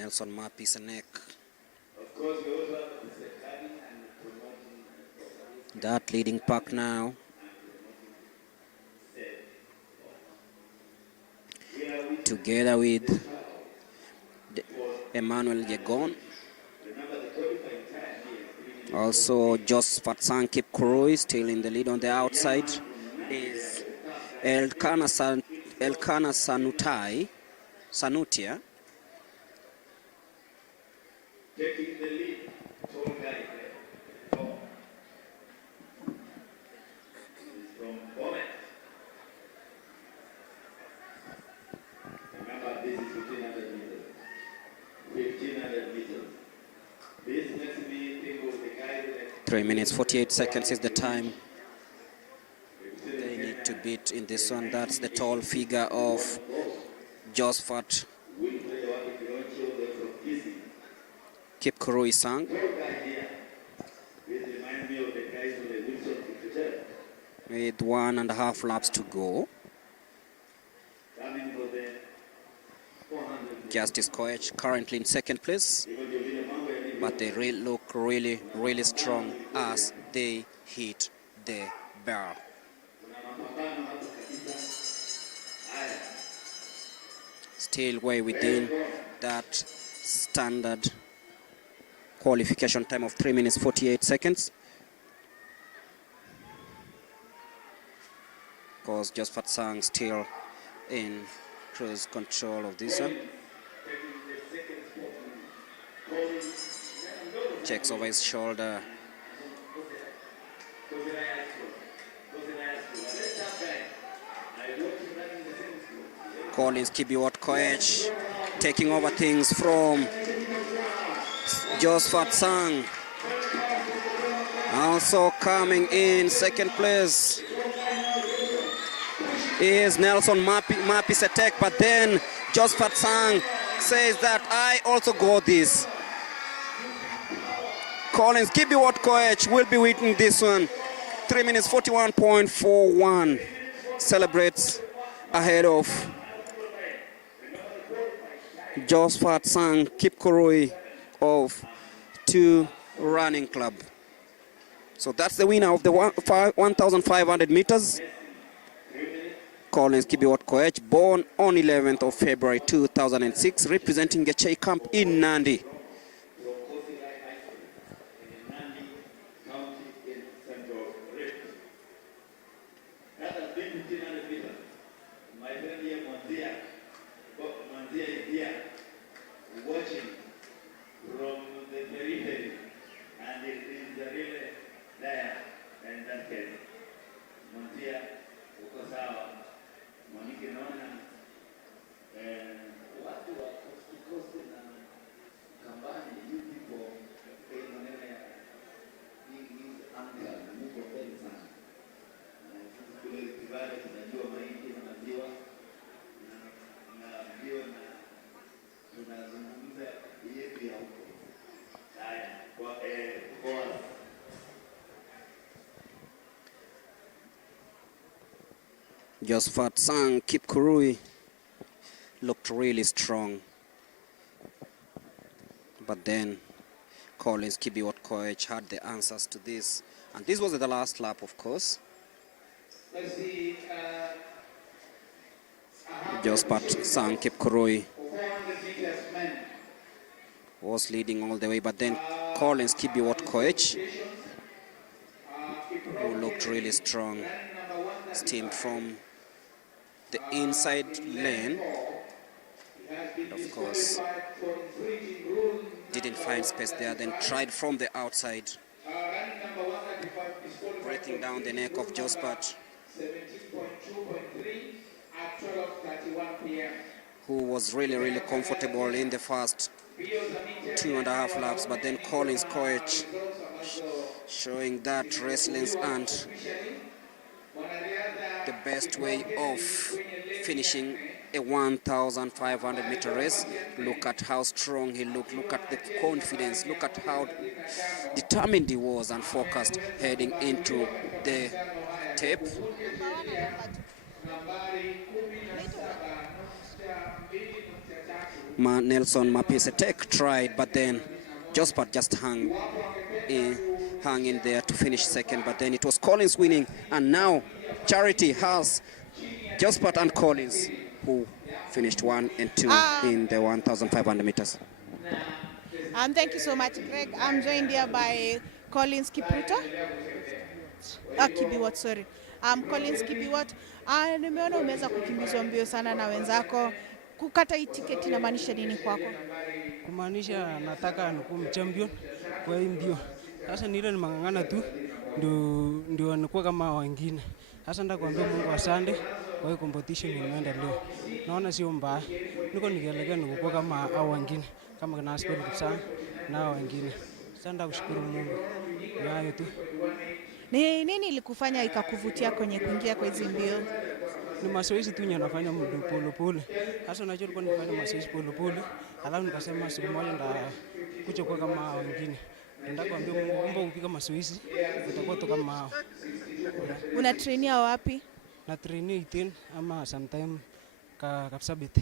Nelson Mapi's neck. That leading pack now. Together with Emmanuel Yegon. Also, Josephat Sang Kipkurui still in the lead. On the outside is Elkana Sanutia. Taking the lead, tall guy there. Tall. He's from Bomet. Remember, this is 1500 meters. 1500 meters. This makes me think of the guy that 3 minutes 48 seconds is the time they need to beat in this one. That's the tall figure of Josephat Kipkurui Sang. With 1.5 laps to go. Justice Koech currently in second place, but they look really strong as they hit the bar. Still way within that standard qualification time of 3 minutes 48 seconds. Of course, Josephat Sang still in cruise control of this one. Checks over his shoulder. Collins Kibiwot Koech taking over things from Josephat Sang. Also coming in second place is Nelson Mapi's attack, but then Josephat Sang says that I also got this. Collins Kibiwot Koech will be winning this one. 3 minutes 41.41. Celebrates ahead of Josephat Sang Kipkurui of 2 Running Club. So that's the winner of the 1,500 meters. Collins Kibiwot Koech, born on 11th of February 2006, representing Gechei camp in Nandi. Josephat Sang Kipkurui looked really strong, but then Collins Kibiwot Koech had the answers to this, and this was the last lap, of course. let's see, Josephat Sang Kipkurui 400 meters men. was leading all the way, but then Collins Kibiwot Koech, who looked really strong, steamed from the inside lane, and of course didn't find space there, then tried from the outside, breaking down the neck of Josephat, 17.2.3 at 12:31 p.m. who was really comfortable in the first 2.5 laps, but then Collins Koech showing that resilience and the best way of finishing a 1,500 meter race. Look at how strong he looked, look at the confidence, look at how determined he was and focused heading into the tape. Nelson Mapisetek tried, but then Josphat just hung in there to finish second, but then it was Collins winning, and now Charity has Josphat and Collins, who finished 1 and 2 in the 1,500 meters. Thank you so much, Greg. I'm joined here by Collins Kipruto. Kibiwot, sorry. Collins Kibiwot. Nimeona umeweza kukimbizwa mbio sana na wenzako. Kukata hii tiketi inamaanisha nini kwako? Kumaanisha nataka nikuwe champion kwa hii mbio. Sasa nile nimang'ang'ana tu ndio nikuwa kama wengine. Sasa nataka kuambia Mungu asante kwa hii competition imeenda leo. Naona sio mbaya. Niko nikielekea nikuwa kama hao wengine, kama kana spirit sana na hao wengine. Sasa nataka kushukuru Mungu. Ni hayo tu. Ni nini ilikufanya ikakuvutia kwenye kuingia kwa hizo mbio? Ni mazoezi tu nafanya pole pole. Sasa unajua nilikuwa nifanya mazoezi pole pole. Alafu nikasema siku moja kuja kwa kama wengine. Nenda kuambia Mungu kwamba ukipiga mazoezi utakuwa tu kama hao. Una trainia wapi? Na trainia Iten ama sometime Kapsabet.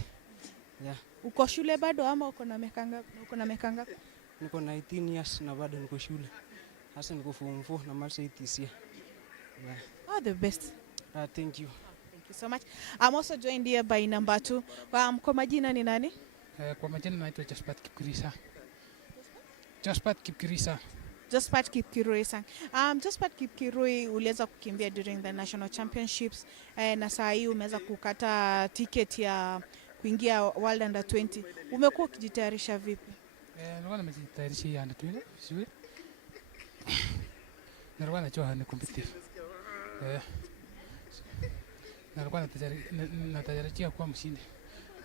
Yeah. Uko shule bado ama uko na miaka ngapi? Niko na 18 years na bado niko shule. Sasa niko form 4 na maliza ETC. Yeah. Oh, the best. Thank you. Thank you so much. I'm also joined here by number 2. Kwa majina ni nani? Kwa majina naitwa Josphat Kipkirisa. Josphat Kipkirisa. Josphat Kipkirui sang. Josphat Kipkirui uliweza kukimbia during the national championships na saa hii umeweza kukata ticket ya kuingia World Under 20. Umekuwa ukijitayarisha vipi? Nilikuwa nimejitayarisha Under 20 vizuri. Nilikuwa najua ni competitive. Nilikuwa natarajia kuwa mshindi.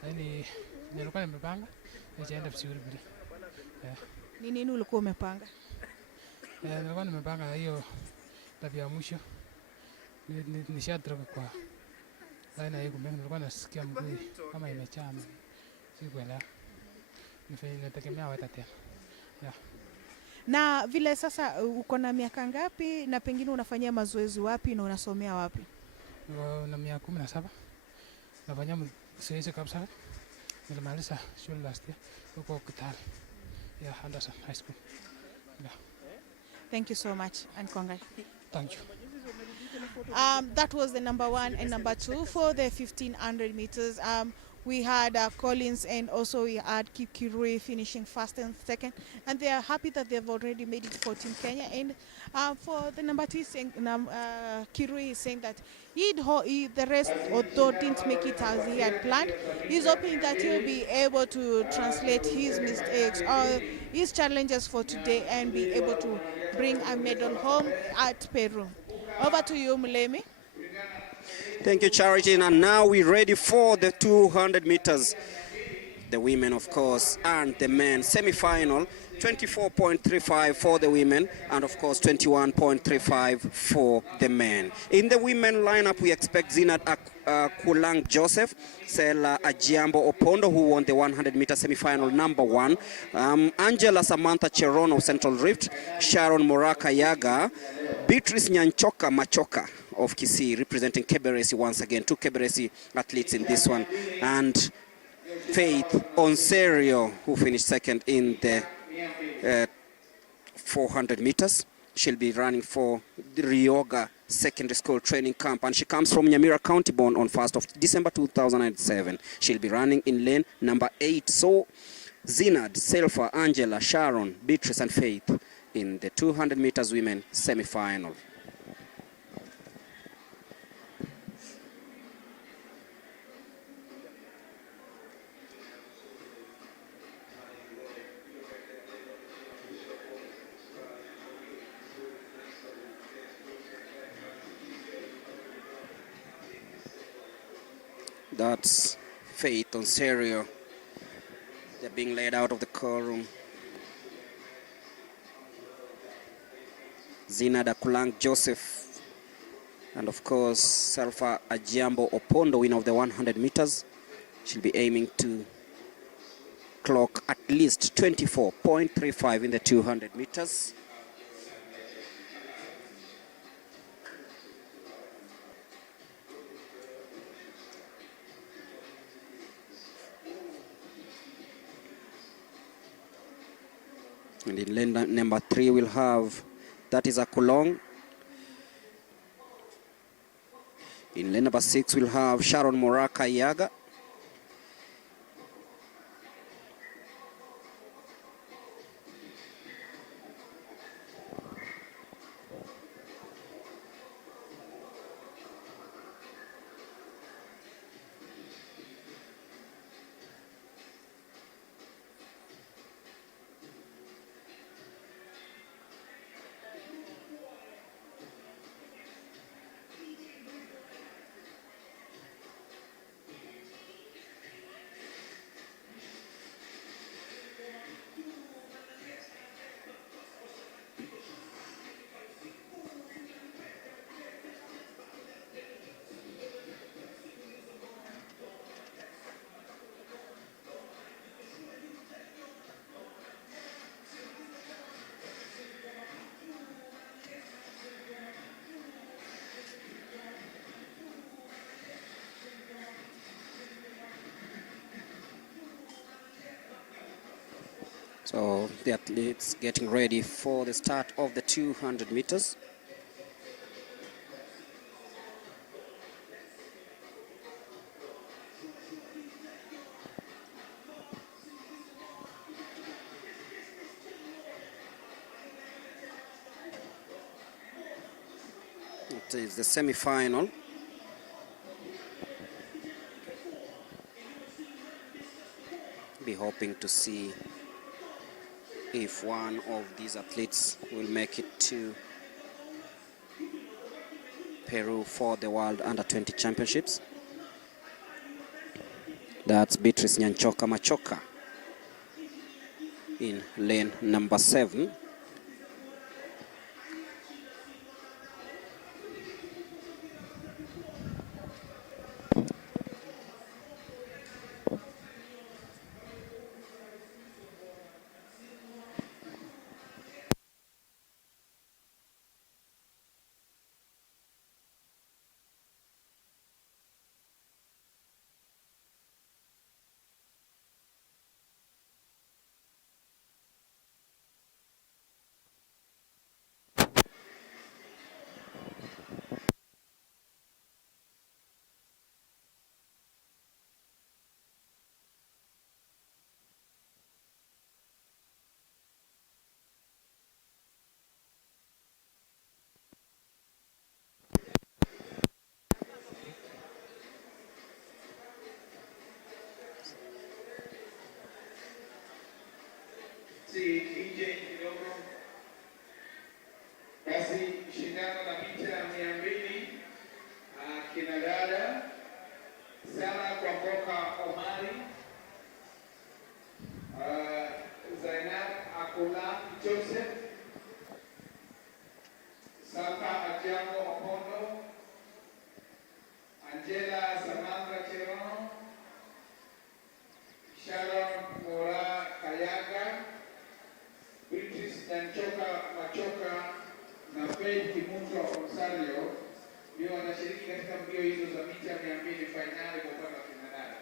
Yaani nilikuwa nimepanga niende vizuri vile. Ni nini ulikuwa umepanga? Nilikuwa nimepanga hiyo tabia mwisho. Nishatoka kwa line hiyo kumbe nilikuwa nasikia mguu kama imechama. Sikuelewa. Nategemea wata tena. Yeah. Na vile sasa uko na miaka ngapi na pengine unafanyia mazoezi wapi na unasomea wapi? Na miaka 17. Nafanya mazoezi kabisa. Nilimaliza shule last year huko Kitale. Yeah, Anderson High School. Yeah. Thank you so much and congrats. Thank you. That was the number 1 and number 2 for the 1500 meters. We had Collins and also we had Kipkirui finishing first and second, and they are happy that they've already made it for Team Kenya. And for the number 2, Kirui is saying that the rest, although didn't make it as he had planned, he's hoping that he'll be able to translate his mistakes or his challenges for today and be able to bring a medal home at Peru. Over to you, Mulemi. Thank you, Charity. And now we're ready for the 200 meters. The women, of course, and the men. Semi-final, 24.35 for the women, and of course 21.35 for the men. In the women lineup, we expect Zinat Kulang Joseph, Sela Ajiambo Opondo, who won the 100-meter semi-final number 1, Angela Samantha Cheron of Central Rift, Sharon Moraka Yaga, Beatrice Nyanchoka Machoka of Kisii, representing Keberesi once again. 2 Keberesi athletes in this one, and Faith Onserio, who finished second in the 400 meters. She'll be running for the Ryoga Secondary School Training Camp, and she comes from Nyamira County, born on 1st of December 2007. She'll be running in lane number 8. So Zinad, Selfa, Angela, Sharon, Beatrice and Faith in the 200 meters women semi-final. That's Faith Onserio. They're being led out of the call room. Zinada Kulang Joseph, and of course Salfa Ajiambo Opondo, winner of the 100 meters. She'll be aiming to clock at least 24.35 in the 200 meters. And in lane number 3 we'll have, that is a Kulong. In lane number 6 we'll have Sharon Moraka Yaga. So the athletes getting ready for the start of the 200 meters. It is the semi-final. Be hoping to see if one of these athletes will make it to Peru for the World Under-20 Championships. That's Beatrice Nyanchoka Machoka in lane number 7. Basi shindano la mita 200 kina dada Sara Kwamboka Omari, Zainab Akulam Joseph, Saka Ajango Opondo, Angela Samandra Cherono, Sharon Mora Kayaga, Beatrice Nyanchoka Machoka na Faith Kimunzo Onsario ndio wanashiriki katika mbio hizo za mita 200 fainali kwa upande wa kinadada.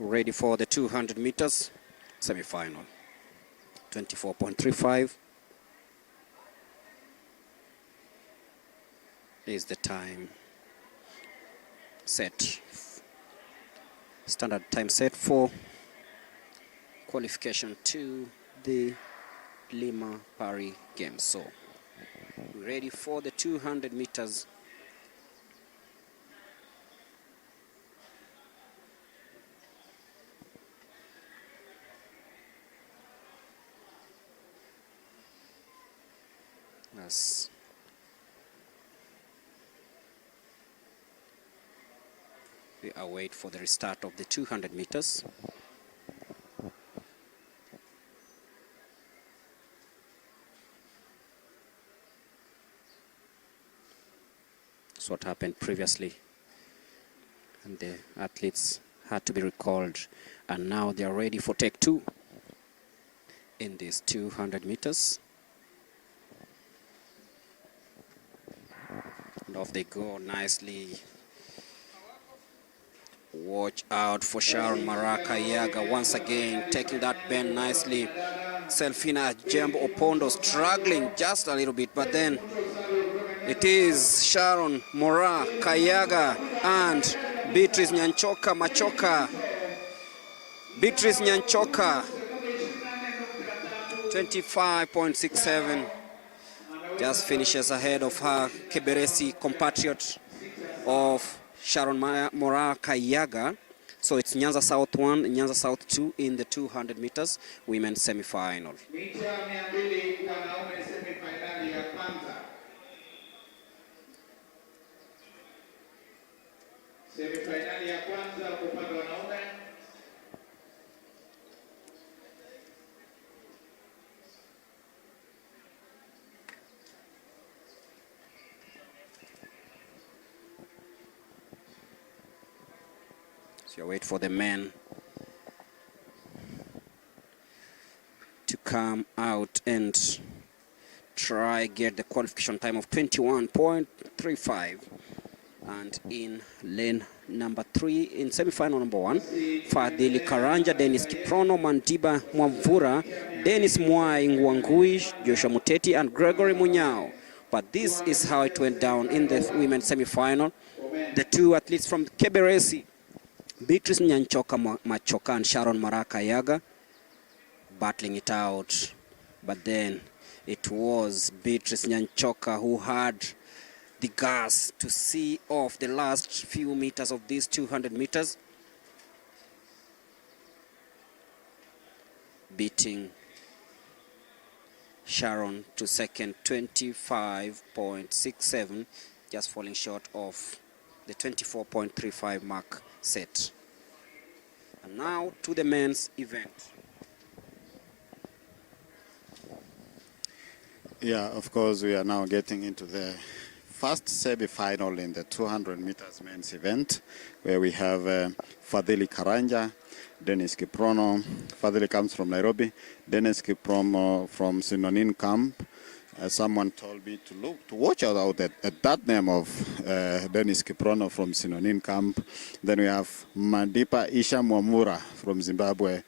Ready for the 200 meters semi-final. 24.35 is the time set. Standard time set for qualification to the Lima Paris Games. So we're ready for the 200 meters. Yes. We await for the restart of the 200 meters. So what happened previously, and the athletes had to be recalled, and now they are ready for take 2 in these 200 meters. And off they go nicely. Watch out for Sharon Marakayaga once again, taking that bend nicely. Selfina Jembo Opondo struggling just a little bit, but then it is Sharon Marakayaga and Beatrice Nyanchoka Machoka. Beatrice Nyanchoka, 25.67, just finishes ahead of her Keberesi compatriot of Sharon Marakayaga. So it's Nyanza South 1, Nyanza South 2 in the 200 meters women's semi-final. Semifinali ya kwanza kwa upande wa wanaume. So you wait for the men to come out and try get the qualification time of 21.35. And in lane number 3 in semi-final number 1, Fadhili Karanja, Dennis Kiprono, Mandiba Mwamvura, Dennis Mwai Ngwangui, Joshua Muteti, and Gregory Munyao. But this is how it went down in the women's semi-final. The 2 athletes from Keberesi, Beatrice Nyanchoka Machoka and Sharon Marakayaga, battling it out. But then it was Beatrice Nyanchoka who had the gas to see off the last few meters of these 200 meters, beating Sharon to second, 25.67, just falling short of the 24.35 mark set. And now to the men's event. Yeah, of course, we are now getting into the first semi-final in the 200 meters men's event, where we have Fadhili Karanja, Dennis Kiprono. Fadhili comes from Nairobi, Dennis Kiprono from Sinonin camp. Someone told me to watch out at that name of Dennis Kiprono from Sinonin camp. Then we have Mandipa Isha Mwamura from Zimbabwe,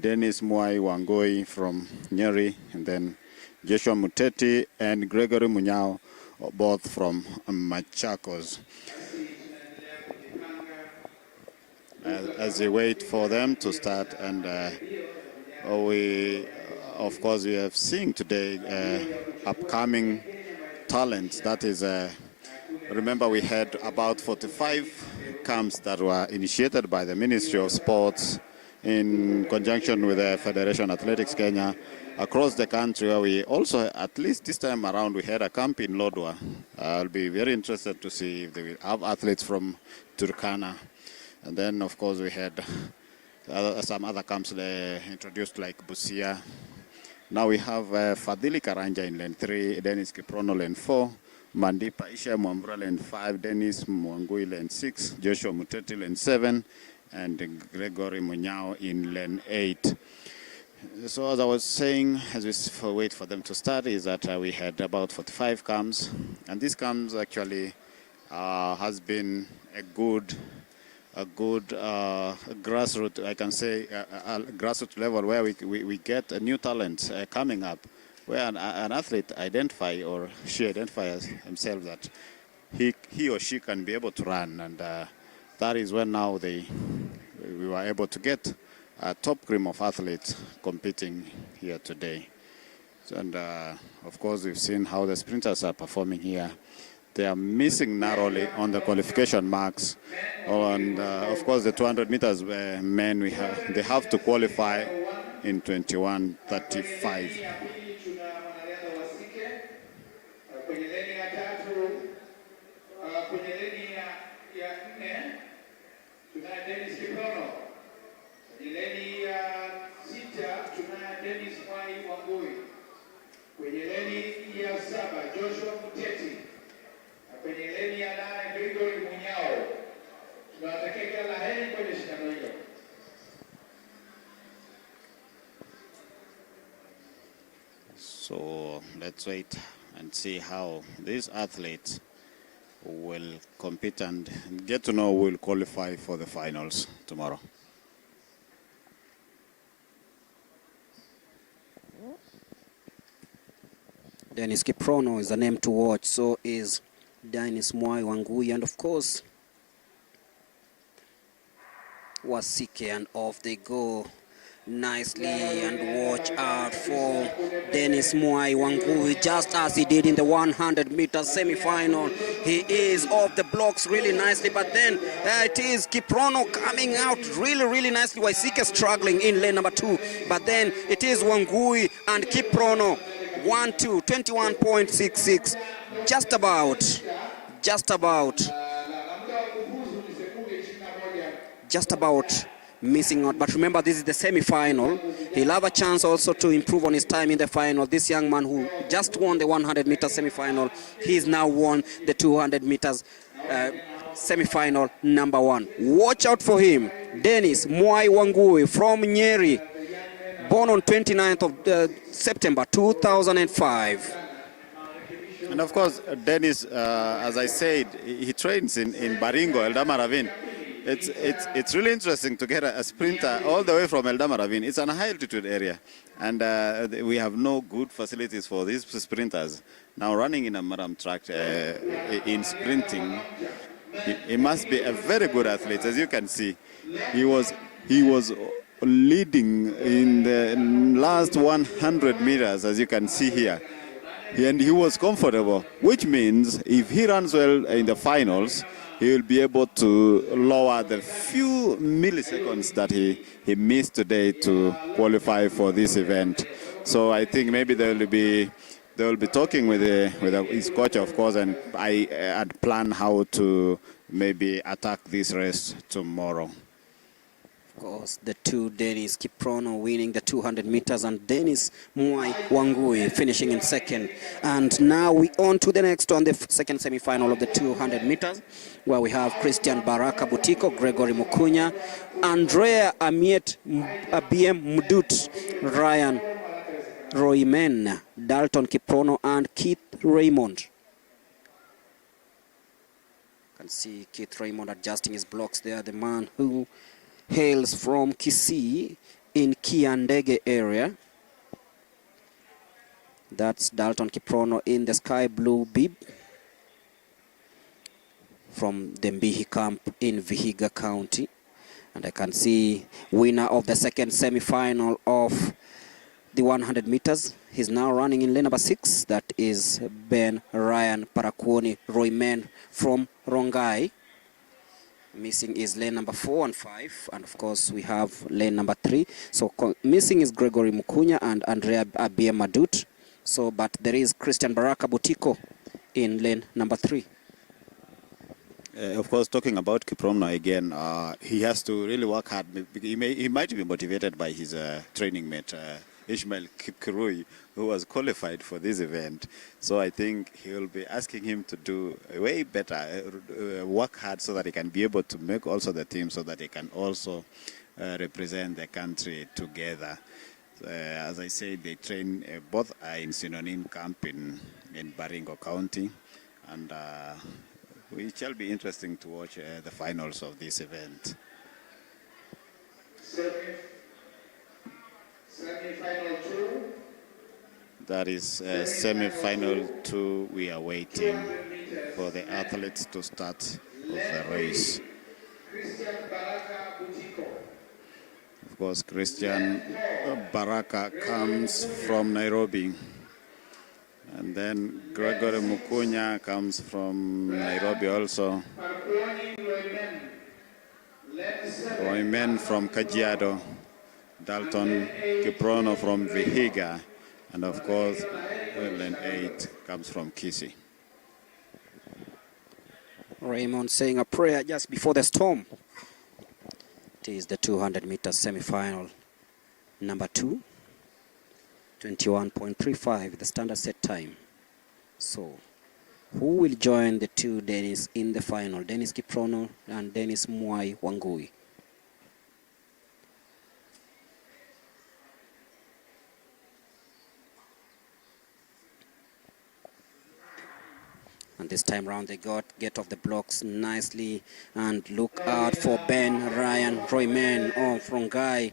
Dennis Mwai Wangoi from Nyeri, and then Joshua Muteti and Gregory Munyao, both from Machakos. As we wait for them to start, and of course, we have seen today upcoming talents. That is, remember we had about 45 camps that were initiated by the Ministry of Sports in conjunction with the Federation Athletics Kenya across the country, where we also, at least this time around, we had a camp in Lodwar. I'll be very interested to see if they will have athletes from Turkana. And then, of course, we had some other camps introduced, like Busia. Now we have Fadhili Karanja in lane 3, Dennis Kiprono lane 4, Mandipa Isha Mwamvura lane 5, Dennis Mwangui lane 6, Joshua Muteti lane 7, and Gregory Munyao in lane 8. So as I was saying, as we wait for them to start, is that we had about 45 camps, and these camps actually has been a good grassroots, I can say, grassroots level, where we get a new talent coming up, where an athlete identify, or she identifies himself that he or she can be able to run, and that is when now we were able to get a top cream of athletes competing here today. And of course, we've seen how the sprinters are performing here. They are missing narrowly on the qualification marks. And of course, the 200 meters men, they have to qualify in 21:35. Kwenye leni ya 7 Joshua Muteti, na kwenye leni ya 8 nikutakie kila la heri kwenye shindano hilo. So let's wait and see how these athletes will compete and get to know who will qualify for the finals tomorrow. Dennis Kiprono is the name to watch. So is Dennis Mwai Wangui, and of course Wasike, and off they go nicely. And watch out for Dennis Mwai Wangui, just as he did in the 100-meter semi-final. He is off the blocks really nicely, but then it is Kiprono coming out really nicely. Wasike struggling in lane number 2, but then it is Wangui and Kiprono 1-2, 21.66, just about missing out. But remember, this is the semi-final. He'll have a chance also to improve on his time in the final. This young man who just won the 100-meter semi-final, he's now won the 200 meters semi-final number 1. Watch out for him. Dennis Mwai Wangui from Nyeri, born on 29th of September 2005. And of course, Dennis, as I said, he trains in Baringo, Eldama Ravine. It's really interesting to get a sprinter all the way from Eldama Ravine. It's an high altitude area, and we have no good facilities for these sprinters. Now running in a marathon track in sprinting, he must be a very good athlete. As you can see, he was leading in the last 100 meters, as you can see here. And he was comfortable, which means if he runs well in the finals, he will be able to lower the few milliseconds that he missed today to qualify for this event. So I think maybe they will be talking with his coach, of course, and I had planned how to maybe attack this race tomorrow. Of course, the two, Dennis Kiprono winning the 200 meters and Dennis Mwai Wangui finishing in second. And now we on to the next one, the second semi-final of the 200 meters, where we have Christian Baraka Butiko, Gregory Mukunya, Andrea Amiet Abiem Mudut, Ryan Roimen, Dalton Kiprono, and Keith Raymond. You can see Keith Raymond adjusting his blocks there, the man who hails from Kisii in Kiandege area. That's Dalton Kiprono in the sky blue bib from the Mbihi camp in Vihiga County. And I can see winner of the second semi-final of the 100 meters. He's now running in lane number 6. That is Ben Ryan Parakuoni Roymen from Rongai. Missing is lane number 4 and 5, and of course we have lane number 3. So missing is Gregory Mukunya and Andrea Abie Madut. So, but there is Christian Baraka Butiko in lane number 3. Of course, talking about Kiprono again, he has to really work hard. He might be motivated by his training mate, Ishmael Kirui, who was qualified for this event. So I think he will be asking him to do way better, work hard so that he can be able to make also the team, so that he can also represent the country together. As I said, they train, both are in Sinonim camp in Baringo County, and it shall be interesting to watch the finals of this event. Semi-final 2. That is semi-final 2. We are waiting for the athletes to start with the race. Of course, Christian Baraka comes from Nairobi. And then Gregory Mukunya comes from Nairobi also. Roymen from Kajiado. Dalton Kiprono from Vihiga, and of course, lane 8 comes from Kisii. Raymond saying a prayer just before the storm. It is the 200 meters semi-final number 2, 21.35, the standard set time. So Who will join the two Dennis in the final? Dennis Kiprono and Dennis Mwai Wangui. And this time round they get off the blocks nicely, and look out for Ben Ryan Royman from Guy.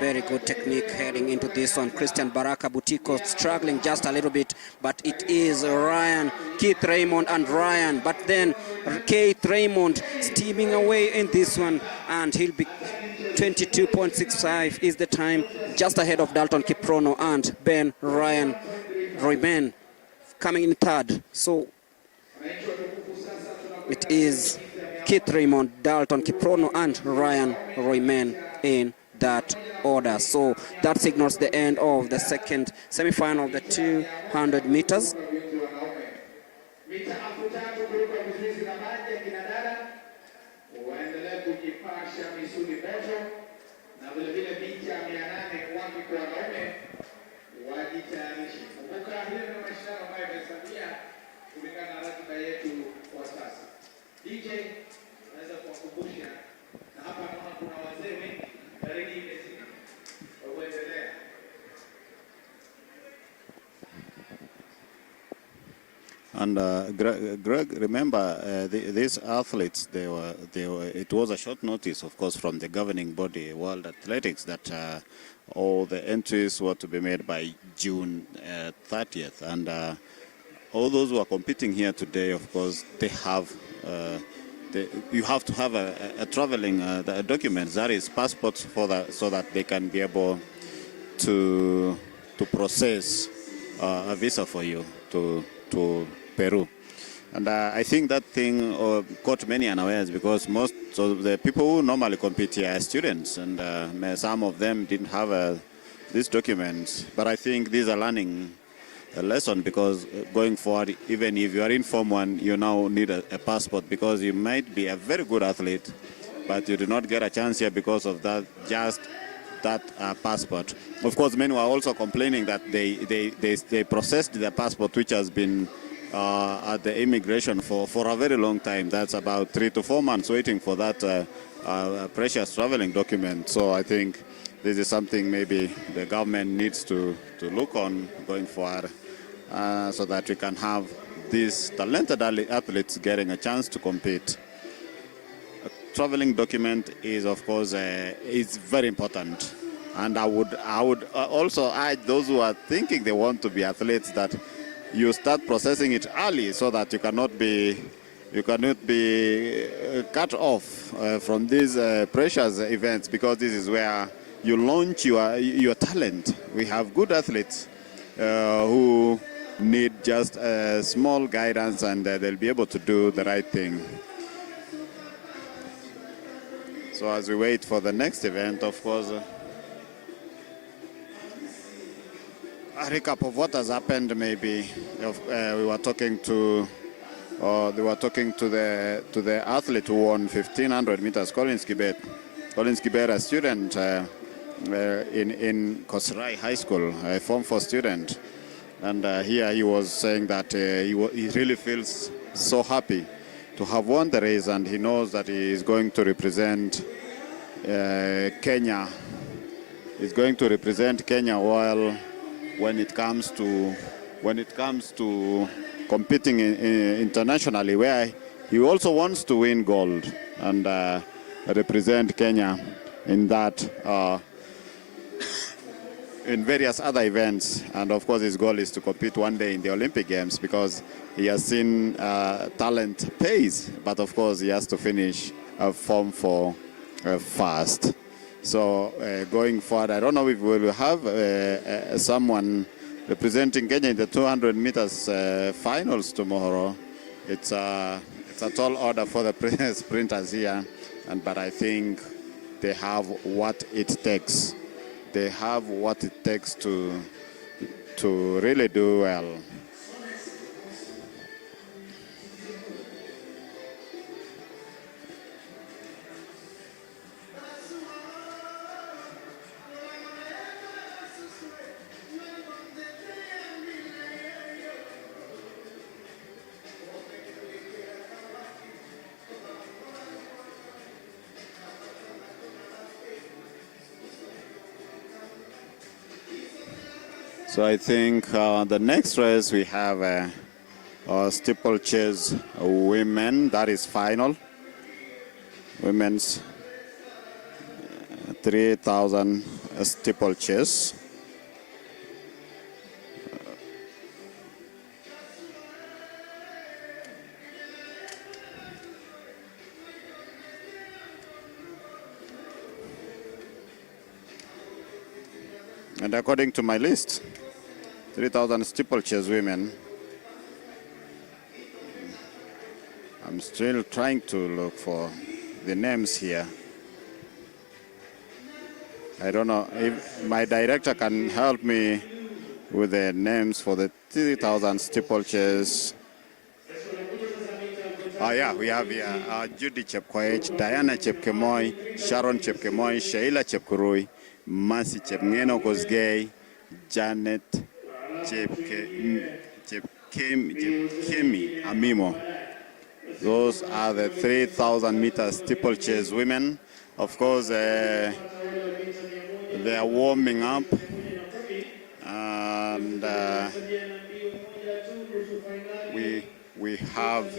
Very good technique heading into this one. Christian Baraka Butiko struggling just a little bit, but it is Ryan, Keith Raymond and Ryan. But then Keith Raymond steaming away in this one, and he'll be 22.65 is the time, just ahead of Dalton Kiprono and Ben Ryan Royman coming in third. So it is Keith Raymond, Dalton Kiprono and Ryan Royman in that order. So that signals the end of the second semi-final of the 200 meters. And Greg, remember these athletes, it was a short notice, of course, from the governing body, World Athletics, that all the entries were to be made by June 30th. And all those who are competing here today, of course, they have, you have to have a traveling document, that is passports for that, so that they can be able to process a visa for you to Peru. And I think that thing caught many unawares, because most of the people who normally compete here are students, and some of them didn't have these documents. But I think these are learning a lesson, because going forward, even if you are in Form 1, you now need a passport, because you might be a very good athlete, but you do not get a chance here because of that, just that passport. Of course, many were also complaining that they processed their passport, which has been at the immigration for a very long time. That's about 3 to 4 months waiting for that precious traveling document. So I think this is something maybe the government needs to look on going forward, so that we can have these talented athletes getting a chance to compete. A traveling document is, of course, is very important. And I would also urge those who are thinking they want to be athletes that you start processing it early, so that you cannot be cut off from these precious events, because this is where you launch your talent. We have good athletes who need just small guidance, and they'll be able to do the right thing. So as we wait for the next event, of course, a recap of what has happened. Maybe we were talking to, they were talking to the athlete who won 1500 meters, Collins Kibet. Collins Kibet, a student in Kosrai High School, a Form 4 student, and here he was saying that he really feels so happy to have won the race, and he knows that he is going to represent Kenya. He's going to represent Kenya well when it comes to competing internationally, where he also wants to win gold and represent Kenya in that in various other events. And of course his goal is to compete one day in the Olympic Games, because he has seen talent pays, but of course he has to finish Form 4 fast. So going forward, I don't know if we will have someone representing Kenya in the 200 meters finals tomorrow. It's a tall order for the sprinters here, but I think they have what it takes. They have what it takes to really do well. So I think the next race we have steeplechase women. That is final. Women's 3,000 steeplechase. And according to my list, 3,000 steeplechase women. I'm still trying to look for the names here. I don't know if my director can help me with the names for the 3,000 steeplechase. Yeah, we have here Judy Chepkoech, Diana Chepkemoi, Sharon Chepkemoi, Sheila Chepkurui, Mercy Chepngeno Kosgei, Janet Chepkemi Amimo. Those are the 3,000 meter steeplechase women. Of course, they are warming up, and we have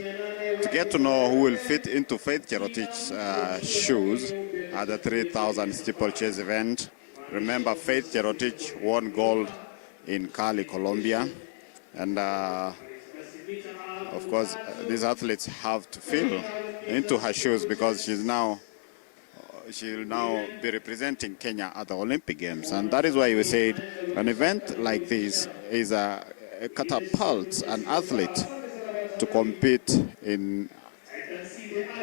to get to know who will fit into Faith Cherotich's shoes at the 3,000 steeplechase event. Remember, Faith Cherotich won gold in Cali, Colombia, and of course, these athletes have to fit into her shoes because she'll now be representing Kenya at the Olympic Games. And that is why we said an event like this is a catapult an athlete to compete in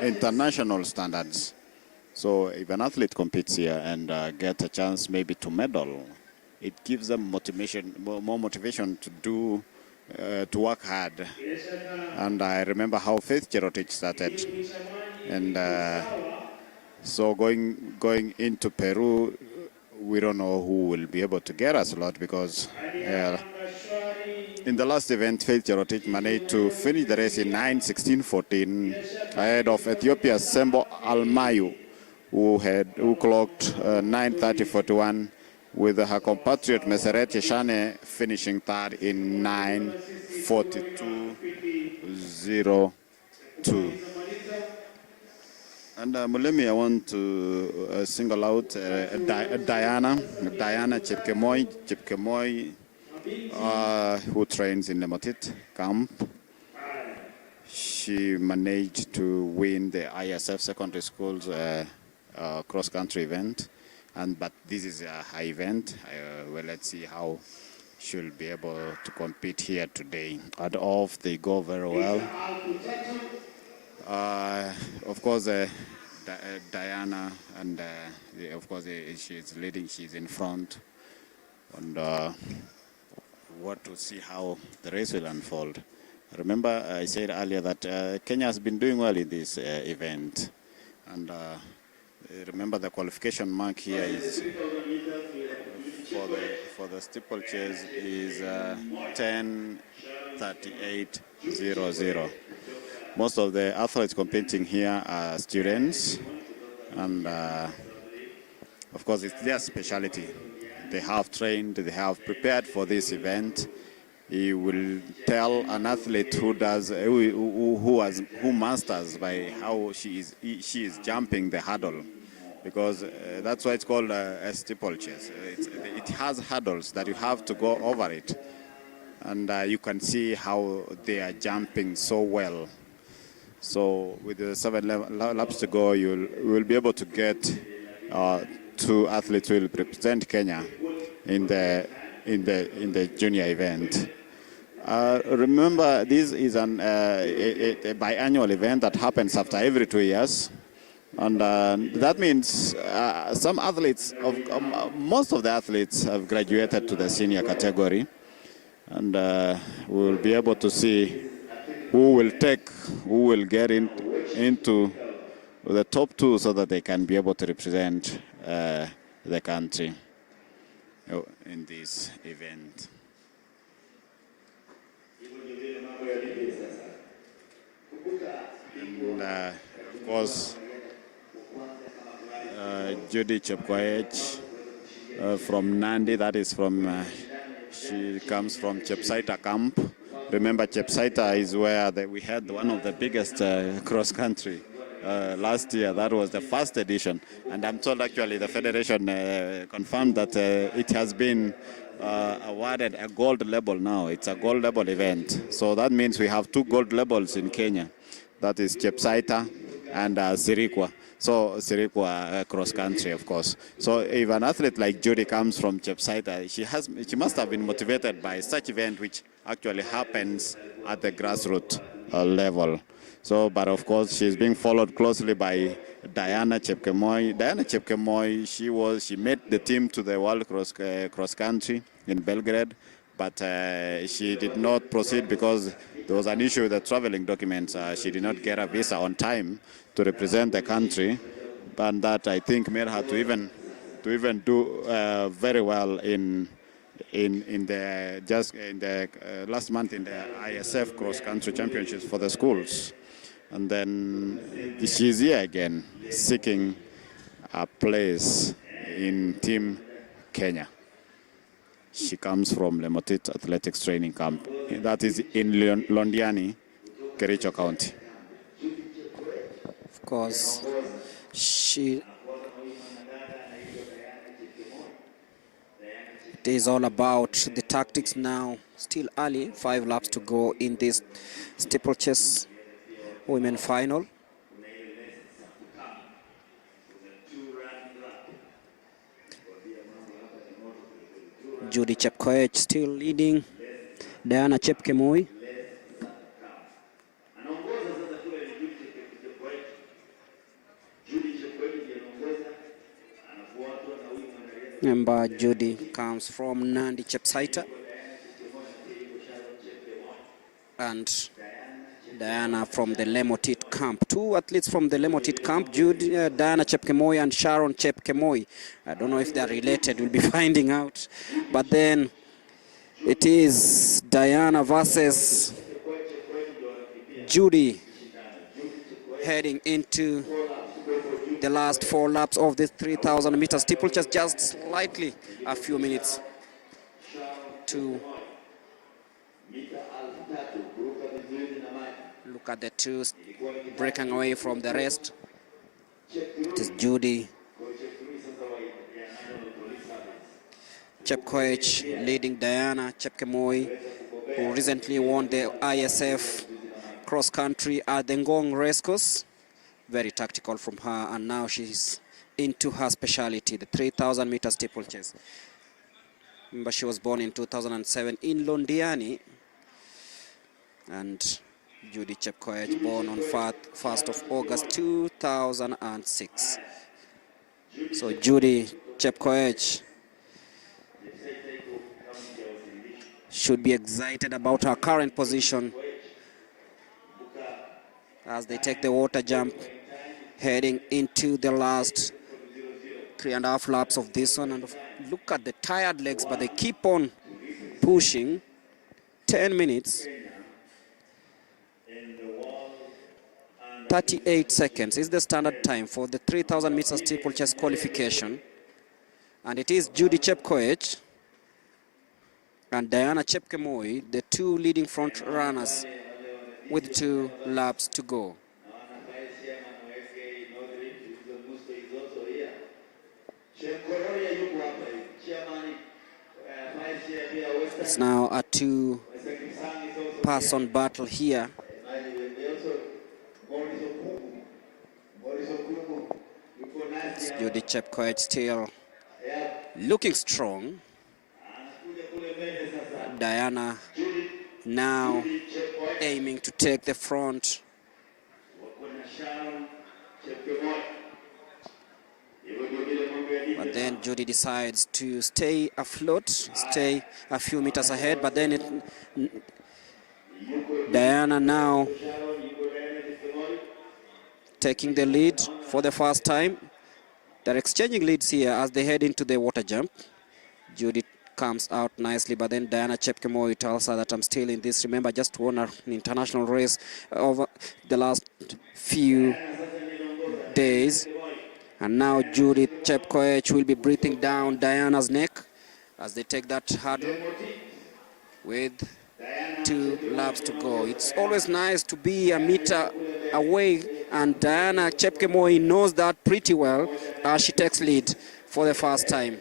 international standards. So if an athlete competes here and gets a chance maybe to medal, it gives them more motivation to do to work hard. And I remember how Faith Cherotich started, and so going into Peru, we don't know who will be able to get us a lot, because in the last event, Faith Cherotich managed to finish the race in 9:16:14 ahead of Ethiopia's Sembo Almayu, who clocked 9:30:41, with her compatriot Meseret Shane finishing third in 9:42:02. And Mulemi, I want to single out Diana Chepkemoi, who trains in the Motit camp. She managed to win the ISF secondary schools cross-country event, but this is a high event. Well, let's see how she'll be able to compete here today. And off they go very well. Of course, Diana, and of course she's leading. She's in front, and what to see how the race will unfold. Remember, I said earlier that Kenya has been doing well in this event, and remember the qualification mark here is for the steeplechase is 10:38:00. Most of the athletes competing here are students, and of course it's their specialty. They have trained, they have prepared for this event. He will tell an athlete who masters by how she is jumping the hurdle, because that's why it's called a steeplechase. It has hurdles that you have to go over it, and you can see how they are jumping so well. So with the 7 laps to go, you will be able to get 2 athletes who will represent Kenya in the junior event. Remember, this is a biannual event that happens after every 2 years, and that means some athletes, most of the athletes, have graduated to the senior category, and we will be able to see who will get into the top 2 so that they can be able to represent the country in this event. And of course, Judy Chepkoech from Nandi, that is from She comes from Chepsaita camp. Remember, Chepsaita is where we had one of the biggest cross-country last year. That was the first edition. And I'm told actually the federation confirmed that it has been awarded a gold label now. It's a gold label event. So that means we have 2 gold labels in Kenya. That is Chepsaita and Sirikwa. So Sirikwa cross country, of course. So if an athlete like Judy comes from Chepsaita, she must have been motivated by such event which actually happens at the grassroots level. So, but of course, she's being followed closely by Diana Chepkemoi. Diana Chepkemoi, she made the team to the World Cross Country in Belgrade, but she did not proceed because there was an issue with the traveling documents. She did not get a visa on time to represent the country, and that I think made her to even do very well in the last month in the ISF cross country championships for the schools. And then she's here again, seeking a place in Team Kenya. She comes from Lemotit Athletics Training Camp. That is in Londiani, Kericho County. Of course, it is all about the tactics now. Still early, 5 laps to go in this steeplechase women final. Judy Chepkoech still leading. Diana Chepkemoi. Remember, Judy comes from Nandi Chepsaita. And Diana from the Lemotit camp. 2 athletes from the Lemotit camp, Diana Chepkemoi and Sharon Chepkemoi. I don't know if they're related, we'll be finding out. But then it is Diana versus Judy heading into the last 4 laps of this 3,000 meter steeplechase, just slightly a few minutes to look at the 2 breaking away from the rest. It is Judy Chepkoech leading Diana Chepkemoi, who recently won the ISF cross country at the Ngong racecourse. Very tactical from her, and now she's into her specialty, the 3,000 meter steeplechase. Remember, she was born in 2007 in Londiani, and Judy Chepkoech born on 1st of August 2006. So Judy Chepkoech should be excited about her current position as they take the water jump, heading into the last 3.5 laps of this one. And look at the tired legs, but they keep on pushing. 10 minutes. 38 seconds is the standard time for the 3,000 meter steeplechase qualification. And it is Judy Chepkoech and Diana Chepkemoi, the 2 leading front runners, with 2 laps to go. It's now a 2-person battle here. It's Judy Chepkoech still looking strong. Diana now aiming to take the front. But then Judy decides to stay afloat, stay a few meters ahead, but then Diana now taking the lead for the first time. They're exchanging leads here as they head into the water jump. Judy comes out nicely, but then Diana Chepkemoi tells her that I'm still in this. Remember, just won an international race over the last few days. And now Judy Chepkoech will be breathing down Diana's neck as they take that hurdle with 2 laps to go. It's always nice to be a meter away, and Diana Chepkemoi knows that pretty well as she takes lead for the first time.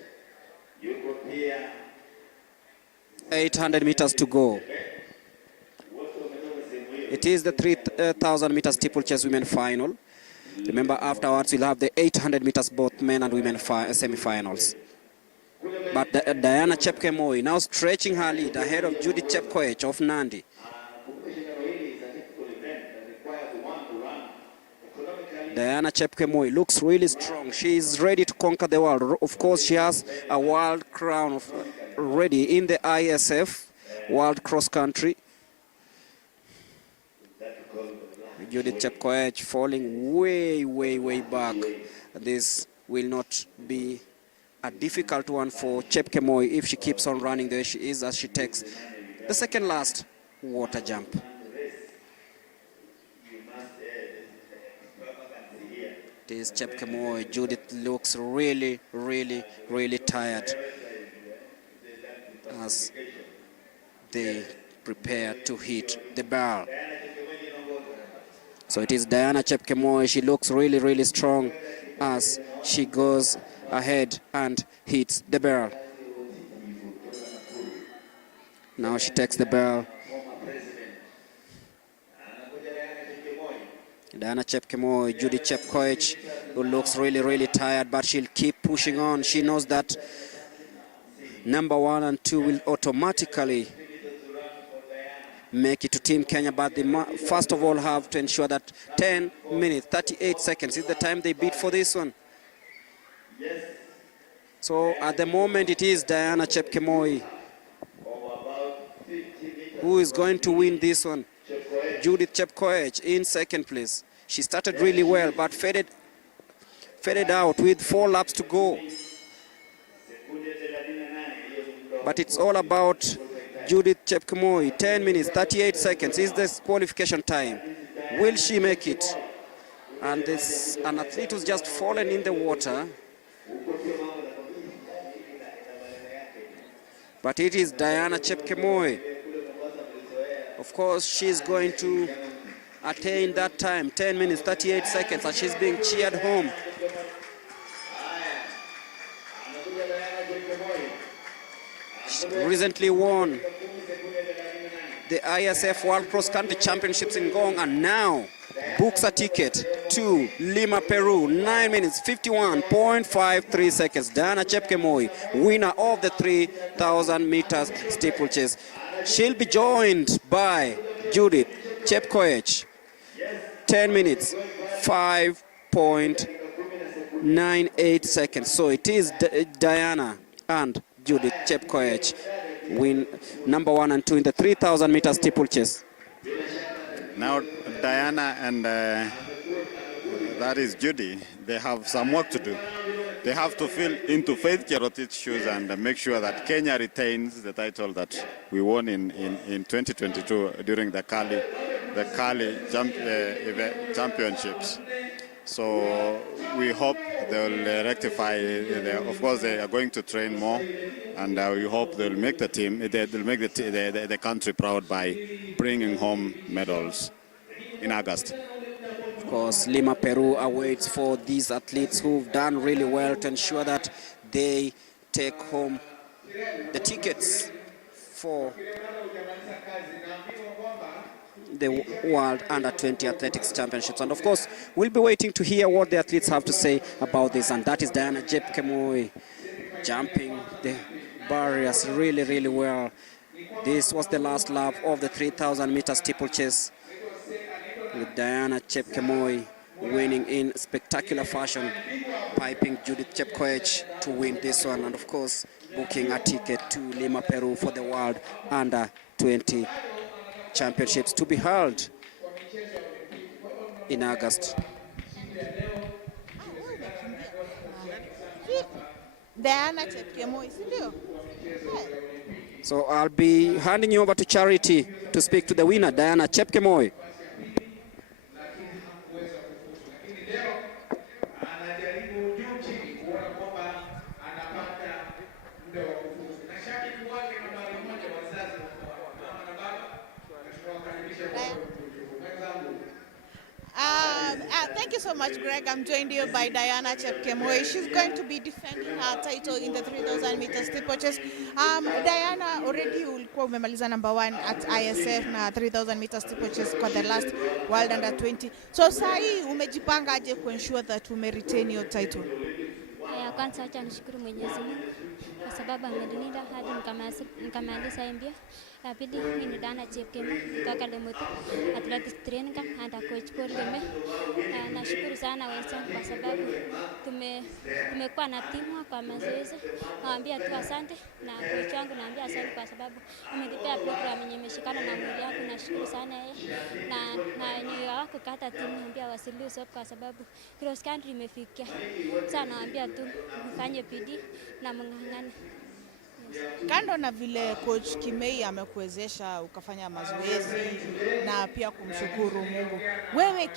800 meters to go. It is the 3,000 meter steeplechase women final. Remember, afterwards we'll have the 800 meters both men and women semi-finals. But Diana Chepkemoi now stretching her lead ahead of Judith Chepkoech of Nandi. Diana Chepkemoi looks really strong. She is ready to conquer the world. Of course, she has a world crown already in the ISF, World Cross Country. Judith Chepkoech falling way back. This will not be a difficult one for Chepkemoi if she keeps on running the way she is, as she takes the second last water jump. It is Chepkemoi. Judith looks really tired as they prepare to hit the barrel. So it is Diana Chepkemoi. She looks really strong as she goes ahead and hits the barrel. Now she takes the barrel. Diana Chepkemoi, Judy Chepkoech, who looks really tired, but she'll keep pushing on. She knows that number 1 and 2 will automatically make it to Team Kenya, but they first of all have to ensure that 10 minutes, 38 seconds is the time they beat for this one. So at the moment it is Diana Chepkemoi who is going to win this one. Judith Chepkoech in second place. She started really well, but faded out with 4 laps to go. But it's all about Judith Chepkemoi. 10 minutes, 38 seconds is this qualification time. Will she make it? And this an athlete who's just fallen in the water. But it is Diana Chepkemoi. Of course, she's going to attain that time, 10 minutes, 38 seconds, and she's being cheered home. She recently won the ISF World Cross Country Championships in Gong, and now books a ticket to Lima, Peru. 9 minutes, 51.53 seconds. Diana Chepkemoi, winner of the 3,000 meters steeplechase. She'll be joined by Judith Chepkoech. 10 minutes, 5.98 seconds. So it is Diana and Judith Chepkoech win number 1 and 2 in the 3,000 meters steeplechase. Now Diana and that is Judy, they have some work to do. They have to fill into Faith Cherotit's shoes and make sure that Kenya retains the title that we won in 2022 during the Kali championships. So we hope they'll rectify. Of course, they are going to train more, and we hope they'll make the team. They'll make the country proud by bringing home medals in August. Of course, Lima, Peru awaits for these athletes who've done really well to ensure that they take home the tickets for the World Under-20 Athletics Championships. And of course, we'll be waiting to hear what the athletes have to say about this. And that is Diana Chepkemoi jumping the barriers really well. This was the last lap of the 3,000 meter steeplechase, with Diana Chepkemoi winning in spectacular fashion, piping Judith Chepkoech to win this one, and of course booking a ticket to Lima, Peru for the World Under-20 Championships to be held in August. Diana Chepkemoi, sindio? So I'll be handing you over to Charity to speak to the winner, Diana Chepkemoi. you so much, Greg. I'm joined here by Diana Chepkemoi. She's going to be defending her title in the 3,000 meters steeplechase. Diana, already ulikuwa umemaliza number 1 at ISF na 3,000 meters steeplechase for the last World Under 20. So saa hii umejipanga aje kuensure that ume retain your title? Kwanza acha nishukuru Mwenyezi Mungu kwa sababu amenilinda hadi nikamaliza mbio. Ya pili, mimi ni Diana Chepkemoi kutoka Lemoti Athletics Training Camp under coach Paul Geme. Nashukuru sana wenzangu kwa sababu tumekuwa na timu kwa mazoezi. Naambia tu asante, na coach wangu naambia asante kwa sababu amenipea program yenye imeshikana na mwili wangu. Nashukuru sana yeye, na ni wako kata timu, naambia wasiliu up kwa sababu cross country imefikia. Sasa naambia tu mfanye bidii na mng'ang'ane. Kando na vile coach Kimei amekuwezesha ukafanya mazoezi na pia kumshukuru Mungu, wewe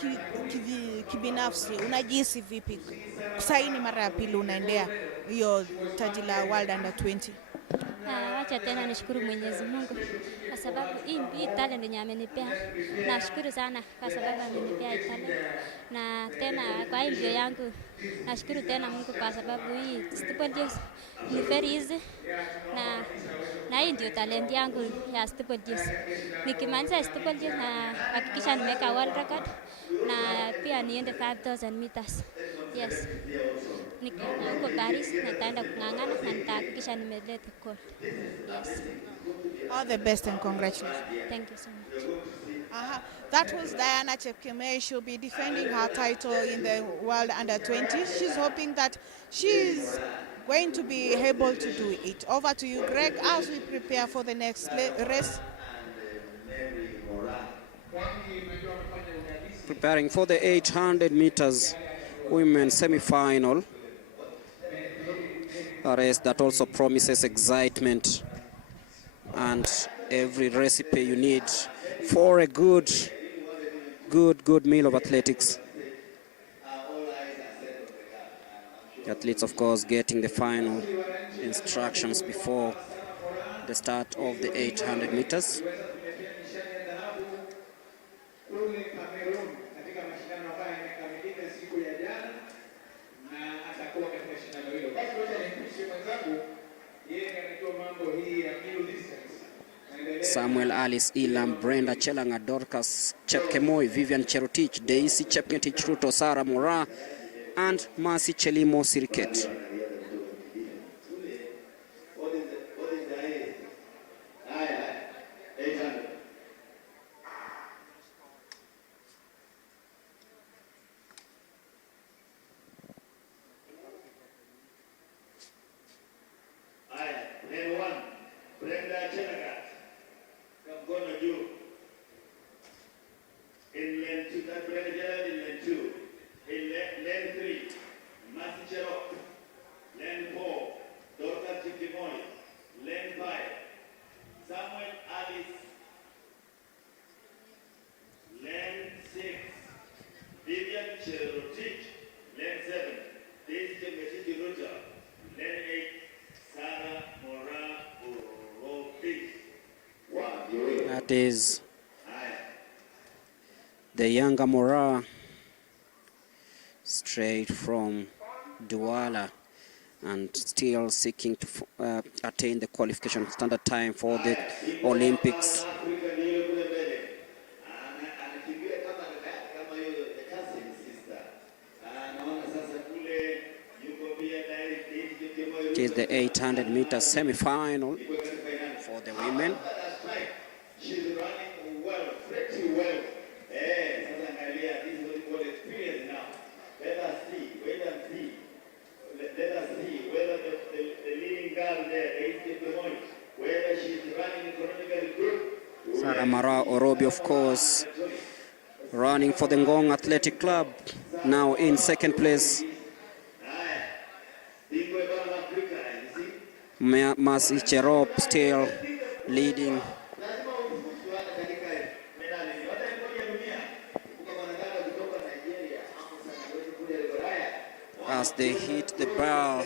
kibinafsi unajihisi vipi? Kusaini mara ya pili unaendea hiyo taji la World Under 20. Wacha tena nishukuru Mwenyezi Mungu kwa sababu hii talent yenye amenipea. Nashukuru sana kwa sababu amenipea hii talent. Na tena kwa hii mbio yangu nashukuru tena Mungu kwa sababu hii steeplechase ni very easy, na hii ndio talent yangu ya steeplechase. Nikimaliza steeplechase na hakikisha nimeweka world record na pia niende 5,000 meters. Yes. Nikienda huko Paris nitaenda kung'ang'ana na nitahakikisha nimeleta gold. Yes. All the best and congratulations. Thank you so much. That was Diana Chepkemoi. She'll be defending her title in the World Under 20. She's hoping that she's going to be able to do it. Over to you, Greg, as we prepare for the next race. Preparing for the 800 meters women semi-final. A race that also promises excitement and every recipe you need for a good meal of athletics. The athletes, of course, getting the final instructions before the start of the 800 meters. Samuel Alice Ilam, Brenda Chelanga, Dorcas Chepkemoi, Vivian Cherotich, Daisy Chepngetich Ruto, Sarah Mora, and Mercy Chelimo Siriket. That is the younger Mora, straight from Douala, and still seeking to attain the qualification standard time for the Olympics. It is the 800 meter semi-final for the women. She's running well, pretty well. This is what we call experience now. Let us see, wait and see. Let us see whether the leading girl there, whether she's running economically good. Sarah Mara Orobi, of course, running for the Ngong Athletic Club, now in second place. Mercy Cherop still leading. As they hit the bar,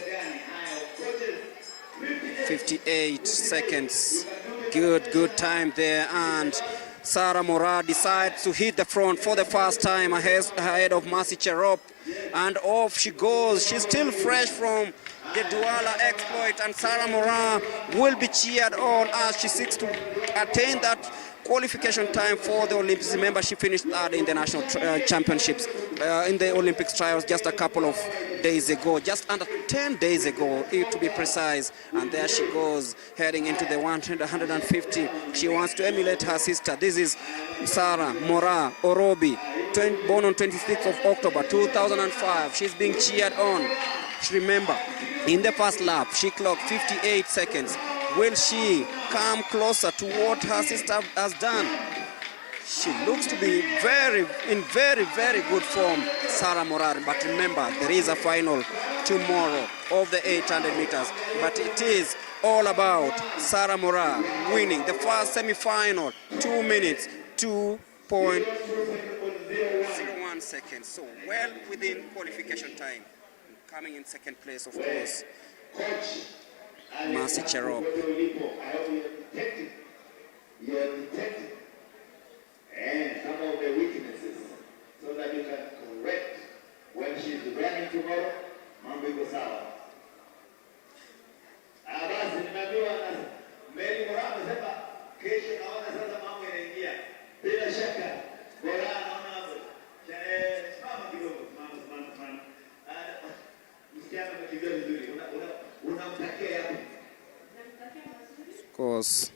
58 seconds. Good time there, and Sarah Mora decides to hit the front for the first time ahead of Mercy Cherop. And off she goes. She's still fresh from the Douala exploit, and Sarah Mora will be cheered on as she seeks to attain that qualification time for the Olympics. Remember, she finished third in the national championships, in the Olympics trials just a couple of days ago, just under 10 days ago, to be precise. And there she goes, heading into the 150. She wants to emulate her sister. This is Sarah Mora Orobi, born on 26th of October 2005. She's being cheered on. Remember, in the first lap, she clocked 58 seconds. Will she come closer to what her sister has done? She looks to be in very, very good form, Sarah Morar. But remember, there is a final tomorrow of the 800 meters. But it is all about Sarah Morar winning the first semi-final, 2 minutes, 2.01 seconds. So well within qualification time. Coming in second place, of course, Mercy Cherop. You are detecting and some of the weaknesses so that you can correct when she's running tomorrow. Mambo iko sawa. Basi nimeambiwa na Mary Moraa amesema kesho naona sasa mambo yanaingia. Bila shaka Moraa naona hapo. Simama kidogo, simama. Msichana mkimbia vizuri. Unamtakia yapi? Of course.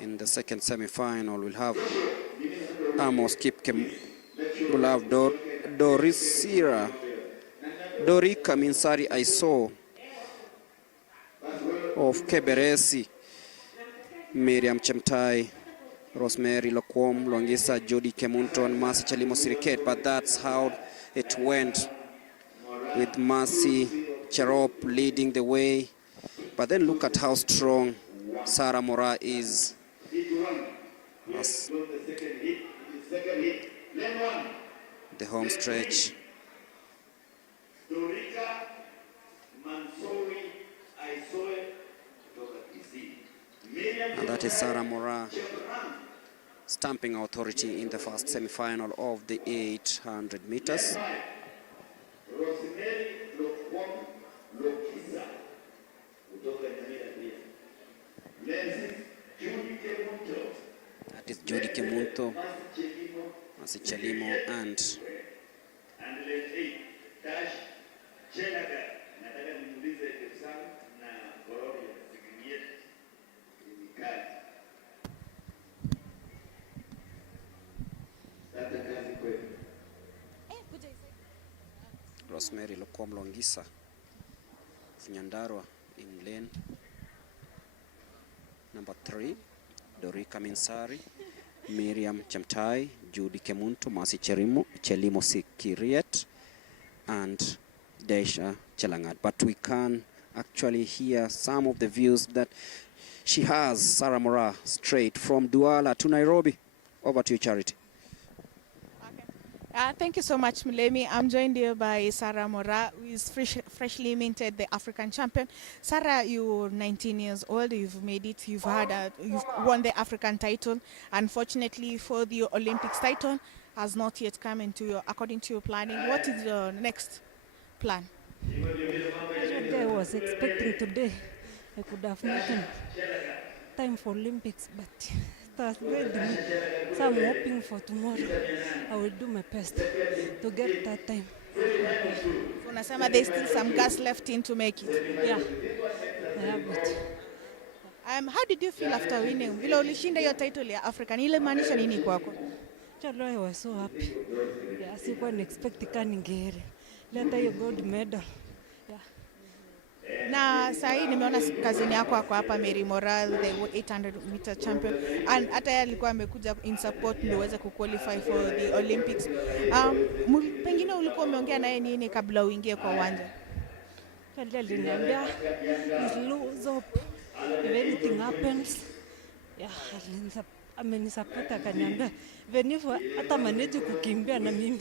In the second semi-final, we'll have Amos Kipkem, we'll have Dorika Minsari Aiso of Keberesi, Miriam Chemtai, Rosemary Lokwom, Longisa, Jody Kemunto, and Mercy Chalimo Siriket. But that's how it went, with Mercy Cherop leading the way. But then look at how strong Sarah Mora is. The home stretch. And that is Sarah Mora stamping authority in the first semi-final of the 800 meters. That is Jody Kemunto, Mercy Chalimo, and Rosemary Lokwom Longisa of Nyandarua in lane number 3, Dorika Minsari, Miriam Chemtai, Judy Kemunto, Mercy Chalimo Sikiriet, and Desha Chelangat. But we can actually hear some of the views that she has, Sarah Mora, straight from Douala to Nairobi. Over to you, Charity. Thank you so much, Mulemi. I'm joined here by Sarah Mora, who is freshly minted the African champion. Sarah, you're 19 years old. You've made it. You've won the African title. Unfortunately, for the Olympics title, has not yet come into according to your planning. What is your next plan? I was expecting today I could have made time for Olympics, but that's very me. So I'm hoping for tomorrow. I will do my best to get that time. Unasema there's still some gas left in to make it. Yeah, I have it. How did you feel after winning? Vile ulishinda hiyo title ya African, ile maanisha nini kwako? I was so happy. Yeah, sikuwa expect ningere. Leta hiyo gold medal. Yeah. Na sasa nimeona kazini yako hapa Mary Moraa, the 800 meter champion, and hata yeye alikuwa amekuja in support ndio uweze kuqualify for the Olympics. Pengine ulikuwa umeongea naye nini kabla uingie kwa uwanja? Aliniambia lose hope if anything happens. Yeah, amenisupport akaniambia even if hata manage kukimbia na mimi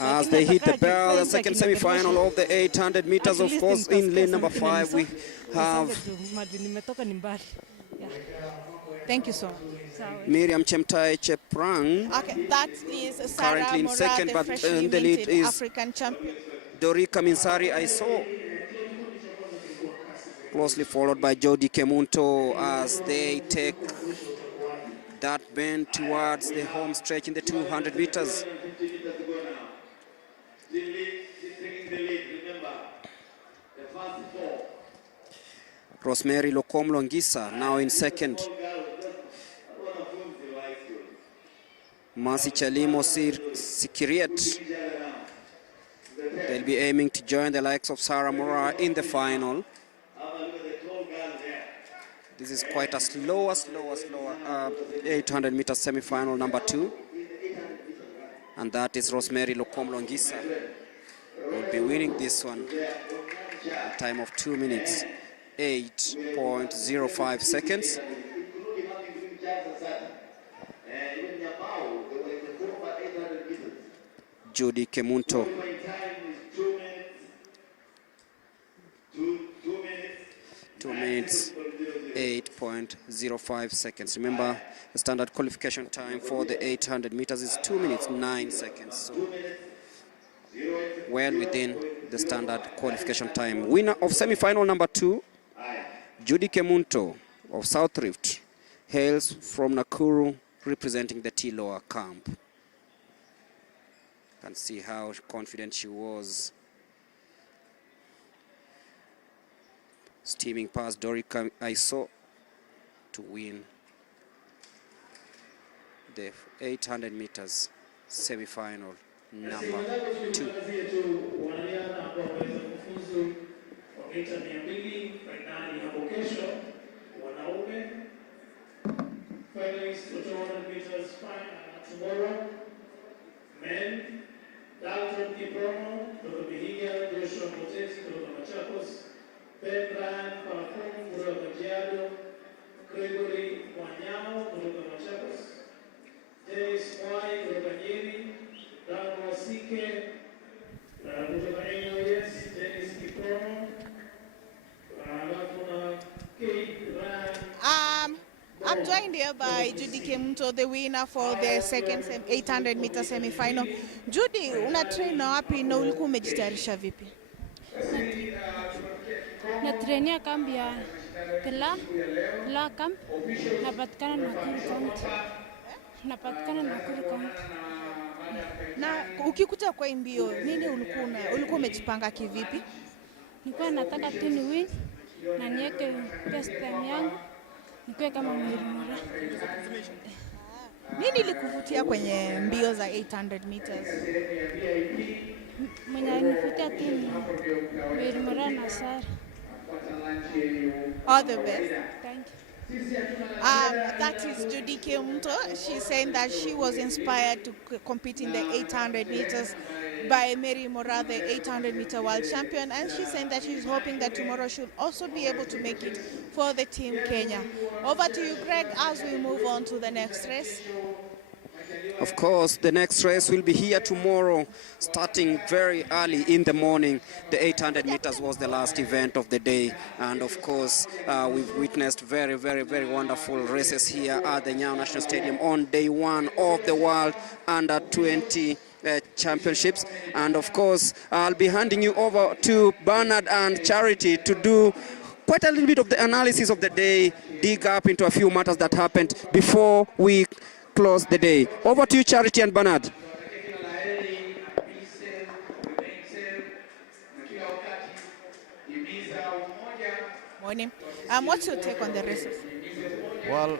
As they hit the bell, the second semi-final of the 800 meters, of course, in lane number 5, we have Thank you so much. Miriam Chemtai Cheprang. Okay, that is Sarah Currently in Mora, second, the but freshly in the lead minted is African champion. Dorika Minsari Aiso, closely followed by Jody Kemunto as they take that bend towards the home stretch in the 200 meters. Rosemary Lokom-Longisa now in second. Mercy Chalimo Sikiriet. They'll be aiming to join the likes of Sarah Mora in the final. This is quite a slower 800 meter semi-final number 2. And that is Rosemary Lokom-Longisa who will be winning this one in a time of 2 minutes, 8.05 seconds. Judy Kemunto. 2 minutes, 8.05 seconds. Remember, the standard qualification time for the 800 meters is 2 minutes, 9 seconds. So, well within the standard qualification time. Winner of semi-final number 2, Judy Kemunto of South Rift, hails from Nakuru, representing the T-Lower camp. You can see how confident she was. Steaming past Dorika Aiso to win the 800 meters semi-final number 2. Finalists for 200 meters tomorrow. Men, Dalton Kipromo, kutoka Vihiga, Joshua Motesi kutoka Machakos, Ben Brian Falcon kutoka Kajiado, Gregory Wanyao kutoka Machakos, Dennis Mwai kutoka Nyeri, Dan Wasike kutoka NOS, Dennis Kipromo, alafu na Kate Ryan. I'm joined here by Judy Kemunto, the winner for the second 800 meter semi-final. Judy, una train na wapi na ulikuwa umejitayarisha vipi? Na trainia kambi ya Tela camp, napatikana Nakuru County. Napatikana Nakuru County. Na ukikuja kwa mbio, nini ulikuwa umejipanga kivipi? Nilikuwa nataka tu ni win na niweke best time yangu. Nikuwe kama Mira. Nini ilikuvutia kwenye mbio za 800 meters? Mwenye alinivutia tu ni Mira na Sara. All the best. Thank you. That is Judy Kemunto. She's saying that she was inspired to compete in the 800 meters by Mary Mora, the 800 meter world champion, and she's saying that she's hoping that tomorrow she'll also be able to make it for the team Kenya. Over to you, Greg, as we move on to the next race. Of course, the next race will be here tomorrow, starting very early in the morning. The 800 meters was the last event of the day. And of course, we've witnessed very, very, very wonderful races here at the Nyayo National Stadium on day 1 of the World Under 20 Championships. And of course, I'll be handing you over to Bernard and Charity to do quite a little bit of the analysis of the day, dig up into a few matters that happened before we close the day. Over to you, Charity and Bernard. Morning. What's your take on the races? Well,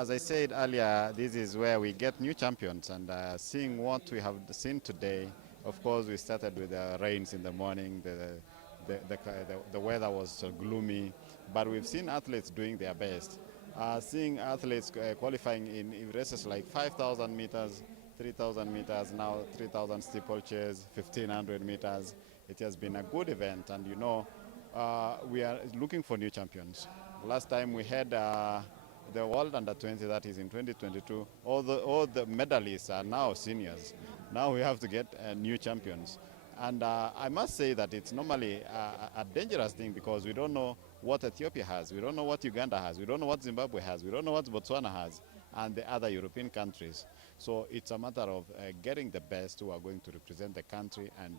as I said earlier, this is where we get new champions, and seeing what we have seen today, of course, we started with the rains in the morning. The weather was gloomy, but we've seen athletes doing their best. Seeing athletes qualifying in races like 5,000 meters, 3,000 meters, now 3,000 steeplechase, 1,500 meters. It has been a good event, and you know, we are looking for new champions. Last time we had the World Under 20, that is in 2022. All the medalists are now seniors. Now we have to get new champions. And I must say that it's normally a dangerous thing because we don't know what Ethiopia has, we don't know what Uganda has, we don't know what Zimbabwe has, we don't know what Botswana has, and the other European countries. So it's a matter of getting the best who are going to represent the country and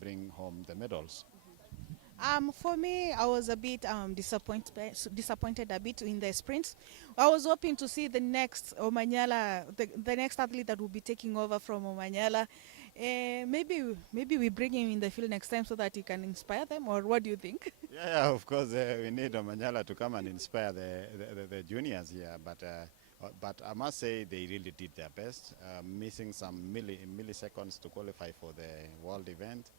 bring home the medals. For me, I was a bit disappointed a bit in the sprints. I was hoping to see the next Omanyala, the next athlete that will be taking over from Omanyala. Maybe we bring him in the field next time so that he can inspire them, or what do you think? Yeah, of course, we need Omanyala to come and inspire the juniors here, but I must say they really did their best, missing some milliseconds to qualify for the world event.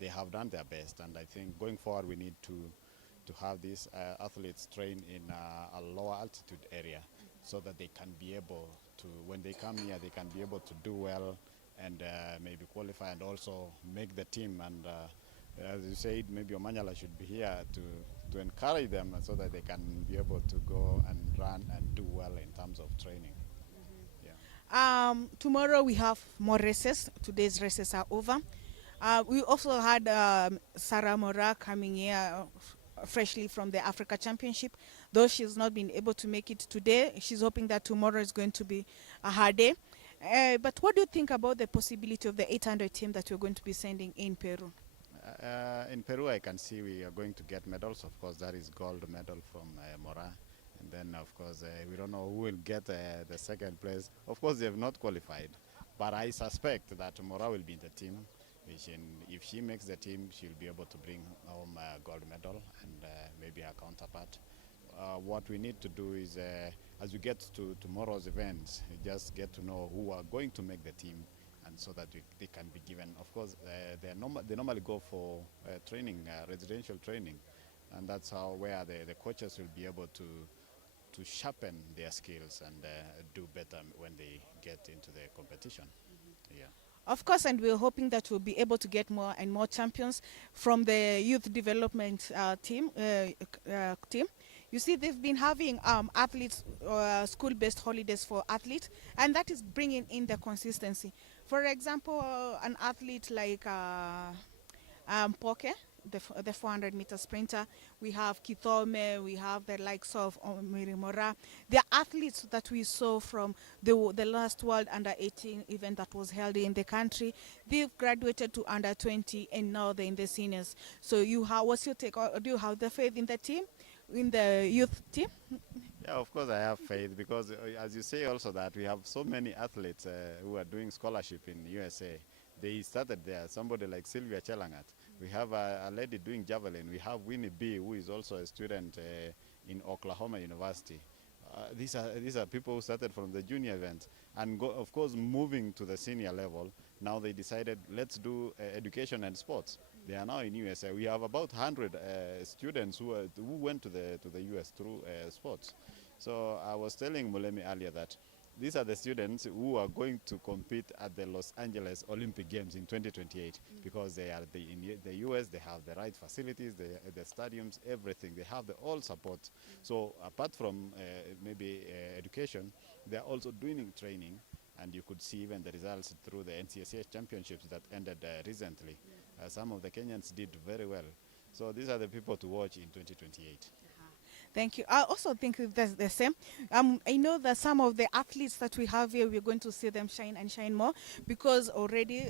They have done their best, and I think going forward we need to have these athletes train in a lower altitude area so that they can be able to, when they come here, they can be able to do well and maybe qualify and also make the team. And as you said, maybe Omanyala should be here to encourage them so that they can be able to go and run and do well in terms of training. Tomorrow we have more races. Today's races are over. We also had Sarah Mora coming here freshly from the Africa Championship. Though she's not been able to make it today, she's hoping that tomorrow is going to be her day. But what do you think about the possibility of the 800 team that we're going to be sending in Peru? In Peru, I can see we are going to get medals. Of course, that is gold medal from Mora. And then, of course, we don't know who will get the second place. Of course, they have not qualified. But I suspect that Mora will be in the team. If she makes the team, she'll be able to bring home a gold medal and maybe her counterpart. What we need to do is, as we get to tomorrow's events, just get to know who are going to make the team, and so that they can be given. Of course, they normally go for training, residential training, and that's where the coaches will be able to sharpen their skills and do better when they get into the competition. Yeah. Of course, and we're hoping that we'll be able to get more and more champions from the youth development team. You see, they've been having athletes, school-based holidays for athletes, and that is bringing in the consistency. For example, an athlete like Poke, the 400-meter sprinter, we have Kithome, we have the likes of Mirimora. The athletes that we saw from the last World Under-18 event that was held in the country, they've graduated to Under-20 and now they're in the seniors. So what's your take? Do you have the faith in the team, in the youth team? Yeah, of course I have faith because, as you say also, that we have so many athletes who are doing scholarship in USA. They started there, somebody like Sylvia Chelangat. We have a lady doing javelin. We have Winnie B, who is also a student in Oklahoma University. These are people who started from the junior event and of course moving to the senior level. Now they decided, let's do education and sports. They are now in USA. We have about 100 students who went to the US through sports. So I was telling Mulemi earlier that these are the students who are going to compete at the Los Angeles Olympic Games in 2028 because they are in the US, they have the right facilities, the stadiums, everything. They have all support. So apart from maybe education, they are also doing training, and you could see even the results through the NCSA championships that ended recently. Some of the Kenyans did very well. So these are the people to watch in 2028. Thank you. I also think that's the same. I know that some of the athletes that we have here, we're going to see them shine and shine more because already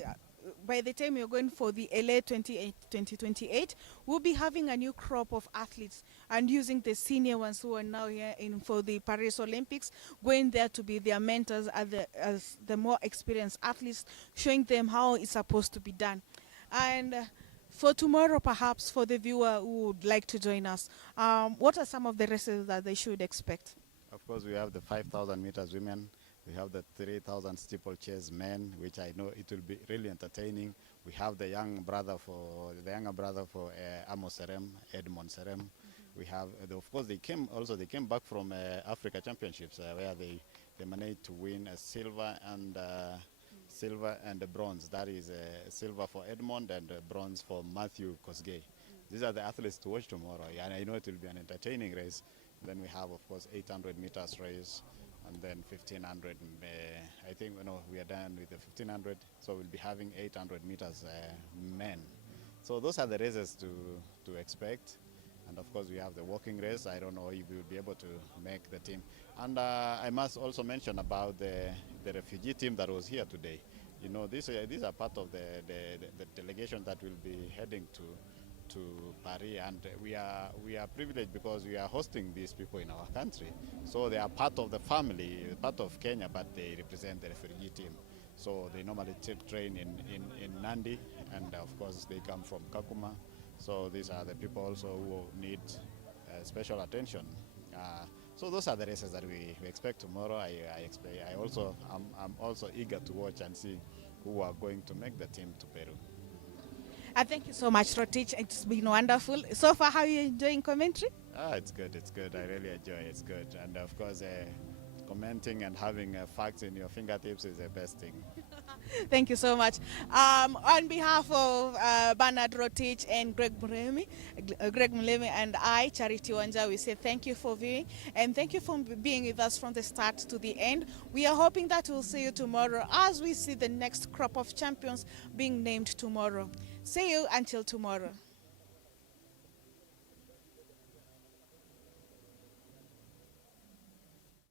by the time we're going for the LA 2028, we'll be having a new crop of athletes and using the senior ones who are now here for the Paris Olympics, going there to be their mentors as the more experienced athletes, showing them how it's supposed to be done. And for tomorrow, perhaps, for the viewer who would like to join us, what are some of the races that they should expect? Of course, we have the 5,000 meters women. We have the 3,000 steeplechase men, which I know it will be really entertaining. We have the younger brother for Amos Serem, Edmond Serem. We have, of course, they came back from Africa Championships where they managed to win a silver and a bronze. That is silver for Edmond and bronze for Matthew Kosgei. These are the athletes to watch tomorrow, and I know it will be an entertaining race. Then we have, of course, 800 meters race, and then 1500. I think we are done with the 1500, so we'll be having 800 meters men. So those are the races to expect. And of course we have the walking race. I don't know if we will be able to make the team. And I must also mention about the refugee team that was here today. You know, these are part of the delegation that will be heading to Paris, and we are privileged because we are hosting these people in our country. So they are part of the family, part of Kenya, but they represent the refugee team. So they normally train in Nandi, and of course they come from Kakuma. So these are the people also who need special attention. So those are the races that we expect tomorrow. I'm also eager to watch and see who are going to make the team to Peru. Thank you so much, Rotich. It's been wonderful. So far, how are you enjoying commentary? It's good. It's good. I really enjoy it. It's good. And of course, commenting and having facts in your fingertips is the best thing. Thank you so much. On behalf of Bernard Rotich and Greg Mulemi and I, Charity Wanja, we say thank you for viewing and thank you for being with us from the start to the end. We are hoping that we'll see you tomorrow as we see the next crop of champions being named tomorrow. See you until tomorrow.